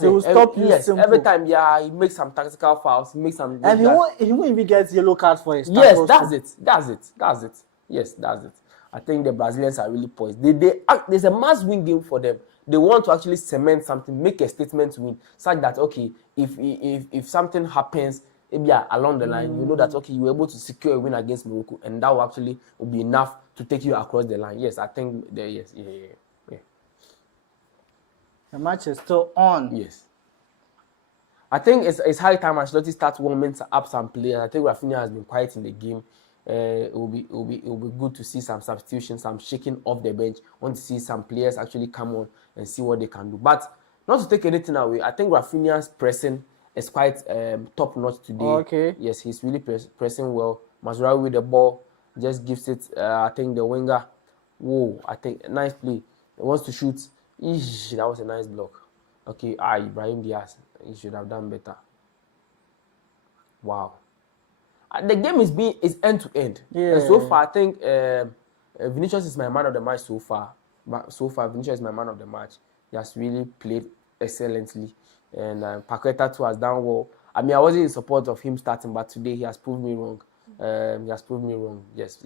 They will stop you yes, simple. every time, yeah, he makes some tactical fouls, he makes some. And he won't even get yellow card for his Yes, tackles. that's it. Yes, that's it. I think the Brazilians are really poised. There's a must-win game for them. They want to actually cement something, make a statement to win, such that, okay, if something happens, maybe along the line, you know that, okay, you were able to secure a win against Morocco, and that will be enough to take you across the line. Yes, I think yes. The match is still on. Yes. I think it's high time Ancelotti starts warming up some players. I think Rafinha has been quiet in the game. It will be good to see some substitutions, some shaking off the bench. I want to see some players actually come on and see what they can do. But not to take anything away, I think Rafinha's pressing is quite top notch today. Okay. Yes, he's really pressing well. Mazraoui with the ball just gives it. I think the winger. Whoa! I think nice play. He wants to shoot. Eesh, that was a nice block. Okay, Ibrahim Diaz. He should have done better. Wow. The game is end to end. Yeah. And so far, I think Vinicius is my man of the match so far. But so far, Vinicius is my man of the match. He has really played excellently. And Paqueta too has done well. I mean, I wasn't in support of him starting, but today he has proved me wrong. Yes.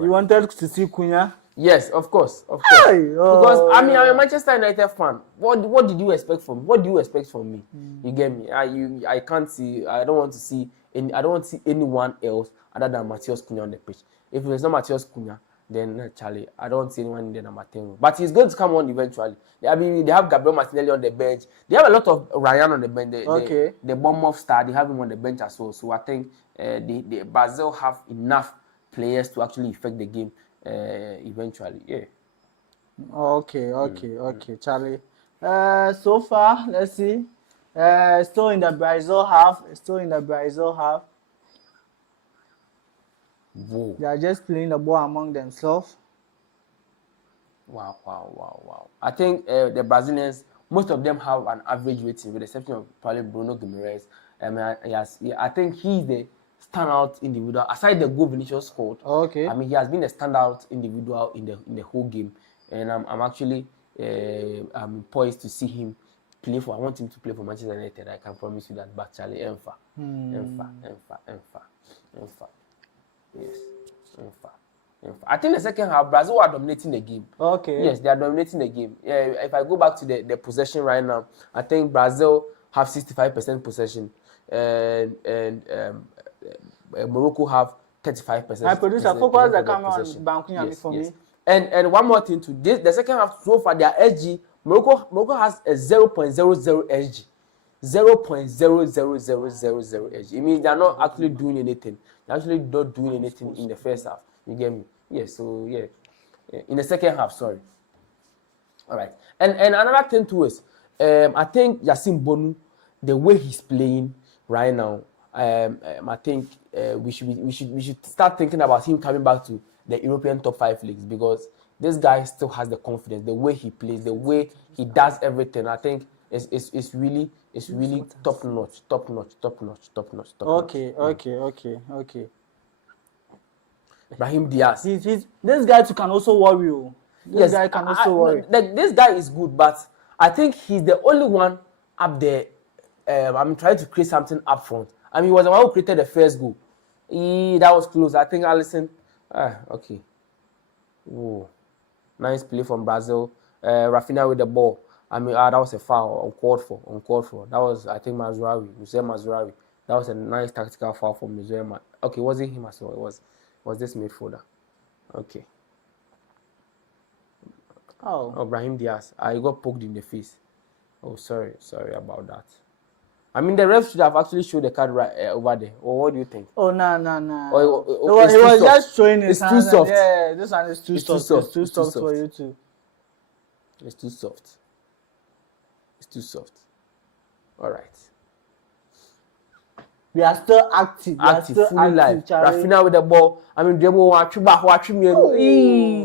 You wanted to see Cunha? Yes, of course. Hey, because I'm a Manchester United fan. What did you expect from me? What do you expect from me? You get me? I can't see. I don't want to see anyone else other than Matheus Cunha on the pitch. If it's not Matheus Cunha, then Charlie, I don't see anyone in the number 10. But he's going to come on eventually. They have Gabriel Martinelli on the bench. They have a lot of Ryan on the bench. The Bournemouth star, they have him on the bench as well. So I think the Brazil have enough players to actually affect the game eventually. Yeah. Okay, Charlie. So far, let's see. Still in the Brazil half. Whoa. They are just playing the ball among themselves. Wow. I think the Brazilians, most of them have an average rating, with the exception of probably Bruno Guimaraes. I think he's the standout individual. Aside the goal Vinicius scored, Okay. I mean, he has been a standout individual in the whole game, and I'm actually poised to see him play for. I want him to play for Manchester United. I can promise you that. But Charlie, Enfa. Yes, I think the second half, Brazil are dominating the game. Okay. Yes, they are dominating the game. If I go back to the possession right now, I think Brazil have 65% possession, and Morocco have 35%. My producer, focus the camera on Bankunya for me. And one more thing too. The second half so far, their SG, Morocco has a 0.00 SG. 0.00000 SG. It means they are not actually doing anything. They're actually not doing anything in the first half. You get me? Yes. So yeah. In the second half, sorry. All right. And another thing too is, I think Yassine Bonu, the way he's playing right now, I think we should start thinking about him coming back to the European top 5 leagues, because this guy still has the confidence, the way he plays, the way he does everything. I think it's really top notch. Okay. Brahim Diaz. This guy too can also worry you. This guy can also worry. This guy is good, but I think he's the only one up there. I'm trying to create something up front. I mean, he was the one who created the first goal. That was close. I think Alisson. Okay. Whoa. Nice play from Brazil. Rafinha with the ball. I mean, that was a foul, uncalled for. That was, I think, Mazraoui. That was a nice tactical foul from Museum. Okay, was it him as well? It was this midfielder. Okay. Oh, Brahim Diaz. I got poked in the face. Oh, sorry about that. I mean, the ref should have actually showed the card right over there. Or what do you think? Oh, no. It was just showing his hand. It's too soft. Yeah, this one is too soft. It's too soft for you too. It's too soft. All right. We are still active. We are still fully live. Charlie. Rafinha with the ball. I mean, dribble, watch me.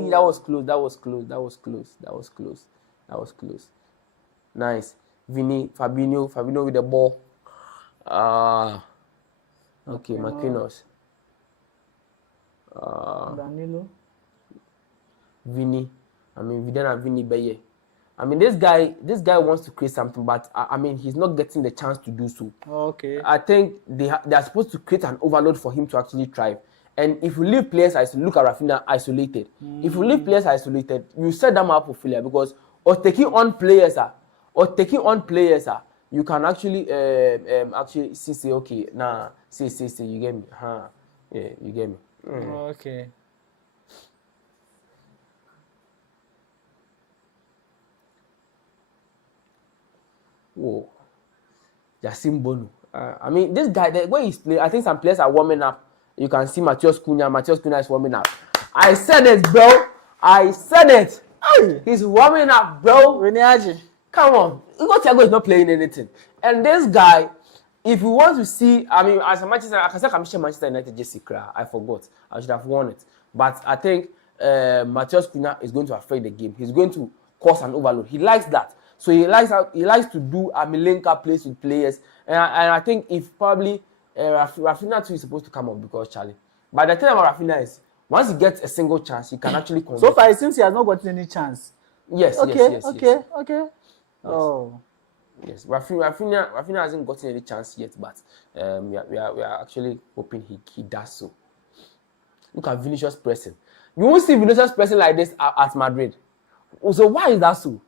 That was close. That was close. That was close. That was close. That was close. Nice. Fabinho with the ball. Okay, Marquinhos. Danilo. Vini. I mean, Vidal and Vini Beye. I mean, this guy wants to create something, but I mean, he's not getting the chance to do so. Okay. I think they are supposed to create an overload for him to actually thrive. And if you leave players look at Rafinha isolated. If you leave players isolated, you set them up for failure because taking on players, you can actually actually say okay, nah, see, you get me, yeah, you get me. Okay. Whoa, Yasim Bono. I mean, this guy, the way he's playing, I think some players are warming up. You can see Matheus Cunha. Matheus Cunha is warming up. I said it, bro. I said it. He's warming up, bro. Come on. Thiago is not playing anything. And this guy, if you want to see, I mean, as a Manchester, I can say Manchester United Jessica. I forgot. I should have won it. But I think Matheus Cunha is going to affect the game. He's going to cause an overload. He likes that. So he likes to do link-up plays with players. And I think if probably Rafinha too is supposed to come up because Charlie. But the thing about Rafinha is, once he gets a single chance, he can actually convert. So far, it seems he has not gotten any chance. Yes, okay. Yes. Oh. Yes, Rafinha hasn't gotten any chance yet, but we are actually hoping he does so. Look at Vinicius pressing. You won't see Vinicius pressing like this at Madrid. So why is that so?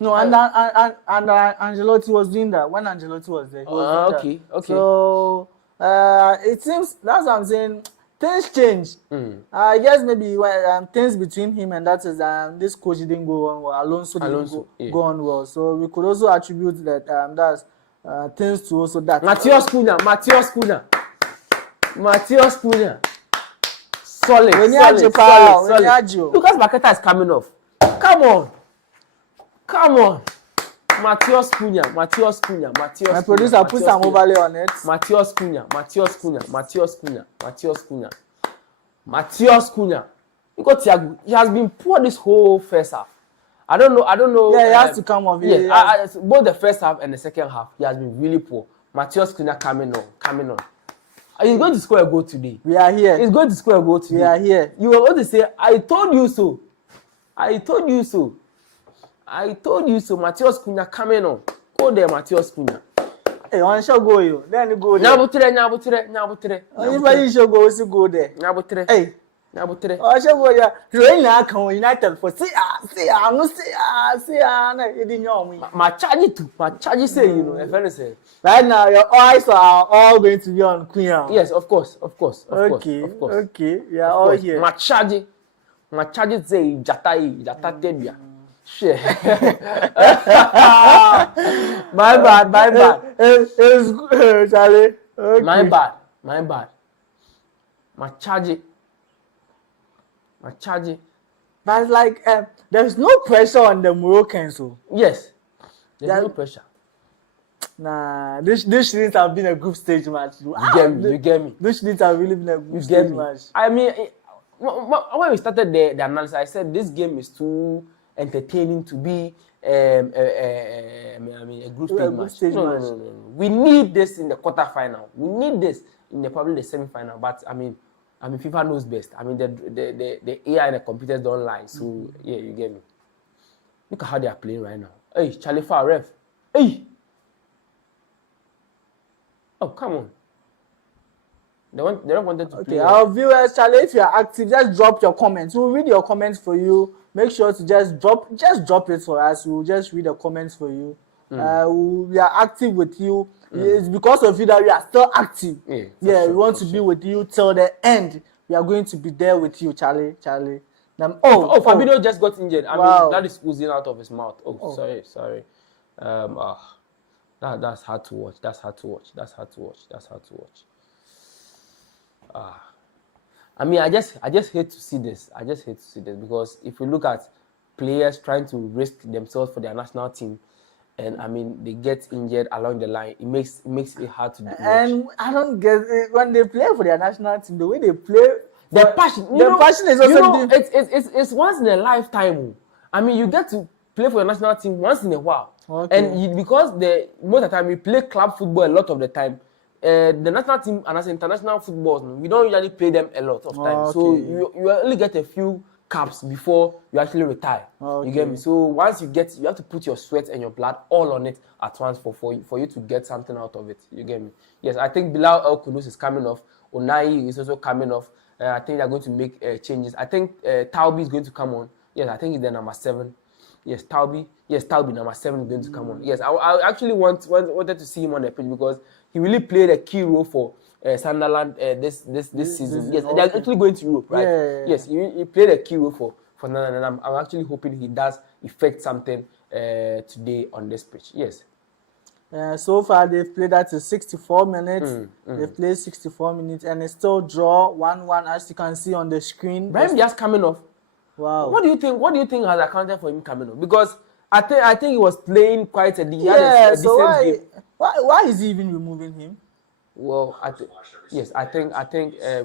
No, and Ancelotti was doing that when Ancelotti was there. He was doing that. Okay. So it seems that's what I'm saying. Things change. I guess maybe things between him and that is this coach didn't go on well. Alonso didn't go on well. So we could also attribute that that's things to also that. Matheus Cunha. Solid. Lucas Paqueta is coming off. Come on. Matheus Cunha. My producer put some overlay on it. Matheus Cunha. You got Thiago. He has been poor this whole first half. I don't know. Yeah, he has to come off. Yes, both the first half and the second half, he has been really poor. Matheus Cunha coming on. He's going to score a goal today. We are here. He's going to score a goal today. We are here. You were going to say, I told you so. Matheus Cunha coming on. Go there, Matheus Cunha. Hey, one shall go you. Then you go there. Nyabutere. Anybody should go, also go there. Nyabutere. Hey. I shall go there. Train now come United for see. You didn't know me. My charge say, if anything. Right now, your eyes are all going to be on Queen. Yes, of course. Okay. We are all here. My charge say Jata Tebia. Shit. My bad. It's good, Charlie. Okay. My bad. My charge. But like, there's no pressure on the Moroccans. So. Yes. There's no pressure. Nah, this shouldn't have been a group stage match. You get me. This shouldn't have really been a group stage match. I mean, when we started the analysis, I said this game is too entertaining to be a group stage match. No. We need this in the quarterfinal. We need this in probably the semi-final. But I mean, FIFA knows best. I mean, the AI and the computers don't lie. So yeah, you get me. Look at how they are playing right now. Hey, Charlie Farr, ref. Hey. Oh, come on. They don't want them to play. Okay, our viewers, Charlie, if you are active, just drop your comments. We'll read your comments for you. Make sure to just drop it for us. We'll just read the comments for you. We are active with you. It's because of you that we are still active. Yeah, we want to be with you till the end. We are going to be there with you, Charlie. Fabinho just got injured. I mean, that is oozing out of his mouth. Sorry. That's hard to watch. I mean, I just hate to see this. Because if you look at players trying to risk themselves for their national team, and I mean they get injured along the line. It makes it hard to watch. And I don't get it. When they play for their national team, the way they play, The passion, passion is also it's once in a lifetime. I mean, you get to play for your national team once in a while, and because most of the time we play club football a lot of the time. The national team and as international footballs, we don't usually play them a lot of times. So you only get a few caps before you actually retire. You get me? So once you have to put your sweat and your blood all on it at once for you to get something out of it. You get me? Yes, I think Bilal El Kounos is coming off. Unai is also coming off. I think they're going to make changes. I think Taubi is going to come on. Yes, I think he's the number 7. Yes, Taubi. Yes, Taubi number 7 is going to come on. Yes, I actually wanted to see him on the pitch because he really played a key role for Sunderland this season. Yes, they're actually going to Europe, right? Yeah. Yes, he played a key role for Sunderland, and I'm actually hoping he does effect something today on this pitch. Yes. So far, they've played that to 64 minutes. They've played 64 minutes, and it's still draw 1-1, as you can see on the screen. Brahim just coming off. Wow. What do you think has accounted for him coming off? Because I think he was playing quite a decent game. Why is he even removing him? Well, I think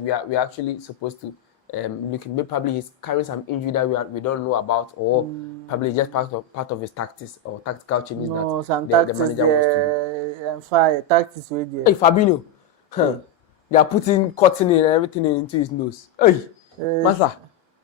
we are actually supposed to look. Probably he's carrying some injury that we don't know about, or probably just part of his tactics or tactical changes that the manager wants to do. Tactics with you. Hey Fabinho, they are putting cotton and everything into his nose. Hey, Master,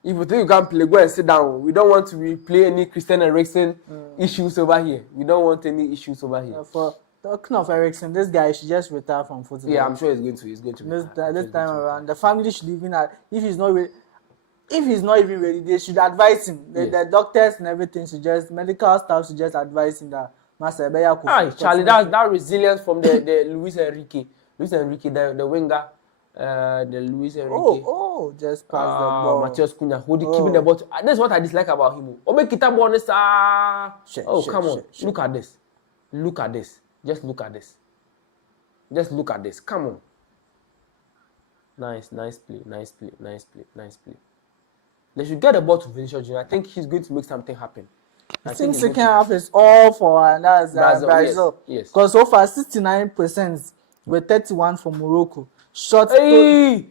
if you think you can play, go and sit down. We don't want to replay any Christian Eriksen issues over here. We don't want any issues over here. For talking of Eriksen, this guy should just retire from football. Yeah, I'm sure he's going to. This time around, the family should even if he's not even ready, they should advise him. The doctors and everything should just medical staff should just advise him that Master Ebeya could. Charlie, that resilience from the Luis Enrique, the winger, the Luis Enrique. Just pass the ball. Matheus Cunha, keeping the ball. That's what I dislike about him. Come on, look at this. Look at this. Just look at this. Just look at this. Come on. Nice play. They should get the ball to Vinicius Junior. I think he's going to make something happen. I think second half is all for and that's Brazil. Yes. Because so far 69% with 31 for Morocco. Shot. I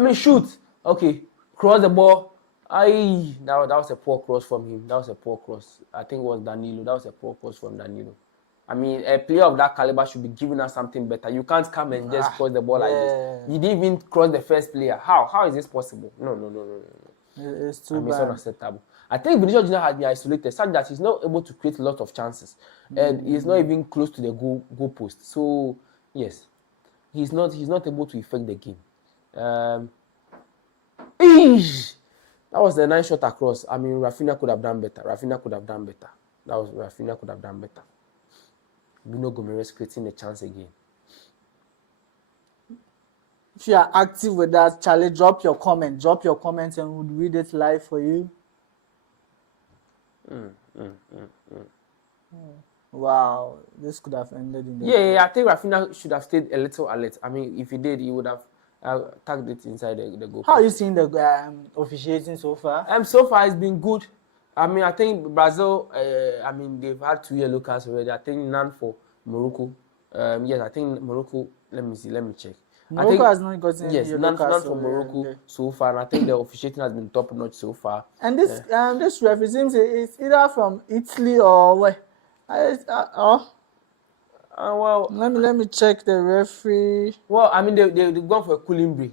mean, shoot. Okay, cross the ball. That was a poor cross from him. That was a poor cross. I think it was Danilo. That was a poor cross from Danilo. I mean, a player of that caliber should be giving us something better. You can't come and just cross the ball like this. You didn't even cross the first player. How is this possible? No. It's too bad. It's unacceptable. I think Vinicius Junior has been isolated, such that he's not able to create a lot of chances, and he's not even close to the goal post. So yes, he's not able to affect the game. That was a nice shot across. I mean, Rafinha could have done better. Rafinha could have done better. Bruno Gomes creating a chance again. If you are active with that, Charlie, drop your comment and we'll read it live for you. Wow, this could have ended in the Yeah, I think Rafinha should have stayed a little alert. I mean, if he did, he would have tagged it inside the goal. How are you seeing the officiating so far? So far, it's been good. I mean, I think Brazil, they've had 2 yellow cards already. I think none for Morocco. Yes, I think Morocco, let me check. Morocco has not gotten any yellow cards. None for Morocco so far. And I think the officiating has been top notch so far. And this referee seems it's either from Italy or where? Well, let me check the referee. Well, I mean, they've gone for a cooling break.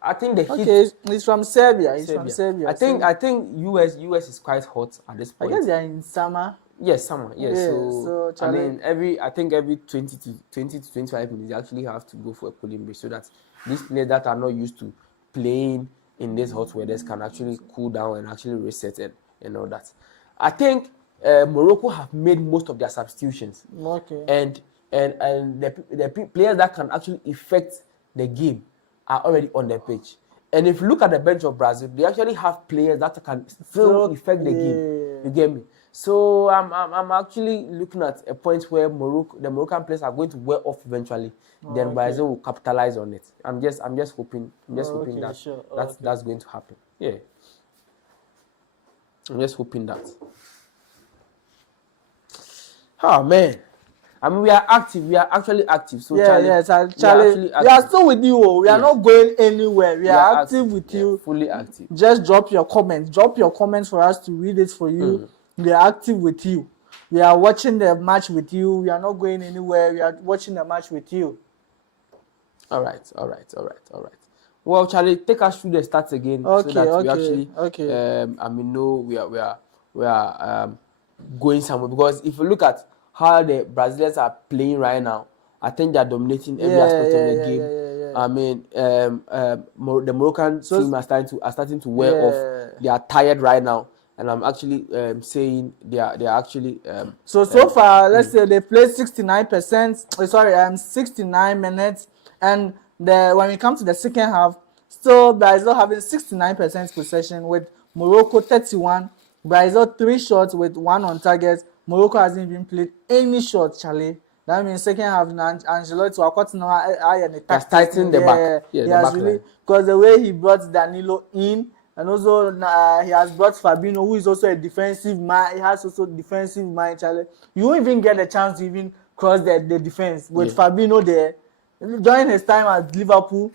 I think it's from Serbia. From Serbia. I think US is quite hot at this point. I guess they're in summer. Yes, summer. Yes. Yeah, so I mean, every 20 to 25 minutes, they actually have to go for a cooling break so that these players that are not used to playing in this hot weather can actually cool down and actually reset and all that. I think Morocco have made most of their substitutions. Okay. And the players that can actually affect the game are already on the pitch. And if you look at the bench of Brazil, they actually have players that can still affect the game. You get me? So I'm actually looking at a point where the Moroccan players are going to wear off eventually. Then Brazil will capitalize on it. I'm just hoping that's going to happen. Yeah. I'm just hoping that. Oh man, I mean we are active. We are actually active. So Charlie, Charlie, we are still with you. We are not going anywhere. We are active with you. Fully active. Just drop your comments. Drop your comments for us to read it for you. We are active with you. We are watching the match with you. We are not going anywhere. We are watching the match with you. All right. Well, Charlie, take us through the stats again, so that we actually, I mean, know we are going somewhere. Because if you look at how the Brazilians are playing right now, I think they are dominating every aspect of the game. I mean, the Moroccan team are starting to wear off. They are tired right now, and I'm actually saying they are actually. So far, let's say they played 69%. Sorry, 69 minutes, and when we come to the second half, still Brazil having 69% possession with Morocco 31. Brazil 3 shots with 1 on target. Morocco hasn't even played any shot, Charlie. That means second half, Ancelotti has tightened the back. He has really, because the way he brought Danilo in, and also he has brought Fabinho, who is also a defensive man. He has also defensive mind, Charlie. You won't even get a chance to even cross the defense with Fabinho there. During his time at Liverpool,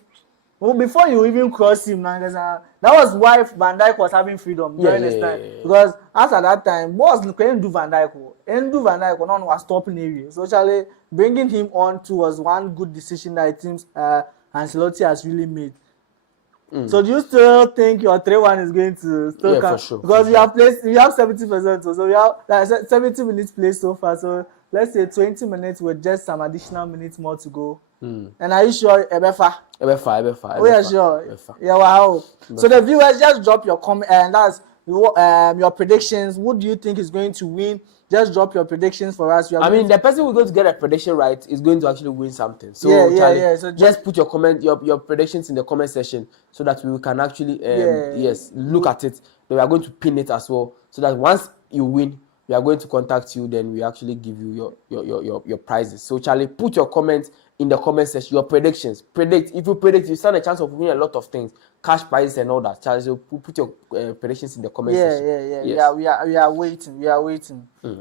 well, before you even cross him, that was why Van Dijk was having freedom during his time. Because after that time, boss couldn't do Van Dijk. No one was stopping area. So Charlie, bringing him on too was one good decision that it seems Ancelotti has really made. So do you still think your 3-1 is going to still come? For sure. Because we have 70%, so we have 70 minutes played so far. So let's say 20 minutes with just some additional minutes more to go. And are you sure Ebefa? Ebefa. Oh yeah, sure. Yeah, wow. So the viewers, just drop your comment, and that's your predictions. Who do you think is going to win? Just drop your predictions for us. I mean, the person who's going to get a prediction right is going to actually win something. So Charlie, so just put your predictions in the comment section so that we can actually look at it. Then we are going to pin it as well, so that once you win, we are going to contact you. Then we actually give you your prizes. So Charlie, put your comments in the comment section, your predictions. If you predict, you stand a chance of winning a lot of things, cash prizes and all that. Charlie, so put your predictions in the comment section. Yeah. We are waiting.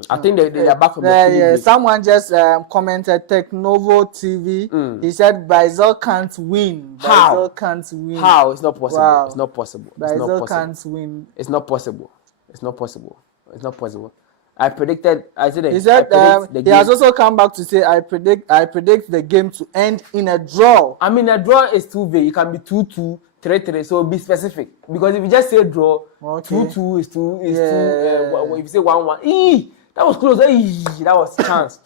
I think they are back from the Someone just commented Technovo TV. He said Brazil can't win. How? How? It's not possible. Wow. It's not possible. Brazil can't win. It's not possible. I predicted. I said he said he has also come back to say I predict the game to end in a draw. I mean, a draw is too vague. It can be 2-2, 3-3. So be specific, because if you just say draw, 2-2 is too. If you say 1-1, that was close. That was chance.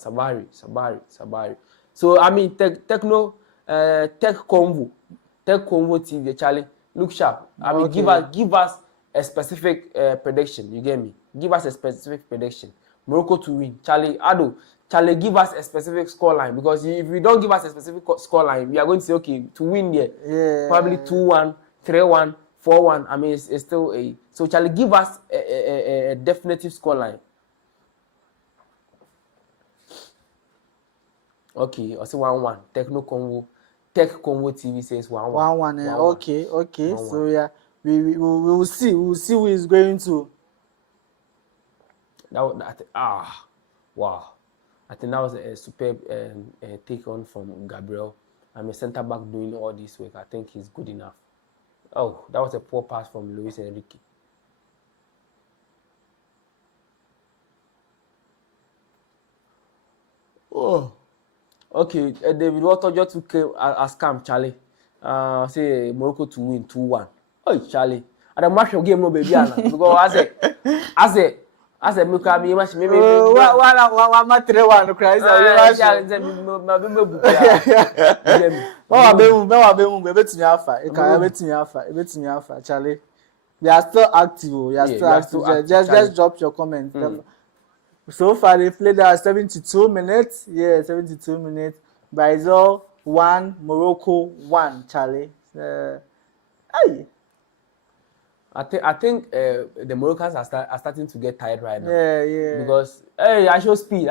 Sabari. So I mean, Tech Convo TV, Charlie, look sharp. I mean, give us a specific prediction. You get me? Give us a specific prediction. Morocco to win. Charlie, give us a specific scoreline, because if you don't give us a specific scoreline, we are going to say, okay, to win there, probably 2-1, 3-1, 4-1. I mean, it's still a. So Charlie, give us a definitive scoreline. Okay, I say 1-1. Tech Convo TV says 1-1. 1-1. Okay. 1-1. So yeah. We will see. We will see who is going to. Wow! I think that was a superb take on from Gabriel. I'm a centre back doing all this work. I think he's good enough. Oh, that was a poor pass from Luis Enrique. Oh, okay. David Walter just took as scam, Charlie. Say Morocco to win 2-1. Oh, Charlie. And the match game no baby because I said me come me match me what match 3-1 no cry say betimi afa Charlie. We are still active. Just drop your comment. So far they played 72 minutes. 72 minutes. Brazil 1, Morocco 1, Charlie. I think the Moroccans are starting to get tired right now. Yeah. Because I show speed.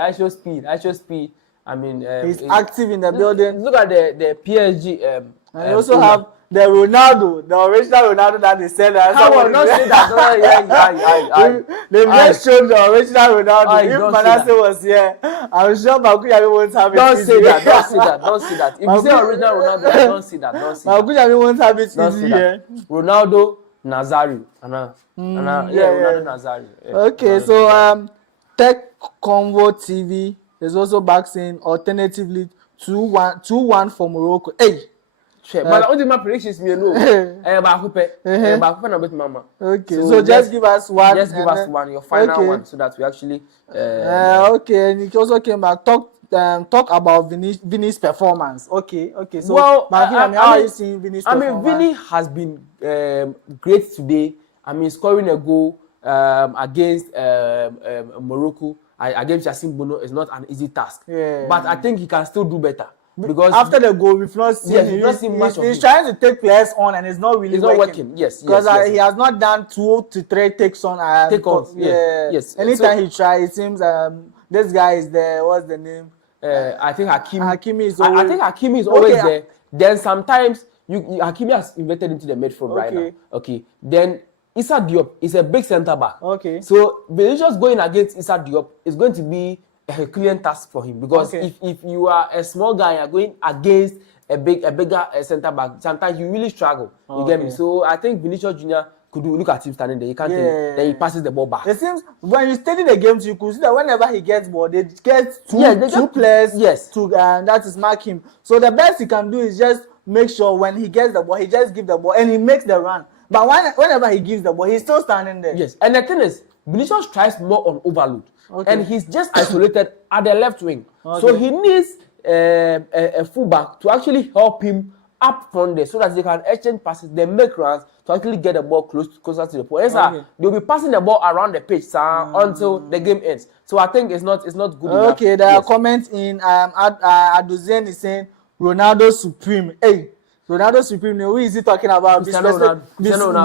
I mean, he's active in the building. Look at the PSG And you also have the Ronaldo, the original Ronaldo that they said. Come on, don't say that. They've just shown the original Ronaldo. If don't Manasseh was here, I'm sure Bakuyami won't have it. Don't say that. Don't say that. Don't say that. If you say original Ronaldo, don't say that. Don't say that. Bakuyami won't have it Don't easy say here. that. Ronaldo Nazario. Ronaldo Nazario. Yeah. Okay, Ronaldo so Nazario. Tech Convo TV is also back saying alternatively 2-1 for Morocco. Hey. But only my predictions me no. Okay, so just give us one. Just give us one, your final one, so that we actually. Okay, and he also came back talk about Vinny's performance. Okay. So, well, how are you seeing Vinny's performance? Vinny has been great today. I mean, scoring a goal against Morocco against Yacine Bono is not an easy task. Yeah. But I think he can still do better. Because after the goal, we've not seen him. He's trying to take players on, and it's not really working. Yes, because he has not done 2 to 3 takes on. Take-ons. Yes. Anytime he tries, it seems this guy is there. What's the name? I think Hakimi is always. I think Hakimi is always there. Then sometimes Hakimi has inverted into the midfield right now. Okay. Then Issa Diop is a big centre back. Okay. So Vinicius going against Issa Diop is going to be a Herculean task for him, because if you are a small guy, you're going against a bigger centre back, sometimes you really struggle. You get me? So I think Vinicius Junior could look at him standing there. He can't. Then he passes the ball back. It seems when you study the games, you could see that whenever he gets ball, they get two players to that is mark him. So the best he can do is just make sure when he gets the ball, he just give the ball and he makes the run. But whenever he gives the ball, he's still standing there. Yes, and the thing is, Vinicius tries more on overload. And he's just isolated at the left wing. So he needs a fullback to actually help him up front there, so that they can exchange passes, they make runs to actually get the ball closer to the point. They'll be passing the ball around the pitch until the game ends. So I think it's not good enough. Okay, there are comments in Aduzen is saying Ronaldo Supreme. Hey, Ronaldo Supreme, who is he talking about? Be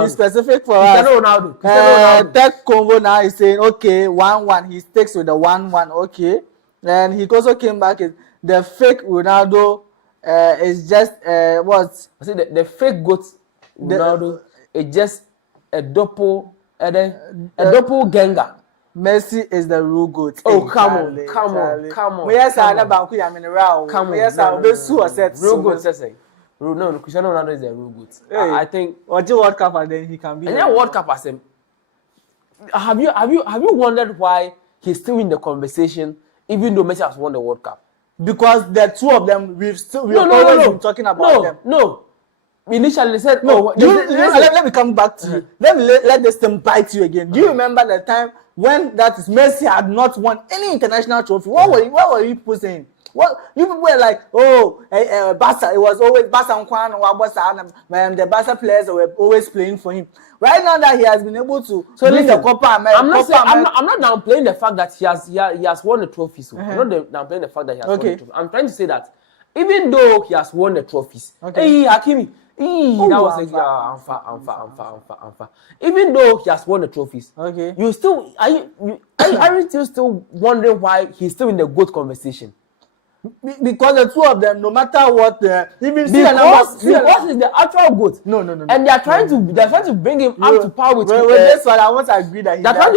specific for us. Cristiano Ronaldo. Tech Convo now is saying, okay, 1-1. He sticks with the 1-1. Okay. And he also came back. The fake Ronaldo is just what? I said the fake goat Ronaldo is just a doppelganger. Messi is the real goat. Oh, come on. Yes, I know. Come on. Yes, I real goat. No, Cristiano Ronaldo is a real good. Hey, I think. Or the World Cup, and then he can be. And yeah, World Cup as him. Have you wondered why he's still in the conversation, even though Messi has won the World Cup? Because the two of them, we've always been talking about them. No. Initially they said let me come back to you. Let this thing bite you again. Do you remember the time when that is Messi had not won any international trophy? What were you people saying? Well, you people were like, Barca. It was always Barca and Kwan, the Barca players were always playing for him. Right now that he has been able to win the Copa America. I'm not downplaying the fact that he has won the trophies. I'm not downplaying the fact that he has won the trophy. I'm trying to say that even though he has won the trophies, hey Hakimi, that was Anfa. Even though he has won the trophies, you still aren't you still wondering why he's still in the GOAT conversation? Because the two of them, no matter what, even because is the actual GOAT. No. And they are trying to bring him up to par with him. This one, I want to agree that they're trying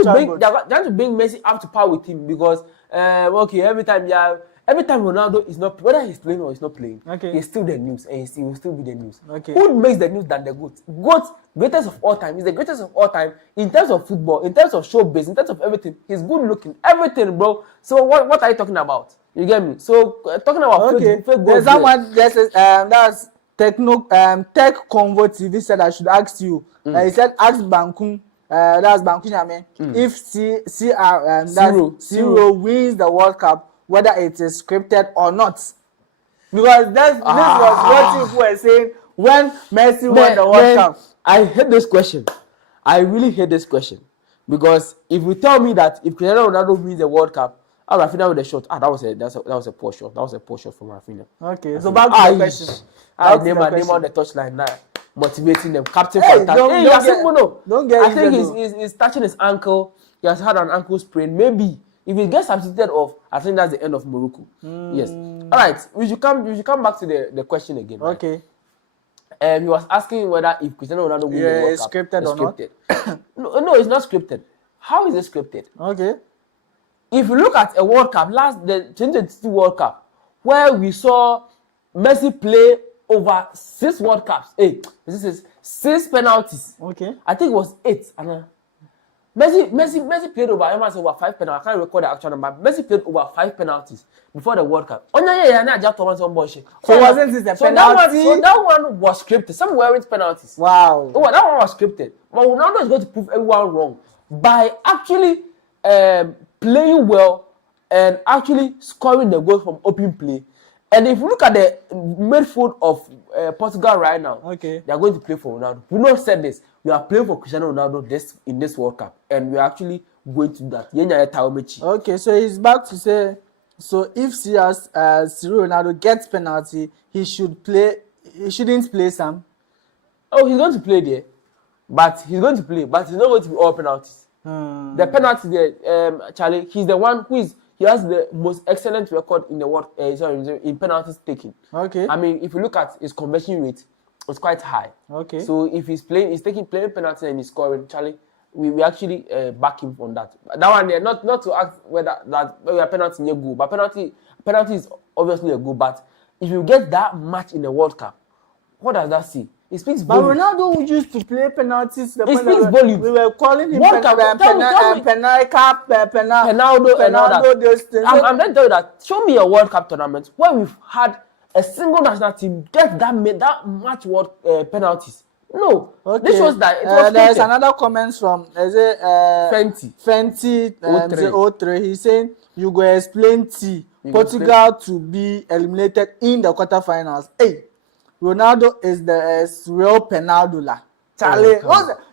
to bring Messi up to par with him, because every time Ronaldo is not, whether he's playing or he's not playing, he's still the news, and he will still be the news. Who makes the news than the GOAT? GOAT, greatest of all time, is the greatest of all time in terms of football, in terms of showbiz, in terms of everything. He's good looking, everything, bro. So what are you talking about? You get me? So talking about fake goals. There's someone that's Tech Convo TV said I should ask you. He said ask Bankun. That's Bankun Yame. If Zero wins the World Cup, whether it is scripted or not. Because this was what people were saying when Messi won the World Cup. I hate this question. I really hate this question. Because if you tell me that if Cristiano Ronaldo wins the World Cup, Rafinha with the shot. That was a poor shot. That was a poor shot from Rafinha. Okay, so back to the question. Name on the touchline now, motivating them. Captain Fantastic. I think he's touching his ankle. He has had an ankle sprain. Maybe if he gets substituted off, I think that's the end of Morocco. Yes. All right. We should come back to the question again. Okay. He was asking whether if Cristiano Ronaldo wins the World it's Cup, scripted it's or not? scripted. No, it's not scripted. How is it scripted? Okay. If you look at a World Cup, the 2022 World Cup, where we saw Messi play over 6 World Cups, this is 6 penalties. Okay. I think it was 8. And Messi played over 5 penalties. I can't recall the actual number. Messi played over 5 penalties before the World Cup. So wasn't it a penalty? So that one was scripted. Some weren't penalties. Wow. Oh, that one was scripted. But Ronaldo is going to prove everyone wrong by actually playing well and actually scoring the goals from open play. And if you look at the midfield of Portugal right now, okay, they are going to play for Ronaldo. We not said this. We are playing for Cristiano Ronaldo in this World Cup, and we are actually going to do that. Okay, so he's back to say, so if Ciro Ronaldo gets penalty, he should play. He shouldn't play Sam. Oh, he's going to play there, but he's going to play, but it's not going to be all penalties. The penalty there, Charlie, he's the one who is. He has the most excellent record in the world. In penalties taken. Okay. I mean, if you look at his conversion rate, it's quite high. Okay. So if he's playing penalties and he's scoring, Charlie, we actually back him on that. That one there, not to ask whether a penalty is a goal, but penalty is obviously a goal. But if you get that much in the World Cup, what does that see? It speaks volume. But Ronaldo used to play penalties. It speaks volume. We were calling him Penaldo and all that. I'm going to tell you that. Show me a World Cup tournament where we've had a single national team get that much world penalties. No. Okay. This shows that it was there's another comment from Fenty 03. He's saying you go explain Portugal to be eliminated in the quarterfinals. Hey. Ronaldo is the real Penaldo la. Charlie,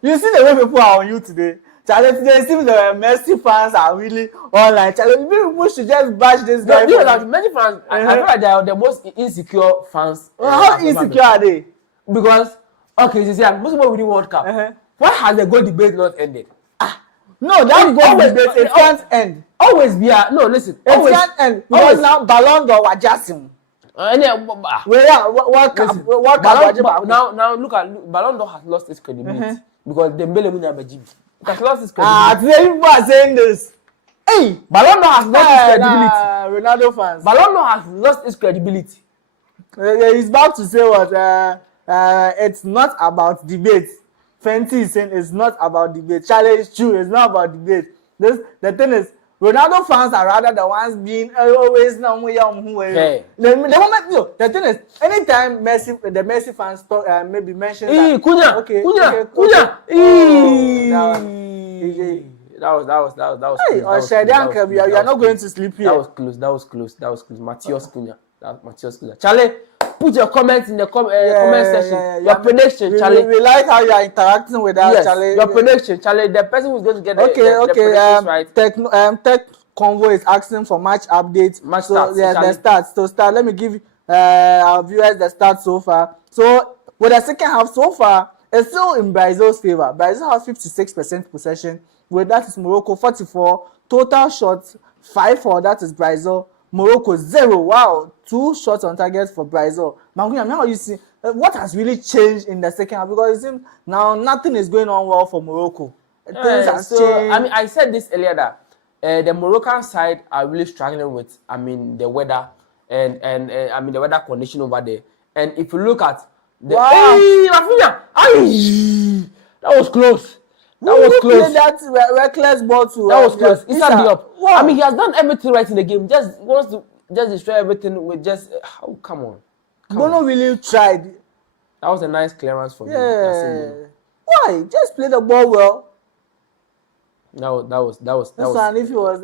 you see the way people are on you today. Charlie, today it seems the Messi fans are really online. Charlie, people should just bash this guy. Messi fans, I feel like they are the most insecure fans. How insecure are they? Because, okay, you see, most people winning World Cup. Why has the goal debate not ended? No, that goal debate, it can't end. Always be listen. It can't end. Because now Ballon d'Or was just him. Now look at Ballon d'Or has lost its credibility because Dembele win Abajib. It has lost its credibility. Today people are saying this. Hey, Ballon d'Or has lost its credibility. Ronaldo fans. Ballon d'Or has lost its credibility. He's about to say what? It's not about debate. Fenty is saying it's not about debate. Charlie, it's true. It's not about debate. The thing is, Ronaldo fans are rather the ones being always now. The moment the thing is, anytime the Messi fans talk, maybe mention that. Kunya. That was. Hey, you are not going to sleep here. That was close. Matthias Kunya. Charlie, put your comments in the comment section. Your prediction, Charlie. We like how you are interacting with us, Charlie. Your prediction, Charlie. The person who's going to get the predictions right. Tech Convo is asking for match updates. The stats. So let me give our viewers the stats so far. So with the second half so far, it's still in Brazil's favor. Brazil has 56% possession. With that is Morocco 44. Total shots 5-4. That is Brazil. Morocco 0. Wow, 2 shots on target for Brazil. Mangunya, how you see what has really changed in the second half? Because it seems now nothing is going on well for Morocco. Things have changed. I mean, I said this earlier that the Moroccan side are really struggling with, the weather and the weather condition over there. And if you look at the that was close. That was close. That reckless ball to. That was close. It's not the up. Wow. I mean, he has done everything right in the game. Just wants to destroy everything with just. Oh, come on. Bono really tried. That was a nice clearance for me. Why? Just play the ball well. That was. And if it was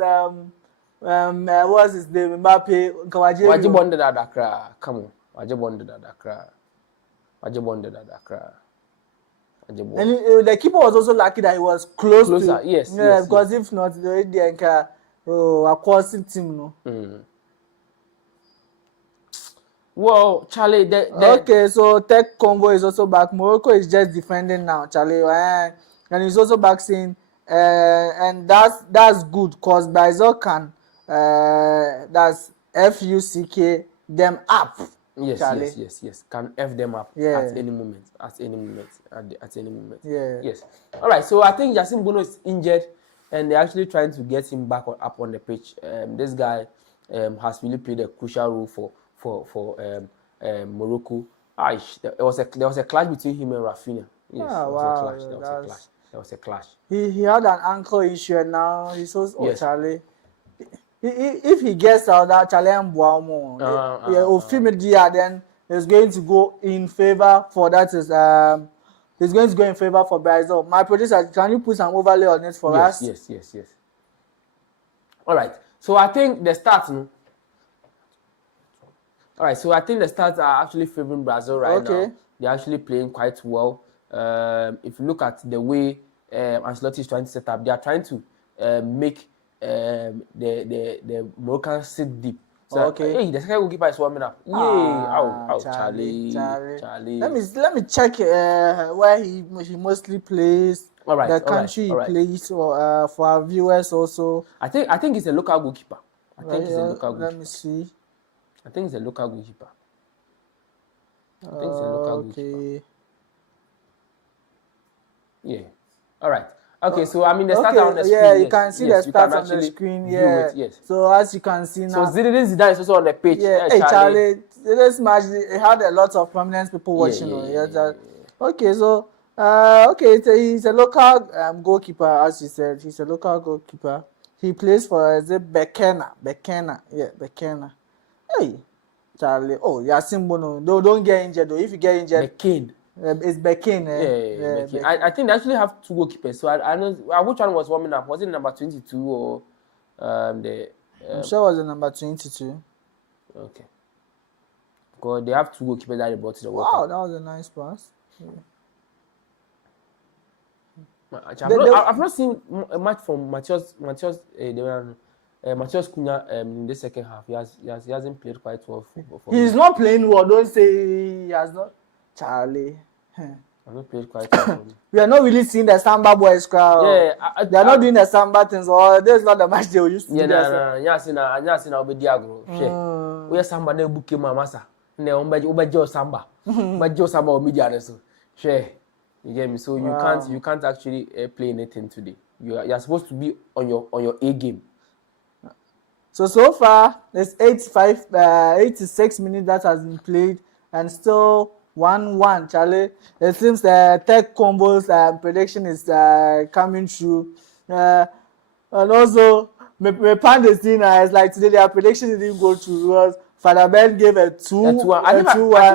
what's his name, Mbappe, Wajibonde Dakra. Come on. Wajibonde Dakra. And the keeper was also lucky that he was closer. Yes. Because if not, the across team, no. Well, Charlie, okay, so Tech Convo is also back. Morocco is just defending now, Charlie, and he's also back saying, and that's good because Brazil can, that's FUCK them up. Yes, Charlie. yes. Can F them up Yeah. at any moment. At any moment. Yeah. Yes. All right. So I think Yasin Bono is injured, and they're actually trying to get him back up on the pitch. This guy has really played a crucial role for Morocco. There was a clash between him and Rafinha. Yes, Ah, there was wow, a clash. There was a that's- clash. There was a clash. He had an ankle issue and now he's so Yes. Charlie. If he gets out that Charlie and Buamo, then it's going to go in favor for that is he's going to go in favor for Brazil. My producer, can you put some overlay on it for us? Yes. All right. So I think the stats. All right. So I think the stats are actually favoring Brazil right now. They're actually playing quite well. If you look at the way Ancelotti is trying to set up, they are trying to make the Moroccans sit deep. So, hey, the second goalkeeper is warming up. Yay! Charlie. Let me check where he mostly plays. All right, the country he plays for our viewers also. I think he's a local goalkeeper. Let me see. I think he's a local goalkeeper. Yeah. All right. Okay, so I mean the stats are on the screen. Yeah, you can see the stats on the screen. Yeah. Yes. So as you can see now. So Zidane is also on the page. Yeah. Hey, Charlie, this match it had a lot of prominent people watching. Okay, so he's a local goalkeeper, as you said. He's a local goalkeeper. He plays for Bekena. Yeah, Bekena. Hey, Charlie. Oh, Yasin Bono. Don't get injured though. If you get injured, Bekane. It's Bekin. I think they actually have two goalkeepers. So I know which one was warming up. Was it number 22 or the? I'm sure it was the number 22. Okay. Because they have two goalkeepers that they brought to the World Cup. That was a nice pass. Yeah. I've not seen a match from Matheus Cunha in the second half. He hasn't played quite well. He's not playing well. Don't say he has not. Charlie. I've not played quite well. We are not really seeing the Samba boys crowd. Yeah, they are not doing the Samba things. Or this is not the match they used to do. Yeah, I'll be Diago. We are Samba ne buke mamasa. Ne obajo Samba. Bajo Samba or media so. Share. You get me? So you can't actually play anything today. You're supposed to be on your A game. So far, there's 86 minutes that has been played and still 1-1, Charlie. It seems the tech combos prediction is coming true. And also, my pan is like today their prediction didn't go through because Father Ben gave a 2-1. I think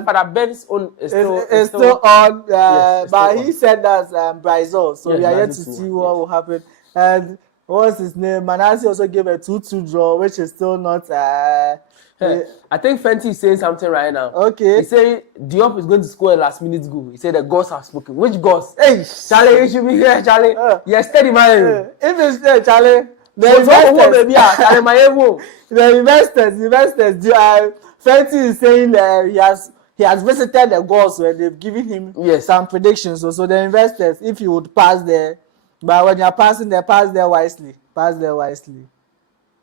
Father Ben's own is still on, but he said that's Brazil. So we are yet to see what will happen. And what's his name? Manassi also gave a 2-2 draw, which is still not. I think Fenty is saying something right now. Okay. He's saying Diop is going to score a last-minute goal. He said the gods have spoken. Which gods? Hey, Charlie, you should be here, Charlie. You're steady, man. If it's there, Charlie, the investors. Fenty is saying that he has visited the gods where they've given him some predictions. So the investors, if you would pass there, but when you're passing there, pass there wisely.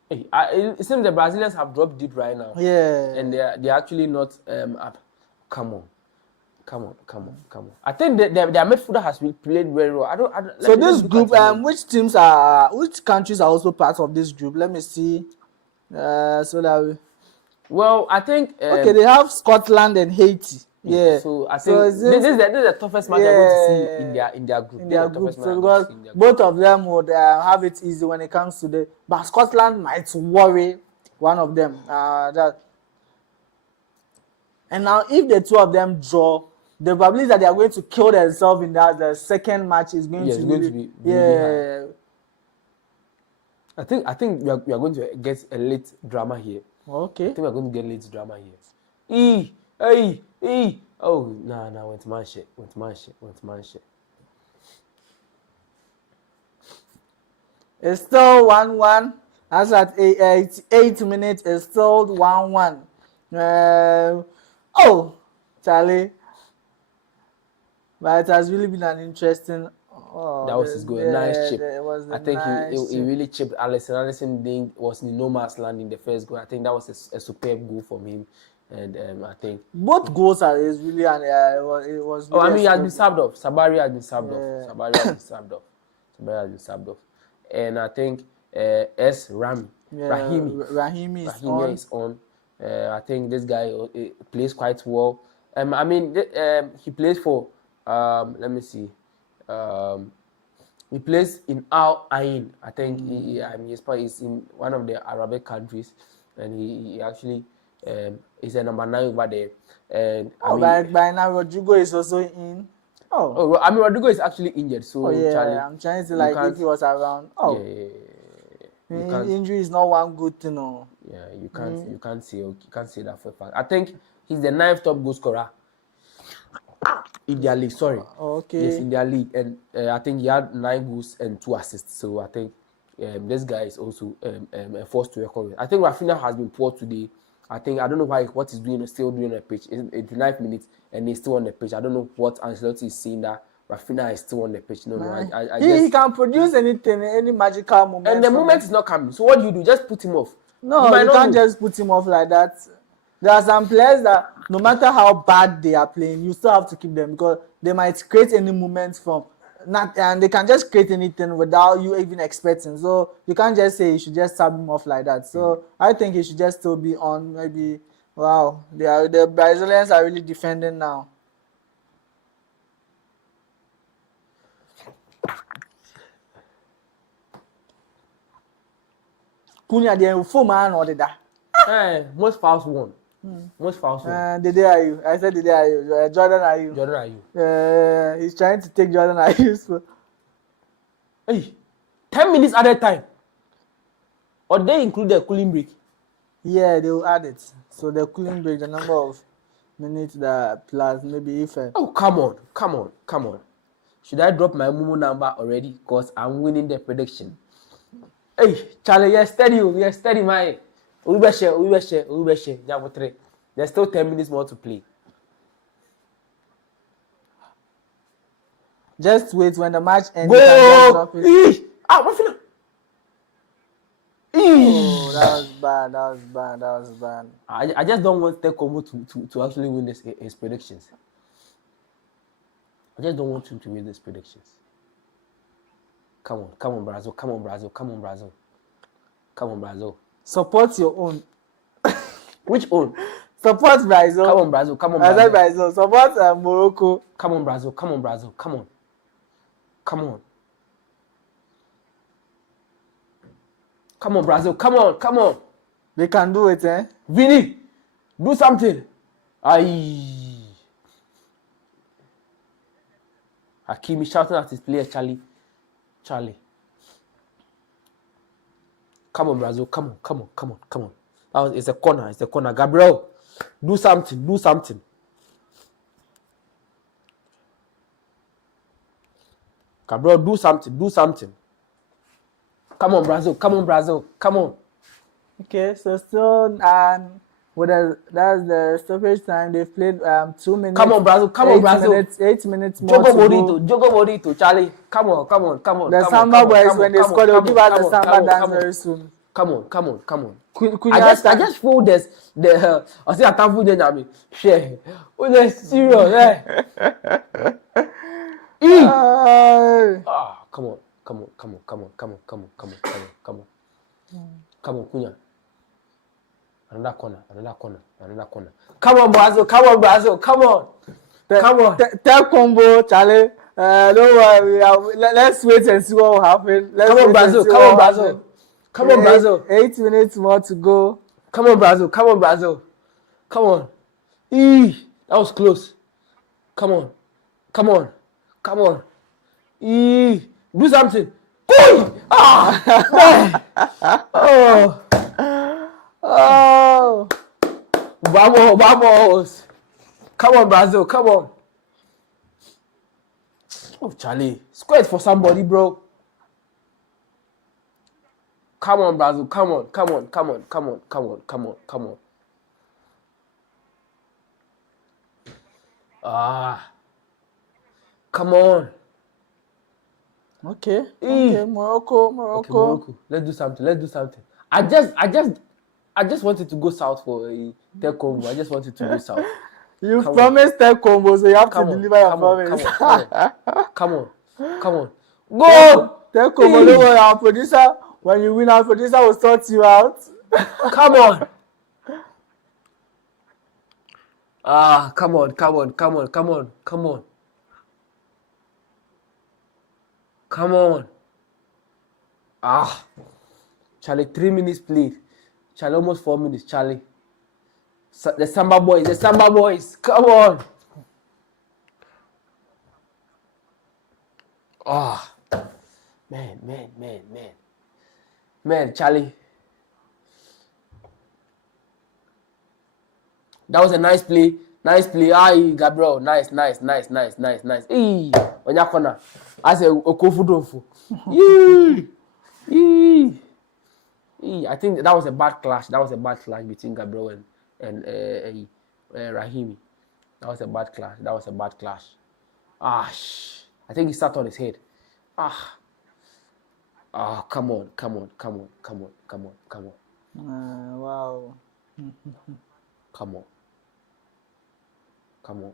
Hey, it seems the Brazilians have dropped deep right now. Yeah. And they're actually not up. Come on. I think their midfielder has played very well. So this group, which countries are also part of this group? Let me see. So that well, I think they have Scotland and Haiti. Yeah. So I think this is the toughest match they're going to see in their group. So because both of them would have it easy when it comes to but Scotland might worry one of them. And now if the two of them draw, the probability that they are going to kill themselves in the second match is going to be high. I think we are going to get a late drama here. Okay. I think we are going to get late drama here. Hey. Oh, no, went man shit. It's still 1-1. As at 8 minutes, it's still 1-1. Charlie. But it has really been an interesting. That was his goal. Nice chip. I think he really chipped Alisson. Alisson was in no man's land in the first goal. I think that was a superb goal from him. and I think Both goals is really it was oh, really I mean, he has been explosive. subbed off. Sabari has been subbed Yeah. off. Sabari has been subbed off. Sabari has been subbed off. And I think S. Rami, Yeah, Rahimi Rahimi is on. I think this guy plays quite well. I mean, he plays for, let me see. He plays in Al Ain. I think I mean, he's in one of the Arabic countries, and he actually is a number 9 over there. And Oh, by now Rodrigo is also in. Oh, I mean, Rodrigo is actually injured, so yeah, Charlie, I'm trying to like if he was around. Oh, yeah, injury is not one good thing, no. Yeah, you can't say that for a fact. I think he's the 9th top goal scorer in their league. Sorry, okay. Yes, in their league, and I think he had 9 goals and 2 assists. So I think this guy is also a force to reckon with. I think Rafinha has been poor today. I don't know what he's doing, still doing on the pitch. It's 89 minutes and he's still on the pitch. I don't know what Ancelotti is seeing that Rafinha is still on the pitch. No, he can produce anything, any magical moment. And the moment is not coming. So what do? Just put him off. No, you can't just put him off like that. There are some players that no matter how bad they are playing, you still have to keep them because they might create any moment from not, and they can just create anything without you even expecting. So you can't just say you should just sub him off like that. So I think he should just still be on. Maybe wow, the Brazilians are really defending now. Cunha, the full man or the most fouls won. Most fouls won. Dede Ayew. I said Dede Ayew. Jordan Ayew. Jordan Ayew. He's trying to take Jordan Ayew. Hey, 10 minutes at a time. Or they include the cooling break? Yeah, they will add it. So the cooling break, the number of minutes that plus maybe if. Oh, come on. Should I drop my Momo number already? Because I'm winning the prediction. Hey, Charlie, you're steady, man. There's still 10 minutes more to play. Just wait when the match ends. Go! Rafinha! Oh, that was bad. I just don't want Tekomo to actually win his predictions. I just don't want him to win his predictions. Come on, Brazil. Support your own. Which own? Support Brazil. Come on, Brazil. I said Brazil. Support Morocco. Come on, Brazil. Come on. Come on, Brazil. Come on. They can do it, eh? Vini, do something. Hakimi shouting at his player, Charlie. Come on, Brazil. Come on. It's a corner. Gabriel, do something. Gabriel, do something. Come on, Brazil. Come on. Okay, so still that's the stoppage time. They've played 2 minutes. Come on, Brazil. 8 minutes more to go. Jogo Morito, Charlie. Come on. The Samba boys, when they score, they'll give us the Samba dance very soon. Come on. I just feel there's the I say I can't feel the share. Oh, that's serious, eh? Come on. Come on, Cunha. Another corner. Come on, Brazil. Come on. Tell Combo, Charlie. Don't worry. Let's wait and see what will happen. Come on, Brazil. 8 minutes more to go. Come on, Brazil. Come on. That was close. Come on. Do something. Oh. Vamos. Come on, Brazil. Come on. Oh, Charlie. Square it for somebody, bro. Come on, Brazil. Come on. Come on. Okay. Morocco. Okay, Morocco. Let's do something. I just I just wanted to go south for a tech combo. I just wanted to go south. You Come promised that combo, so you have Come to on, deliver your come on, promise. come on. Go! Tell combo, don't worry, our producer, when you win, our producer will sort you out. Come on. Come on. Charlie, 3 minutes played. Charlie, almost 4 minutes, Charlie. The Samba boys. Come on. Man, Charlie. That was a nice play. Aye, Gabriel. Nice. Eee, on your corner. I said, Okofudofu. Yee. I think that was a bad clash. Between Gabriel and Rahimi. That was a bad clash. I think he sat on his head. Come on. Wow. Come on.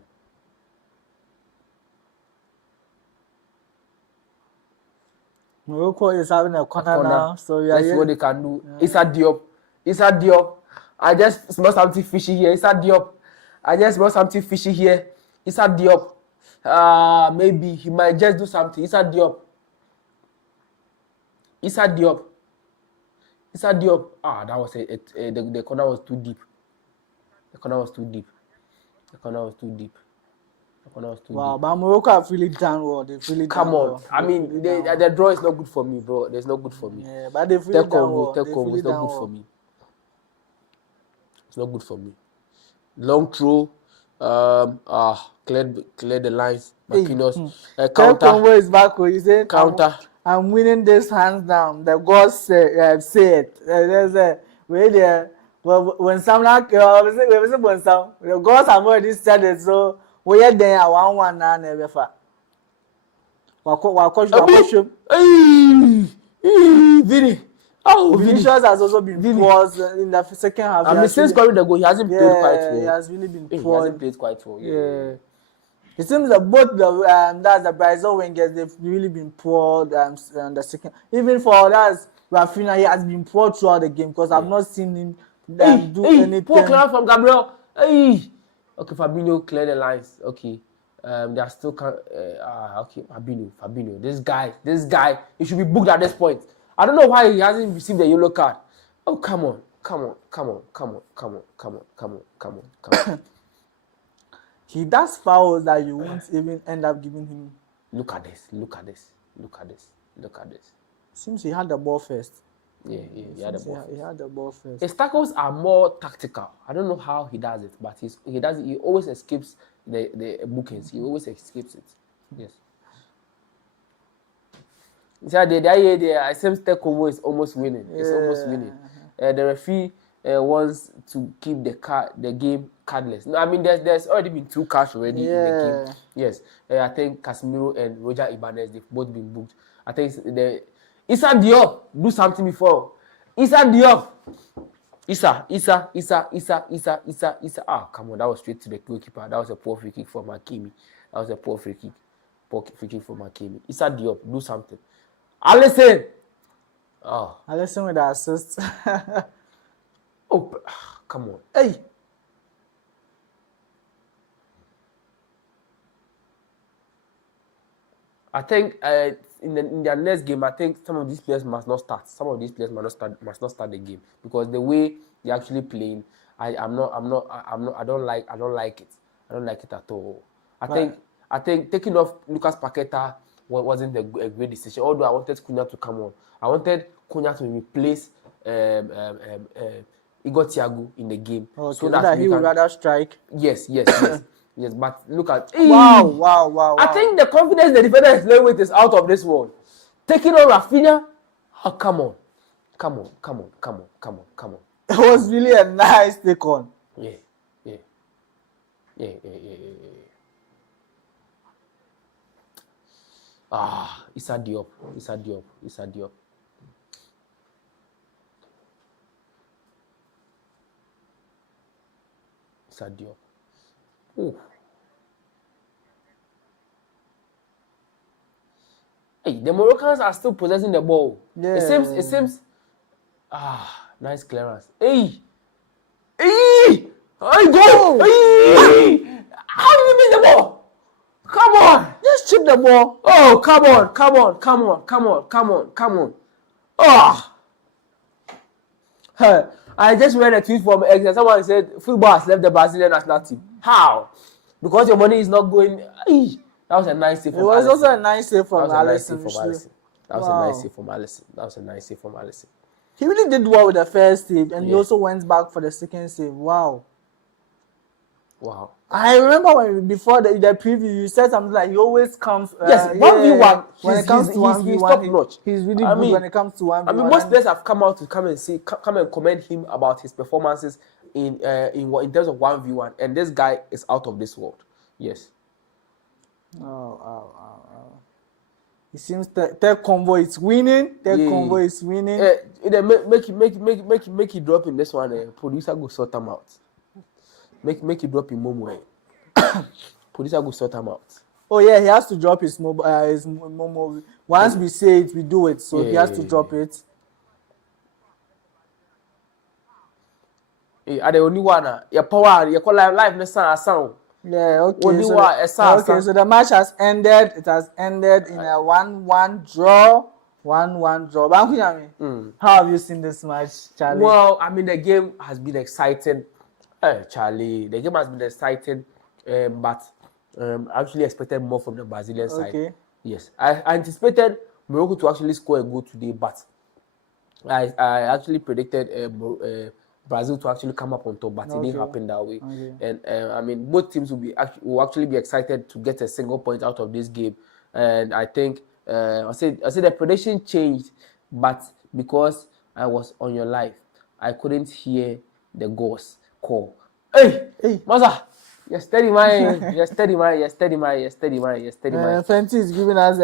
Morocco is having a corner now, so we are Let's see what they can do. Issa Diop. I just smell something fishy here. Issa Diop. Maybe he might just do something. Issa Diop. That was the corner was too deep. Wow, but Morocco have really done well. They've really Come done on. well. I mean, the draw is not good for me, bro. It's not good for me. Yeah, but they've really done well. Tech combo is not good for me. It's not good for me. Long throw. Clear the lines. Marquinhos. Tech combo is back. You say Counter. I'm winning this hands down. The gods say it. There's a way there. When some like the gods have already said it, so we are there 1-1 now. Never far. Vini. Vinicius has also been poor in the second half. I mean, since scoring the goal, he hasn't played quite well. He has really been poor. He hasn't played quite well. Yeah. It seems that both the Brazil wingers, they've really been poor in the second. Even for us, Rafinha, he has been poor throughout the game because I've not seen him do anything. Poor clearance from Gabriel. Okay, Fabinho clear the lines. Okay. They are still okay, Fabinho. This guy, he should be booked at this point. I don't know why he hasn't received a yellow card. Oh, come on. He does fouls that you won't even end up giving him. Look at this. Seems he had the ball first. Yeah, he had the ball. He had the ball first. His tackles are more tactical. I don't know how he does it, but he does it. He always escapes the bookings. He always escapes it. Yes. So I sense Tekomo is almost winning. It's almost winning. The referee wants to keep the game cardless. No, I mean there's already been 2 cards already in the game. Yes. I think Casemiro and Roger Ibanez, they've both been booked. I think Issa Diop do something before. Issa Diop. Issa. Come on, that was straight to the goalkeeper. That was a poor free kick for Makimi. Issa Diop, do something. Alisson with the assist. Come on. Hey. I think in their next game, I think some of these players must not start. Must not start the game because the way they're actually playing, I don't like it. I don't like it at all. I think taking off Lucas Paqueta wasn't a great decision. Although I wanted Cunha to come on, I wanted Cunha to replace Igor Thiago in the game, so that he would rather strike. Yes. Yes, but look at wow. I think the confidence the defender is playing with is out of this world. Taking on Rafinha, come on. It was really a nice take on. Yeah. Issa Diop. Sadio. Oh. Hey, the Moroccans are still possessing the ball. Yeah. It seems. Nice clearance. Hey, hey, go! Hey, how did you miss the ball? Come on, Just chip the ball. oh, come on. Oh, I just read a tweet from X and someone said football has left the Brazilian national team. How? Because your money is not going. Hey, that was a nice save It from was Alisson. also a nice save from That was a nice Alisson. save from Alisson. That was a nice save from Alisson. He really did well with the first save, and he Yeah. also went back for the second save. Wow. Wow. I remember when before the preview, you said something like he always comes. Yes, 1v1. When it comes to 1v1, he's top notch. He's really I good mean, when it comes to 1v1. I mean, most players have come out to come and commend him about his performances in terms of 1v1, and this guy is out of this world. Yes. Oh. It seems that convoy is winning. Convoy is winning. Make it drop in this one. Producer go sort them out. Make it drop in Momo. Producer go sort them out. Oh yeah, he has to drop his Momo. Once we say it, we do it. So he has to drop it. Are the only one? Your power, your call live next sound. Yeah, okay. Okay, So the match has ended. It has ended in a 1-1 draw. 1-1 draw. How have you seen this match, Charlie? Well, I mean, the game has been exciting. Charlie, the game has been exciting, but I actually expected more from the Brazilian side. Yes, I anticipated Morocco to actually score a goal today, but I actually predicted Brazil to actually come up on top, but it didn't happen that way. And I mean, both teams will actually be excited to get a single point out of this game. And I think I said the prediction changed, but because I was on your live, I couldn't hear the goals call. Hey, Maza, you're steady, man. Fenty is giving us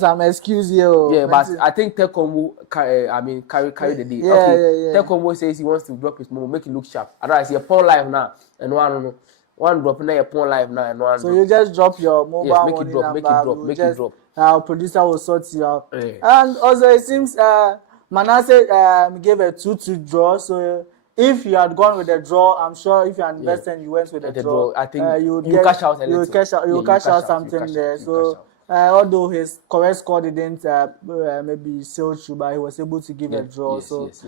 some excuse here. Yeah, but I think Tekombo carry the day. Yeah. Tekombo says he wants to drop his move, make it look sharp. Otherwise, you're pawn live now, and one drop now, you're pawn live now, and one. So you just drop your mobile yes, make it drop. Our producer will sort you out. Yeah. And also, it seems Manasseh gave a 2-2 draw. So if you had gone with a draw, I'm sure if you had invested, you went with a draw. I think you cash out a little. You cash out something there. So although his correct score didn't maybe sail through, but he was able to give a draw. Yes.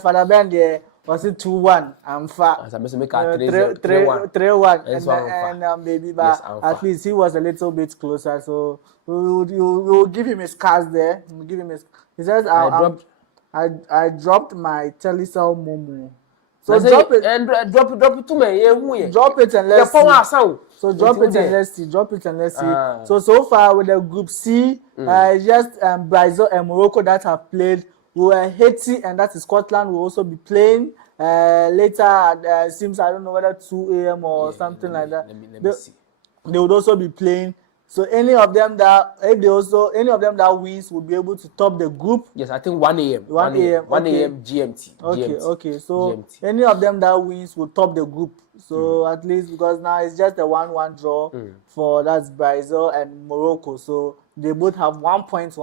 Father Ben there was it 2-1 and far 3-1 and baby, but at least he was a little bit closer. So we will give him his cards there. We'll give him his. He says I dropped my Telecel Momo. So drop it and drop it to me. Drop it and let's see. So drop it and let's see. So far with the group C, just Brazil and Morocco that have played. Haiti and that is Scotland will also be playing later. Seems I don't know whether 2 a.m. or something like that. Let me see. They would also be playing. So any of them that wins will be able to top the group. Yes, I think 1 a.m. 1 a.m. 1 a.m. GMT. Okay. So GMT. any of them that wins will top the group. So at least because now it's just a 1-1 draw for that's Brazil and Morocco. So they both have 1 point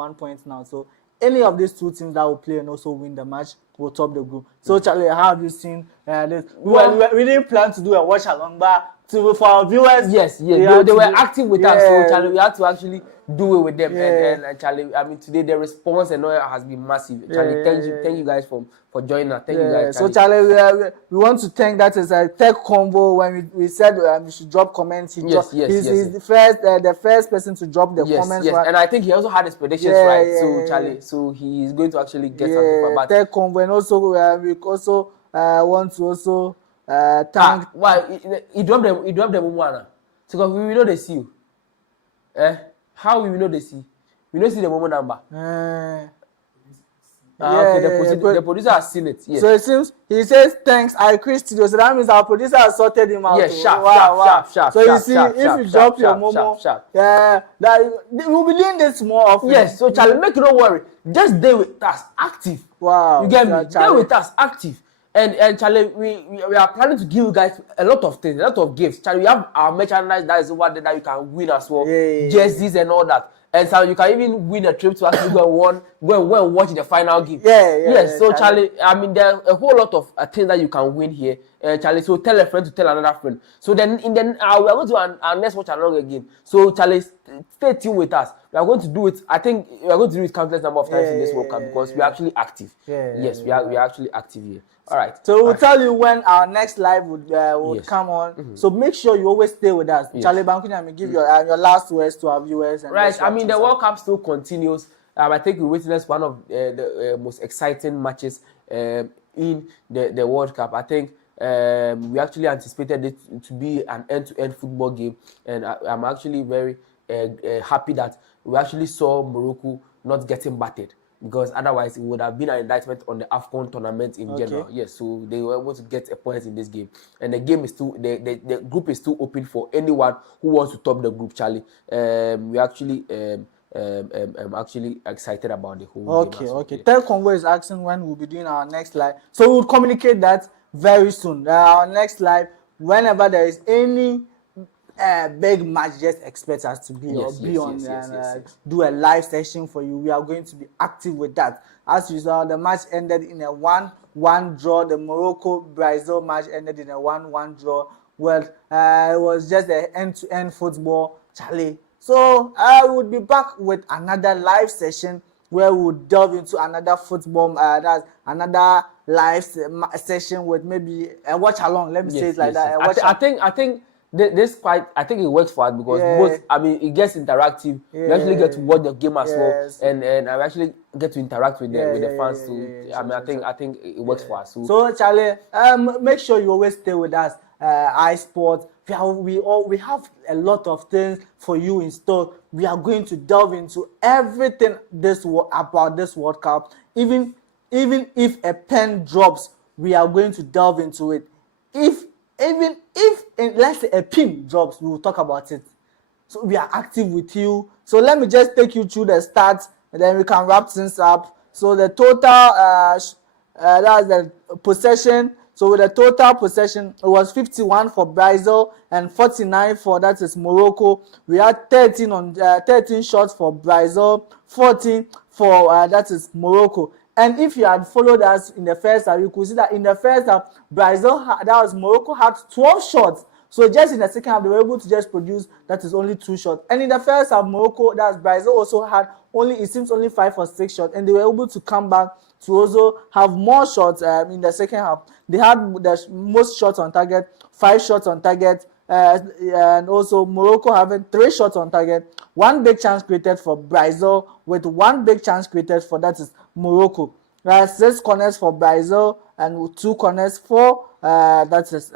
now. So any of these two teams that will play and also win the match will top the group. So Charlie, how have you seen this? We didn't plan to do a watch along, but for our viewers, yes, they were active with us, so Charlie, we had to actually do it with them. And Charlie, I mean, today the response and all has been massive. Charlie, thank you guys for joining us. Thank you guys. Charlie. So Charlie, we want to thank that is a tech convo. When we said we should drop comments, he's the first person to drop the comments. Yes, and I think he also had his predictions right. So Charlie, so he is going to actually get something from tech convo, and also we also want to also thank. Why he dropped them one? Because we will know they see you. How we will know they see? We don't see the Momo number. The producer has seen it. Yes. So it seems he says thanks, Chris Studio. So that means our producer has sorted him out. Yes, sharp. So you see, if you drop your Momo, that we'll be doing this more often. Yes. So Charlie, make no worry. Just stay with us, active. Wow. You get me? Stay with us, active. And Charlie, we are planning to give you guys a lot of things, a lot of gifts. Charlie, we have our merchandise that is over there that you can win as well, jerseys and all that. And so you can even win a trip to actually go and watch the final game. Yes. So Charlie, I mean, there are a whole lot of things that you can win here, Charlie. So tell a friend to tell another friend. So then we are going to our next watch along again. So Charlie, stay tuned with us. We are going to do it. I think we are going to do it countless number of times in this World Cup because we are actually active. Yes, we are actually active here. All right. So we'll tell you when our next live would come on. So make sure you always stay with us. Charlie Bankunya, may give your last words to our viewers. And right. I mean, the World Cup still continues. I think we witnessed one of the most exciting matches in the World Cup. I think we actually anticipated it to be an end-to-end football game, and I'm actually very happy that we actually saw Morocco not getting battered. Because otherwise it would have been an indictment on the AFCON tournament in general. Yes, so they were able to get a point in this game. And the game is still, the group is still open for anyone who wants to top the group, Charlie. We actually, I'm actually excited about the whole game. Okay. Tel Congo is asking when we'll be doing our next live. So we'll communicate that very soon. Our next live, whenever there is any big match, just expect us to be on and do a live session for you. We are going to be active with that. As you saw, the match ended in a 1-1 draw. The Morocco-Brazil match ended in a 1-1 draw. Well, it was just an end-to-end football, Charlie. So I would be back with another live session where we would delve into another football, that's another live session with maybe a watch along. Let me say it like that. I think I think it works for us because both, I mean, it gets interactive. You actually get to watch the game as well, and I actually get to interact with the fans too. I think it works for us. So Charlie, make sure you always stay with us. iSPORTS. We have a lot of things for you in store. We are going to delve into everything about this World Cup. Even if a pen drops, we are going to delve into it. Even if let's say a pin drops, we will talk about it. So we are active with you. So let me just take you through the stats, and then we can wrap things up. So the total, that's the possession. So with the total possession, it was 51 for Brazil and 49 for that is Morocco. We had 13 shots for Brazil, 14 for that is Morocco. And if you had followed us in the first half, you could see that in the first half, Morocco had 12 shots. So just in the second half, they were able to just produce that is only 2 shots. And in the first half, Brazil also had only 5 or 6 shots, and they were able to come back to also have more shots in the second half. They had the most shots on target, 5 shots on target, and also Morocco having 3 shots on target, 1 big chance created for Brazil with 1 big chance created for that is Morocco. 6 corners for Brazil and 2 corners for that is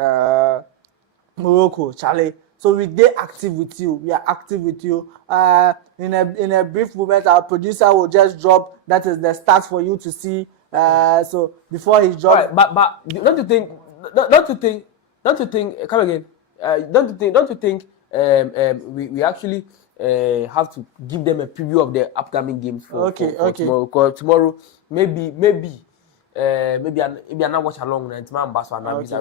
Morocco, Charlie. So we stay active with you. We are active with you. In a brief moment, our producer will just drop that is the stats for you to see. So before he drops, right, but don't you think? Come again. Don't you think? We actually have to give them a preview of the upcoming games for tomorrow. Because tomorrow, maybe I not watch along and tomorrow.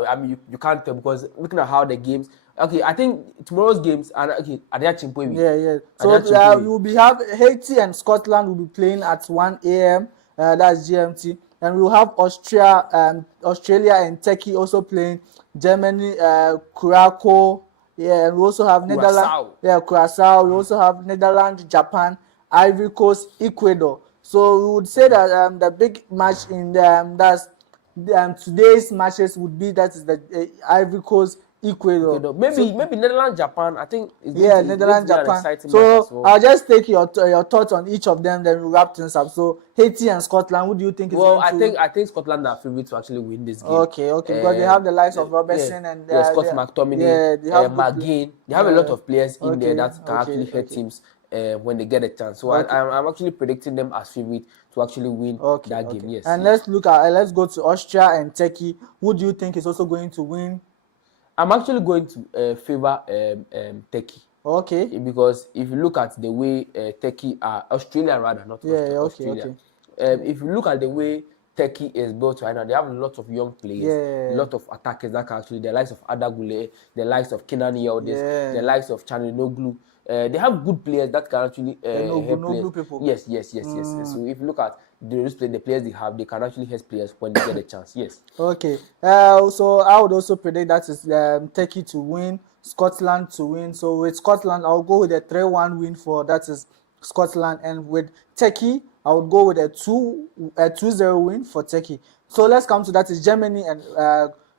I mean, you can't tell because looking at how the games. Okay, I think tomorrow's games are okay. Are they Chimpwewi? Yeah. So we will be Haiti and Scotland will be playing at 1 a.m. That's GMT, and we will have Australia and Turkey also playing. Germany, Curacao. Yeah, and we also have Netherlands. Yeah, Curacao. We also have Netherlands, Japan, Ivory Coast, Ecuador. So we would say that the big match in today's matches would be that is the Ivory Coast, Ecuador. Maybe Netherlands, Japan. I think Netherlands, Japan. So I'll just take your thoughts on each of them, then we'll wrap things up. So Haiti and Scotland, who do you think is going to? I think Scotland are favourite to actually win this game. Okay, because they have the likes of Robertson and Scott McTominay, McGinn. They have a lot of players in there that can actually hurt teams when they get a chance. So I'm actually predicting them as favourite to actually win that game. Yes. And let's go to Austria and Turkey. Who do you think is also going to win? I'm actually going to favour Turkey. Okay. Because if you look at the way Turkey are Australia rather, not Australia. Okay. If you look at the way Turkey is built right now. They have a lot of young players, a lot of attackers that can actually, the likes of Adagule, the likes of Kenan Yildiz, the likes of Chaniloglu. They have good players that can actually help players. People. Yes. So if you look at the players they have, they can actually help players when they get a chance. Yes. Okay. So I would also predict that is Turkey to win, Scotland to win. So with Scotland, I'll go with a 3-1 win for that is Scotland, and with Turkey, I would go with a 2-0 win for Turkey. So let's come to that is Germany and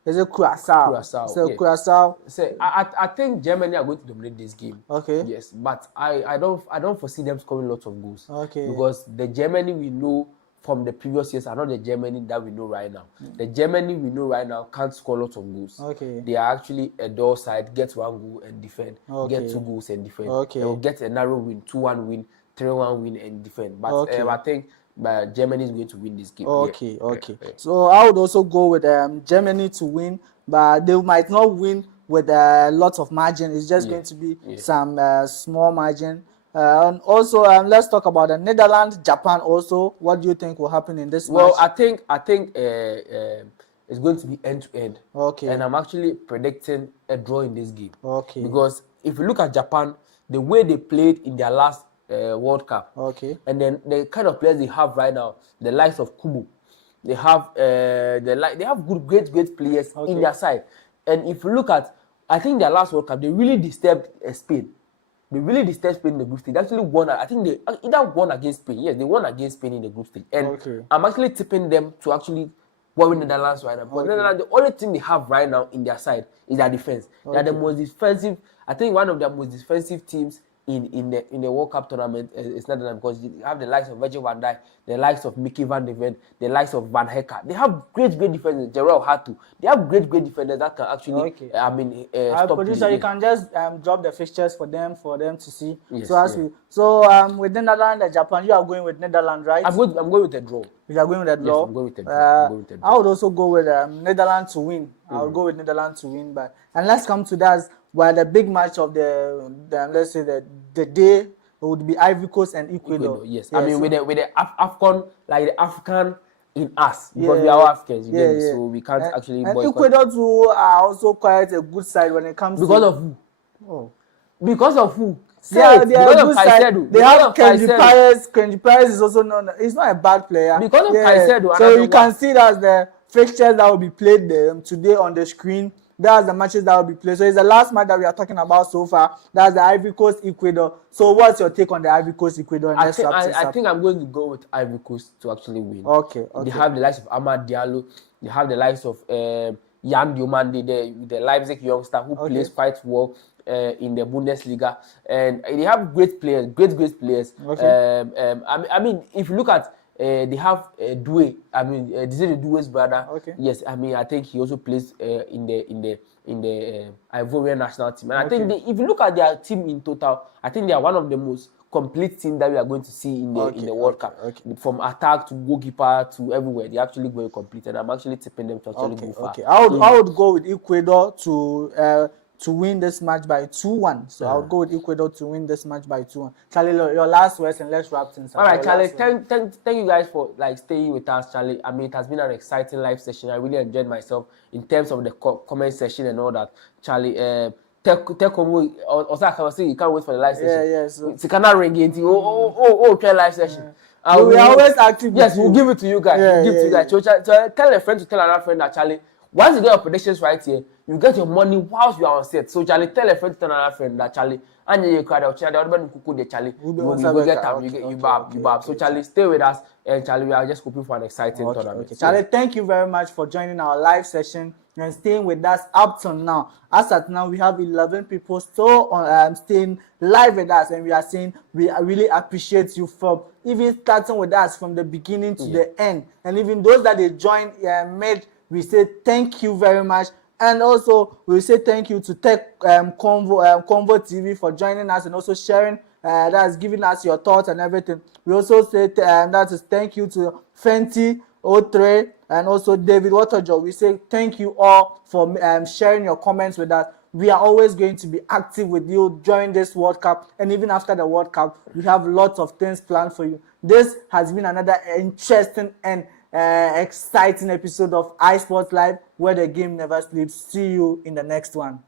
is it Curacao? So yeah. Curacao. So I think Germany are going to dominate this game. Okay. Yes, but I don't foresee them scoring lots of goals. Okay. Because the Germany we know from the previous years are not the Germany that we know right now. The Germany we know right now can't score lots of goals. Okay. They are actually a door side, get 1 goal and defend. Get 2 goals and defend. Okay. They will get a narrow win, 2-1 win, 3-1 win and defend. But I think Germany is going to win this game. Okay. So I would also go with Germany to win, but they might not win with a lot of margin. It's just going to be some small margin. And also, let's talk about the Netherlands, Japan. Also, what do you think will happen in this match? Well, I think it's going to be end to end. Okay. And I'm actually predicting a draw in this game. Okay. Because if you look at Japan, the way they played in their last World Cup. Okay. And then the kind of players they have right now, the likes of Kubo, they have they have great players in their side. And if you look at, I think their last World Cup, they really disturbed Spain. They really disturbed Spain in the group stage. They actually won. I think they either won against Spain. Yes, they won against Spain in the group stage. And I'm actually tipping them to actually win the Netherlands right now. But Netherlands, the only thing they have right now in their side is their defense. They are the most defensive. I think one of the most defensive teams in the World Cup tournament is Netherlands, because you have the likes of Virgil van Dijk, the likes of Mickey van de Ven, the likes of Van Hecker. They have great defenders. Gerald Hatu. They have great defenders that can actually stop. Producer, you can just drop the fixtures for them to see. Yes, with Netherlands and Japan, you are going with Netherlands, right? I'm going with a draw. You are going with a draw? Yes, I'm going with a draw. I would also go with Netherlands to win. I would go with Netherlands to win. And let's come to that. Where the big match of the let's say the day would be Ivory Coast and Ecuador. Yes. I mean, with the AFCON, like the African in us, because we are Africans, so we can't actually. And Ecuador too are also quite a good side when it comes because to. of who? Oh. Because of who? They are a good side. They have Kenji Paez. Kenji Paez is also he's not a bad player. Because of Caicedo. So you can see that the fixtures that will be played today on the screen. That's the matches that will be played. So it's the last match that we are talking about so far. That's the Ivory Coast Ecuador. So what's your take on the Ivory Coast Ecuador? I think I'm going to go with Ivory Coast to actually win. Okay. They have the likes of Amad Diallo. They have the likes of Jan Diomande, the Leipzig youngster who plays quite well in the Bundesliga. And they have great players, great players. Okay. I mean, if you look at they have Doué. I mean, this is the Doué's brother. Okay. Yes, I mean, I think he also plays in the Ivorian national team. And I think if you look at their team in total, I think they are one of the most complete team that we are going to see in the World Cup. From attack to goalkeeper to everywhere, they actually very complete. And I'm actually tipping them to actually go far. Okay. I would go with Ecuador to win this match by 2-1. So I'll go with Ecuador to win this match by 2-1. Charlie, your last words and let's wrap things up. All right, Charlie, thank you guys for staying with us, Charlie. I mean, it has been an exciting live session. I really enjoyed myself in terms of the comment session and all that. Charlie, also I can say you can't wait for the live session. Yeah. So it's cannot ring it. Okay, live session. So we are always active. Yes, we'll give it to you guys. So tell a friend to tell another friend that Charlie, once you get your predictions right here, you get your money whilst you are on set. So Charlie, tell a friend to tell another friend that Charlie, and you cry out, Charlie, Charlie, you go get them, you bab. So Charlie, stay with us, and Charlie, we are just hoping for an exciting tournament. Okay. Charlie, thank you very much for joining our live session and staying with us up to now. As at now, we have 11 people still on staying live with us, and we are saying we really appreciate you for even starting with us from the beginning to the end, and even those that they joined made. We say thank you very much. And also, we say thank you to Tech Convo TV for joining us and also sharing, that's giving us your thoughts and everything. We also say that is thank you to Fenty, O3, and also David Waterjoe. We say thank you all for sharing your comments with us. We are always going to be active with you during this World Cup, and even after the World Cup, we have lots of things planned for you. This has been another interesting and exciting episode of iSports Live, where the game never sleeps. See you in the next one.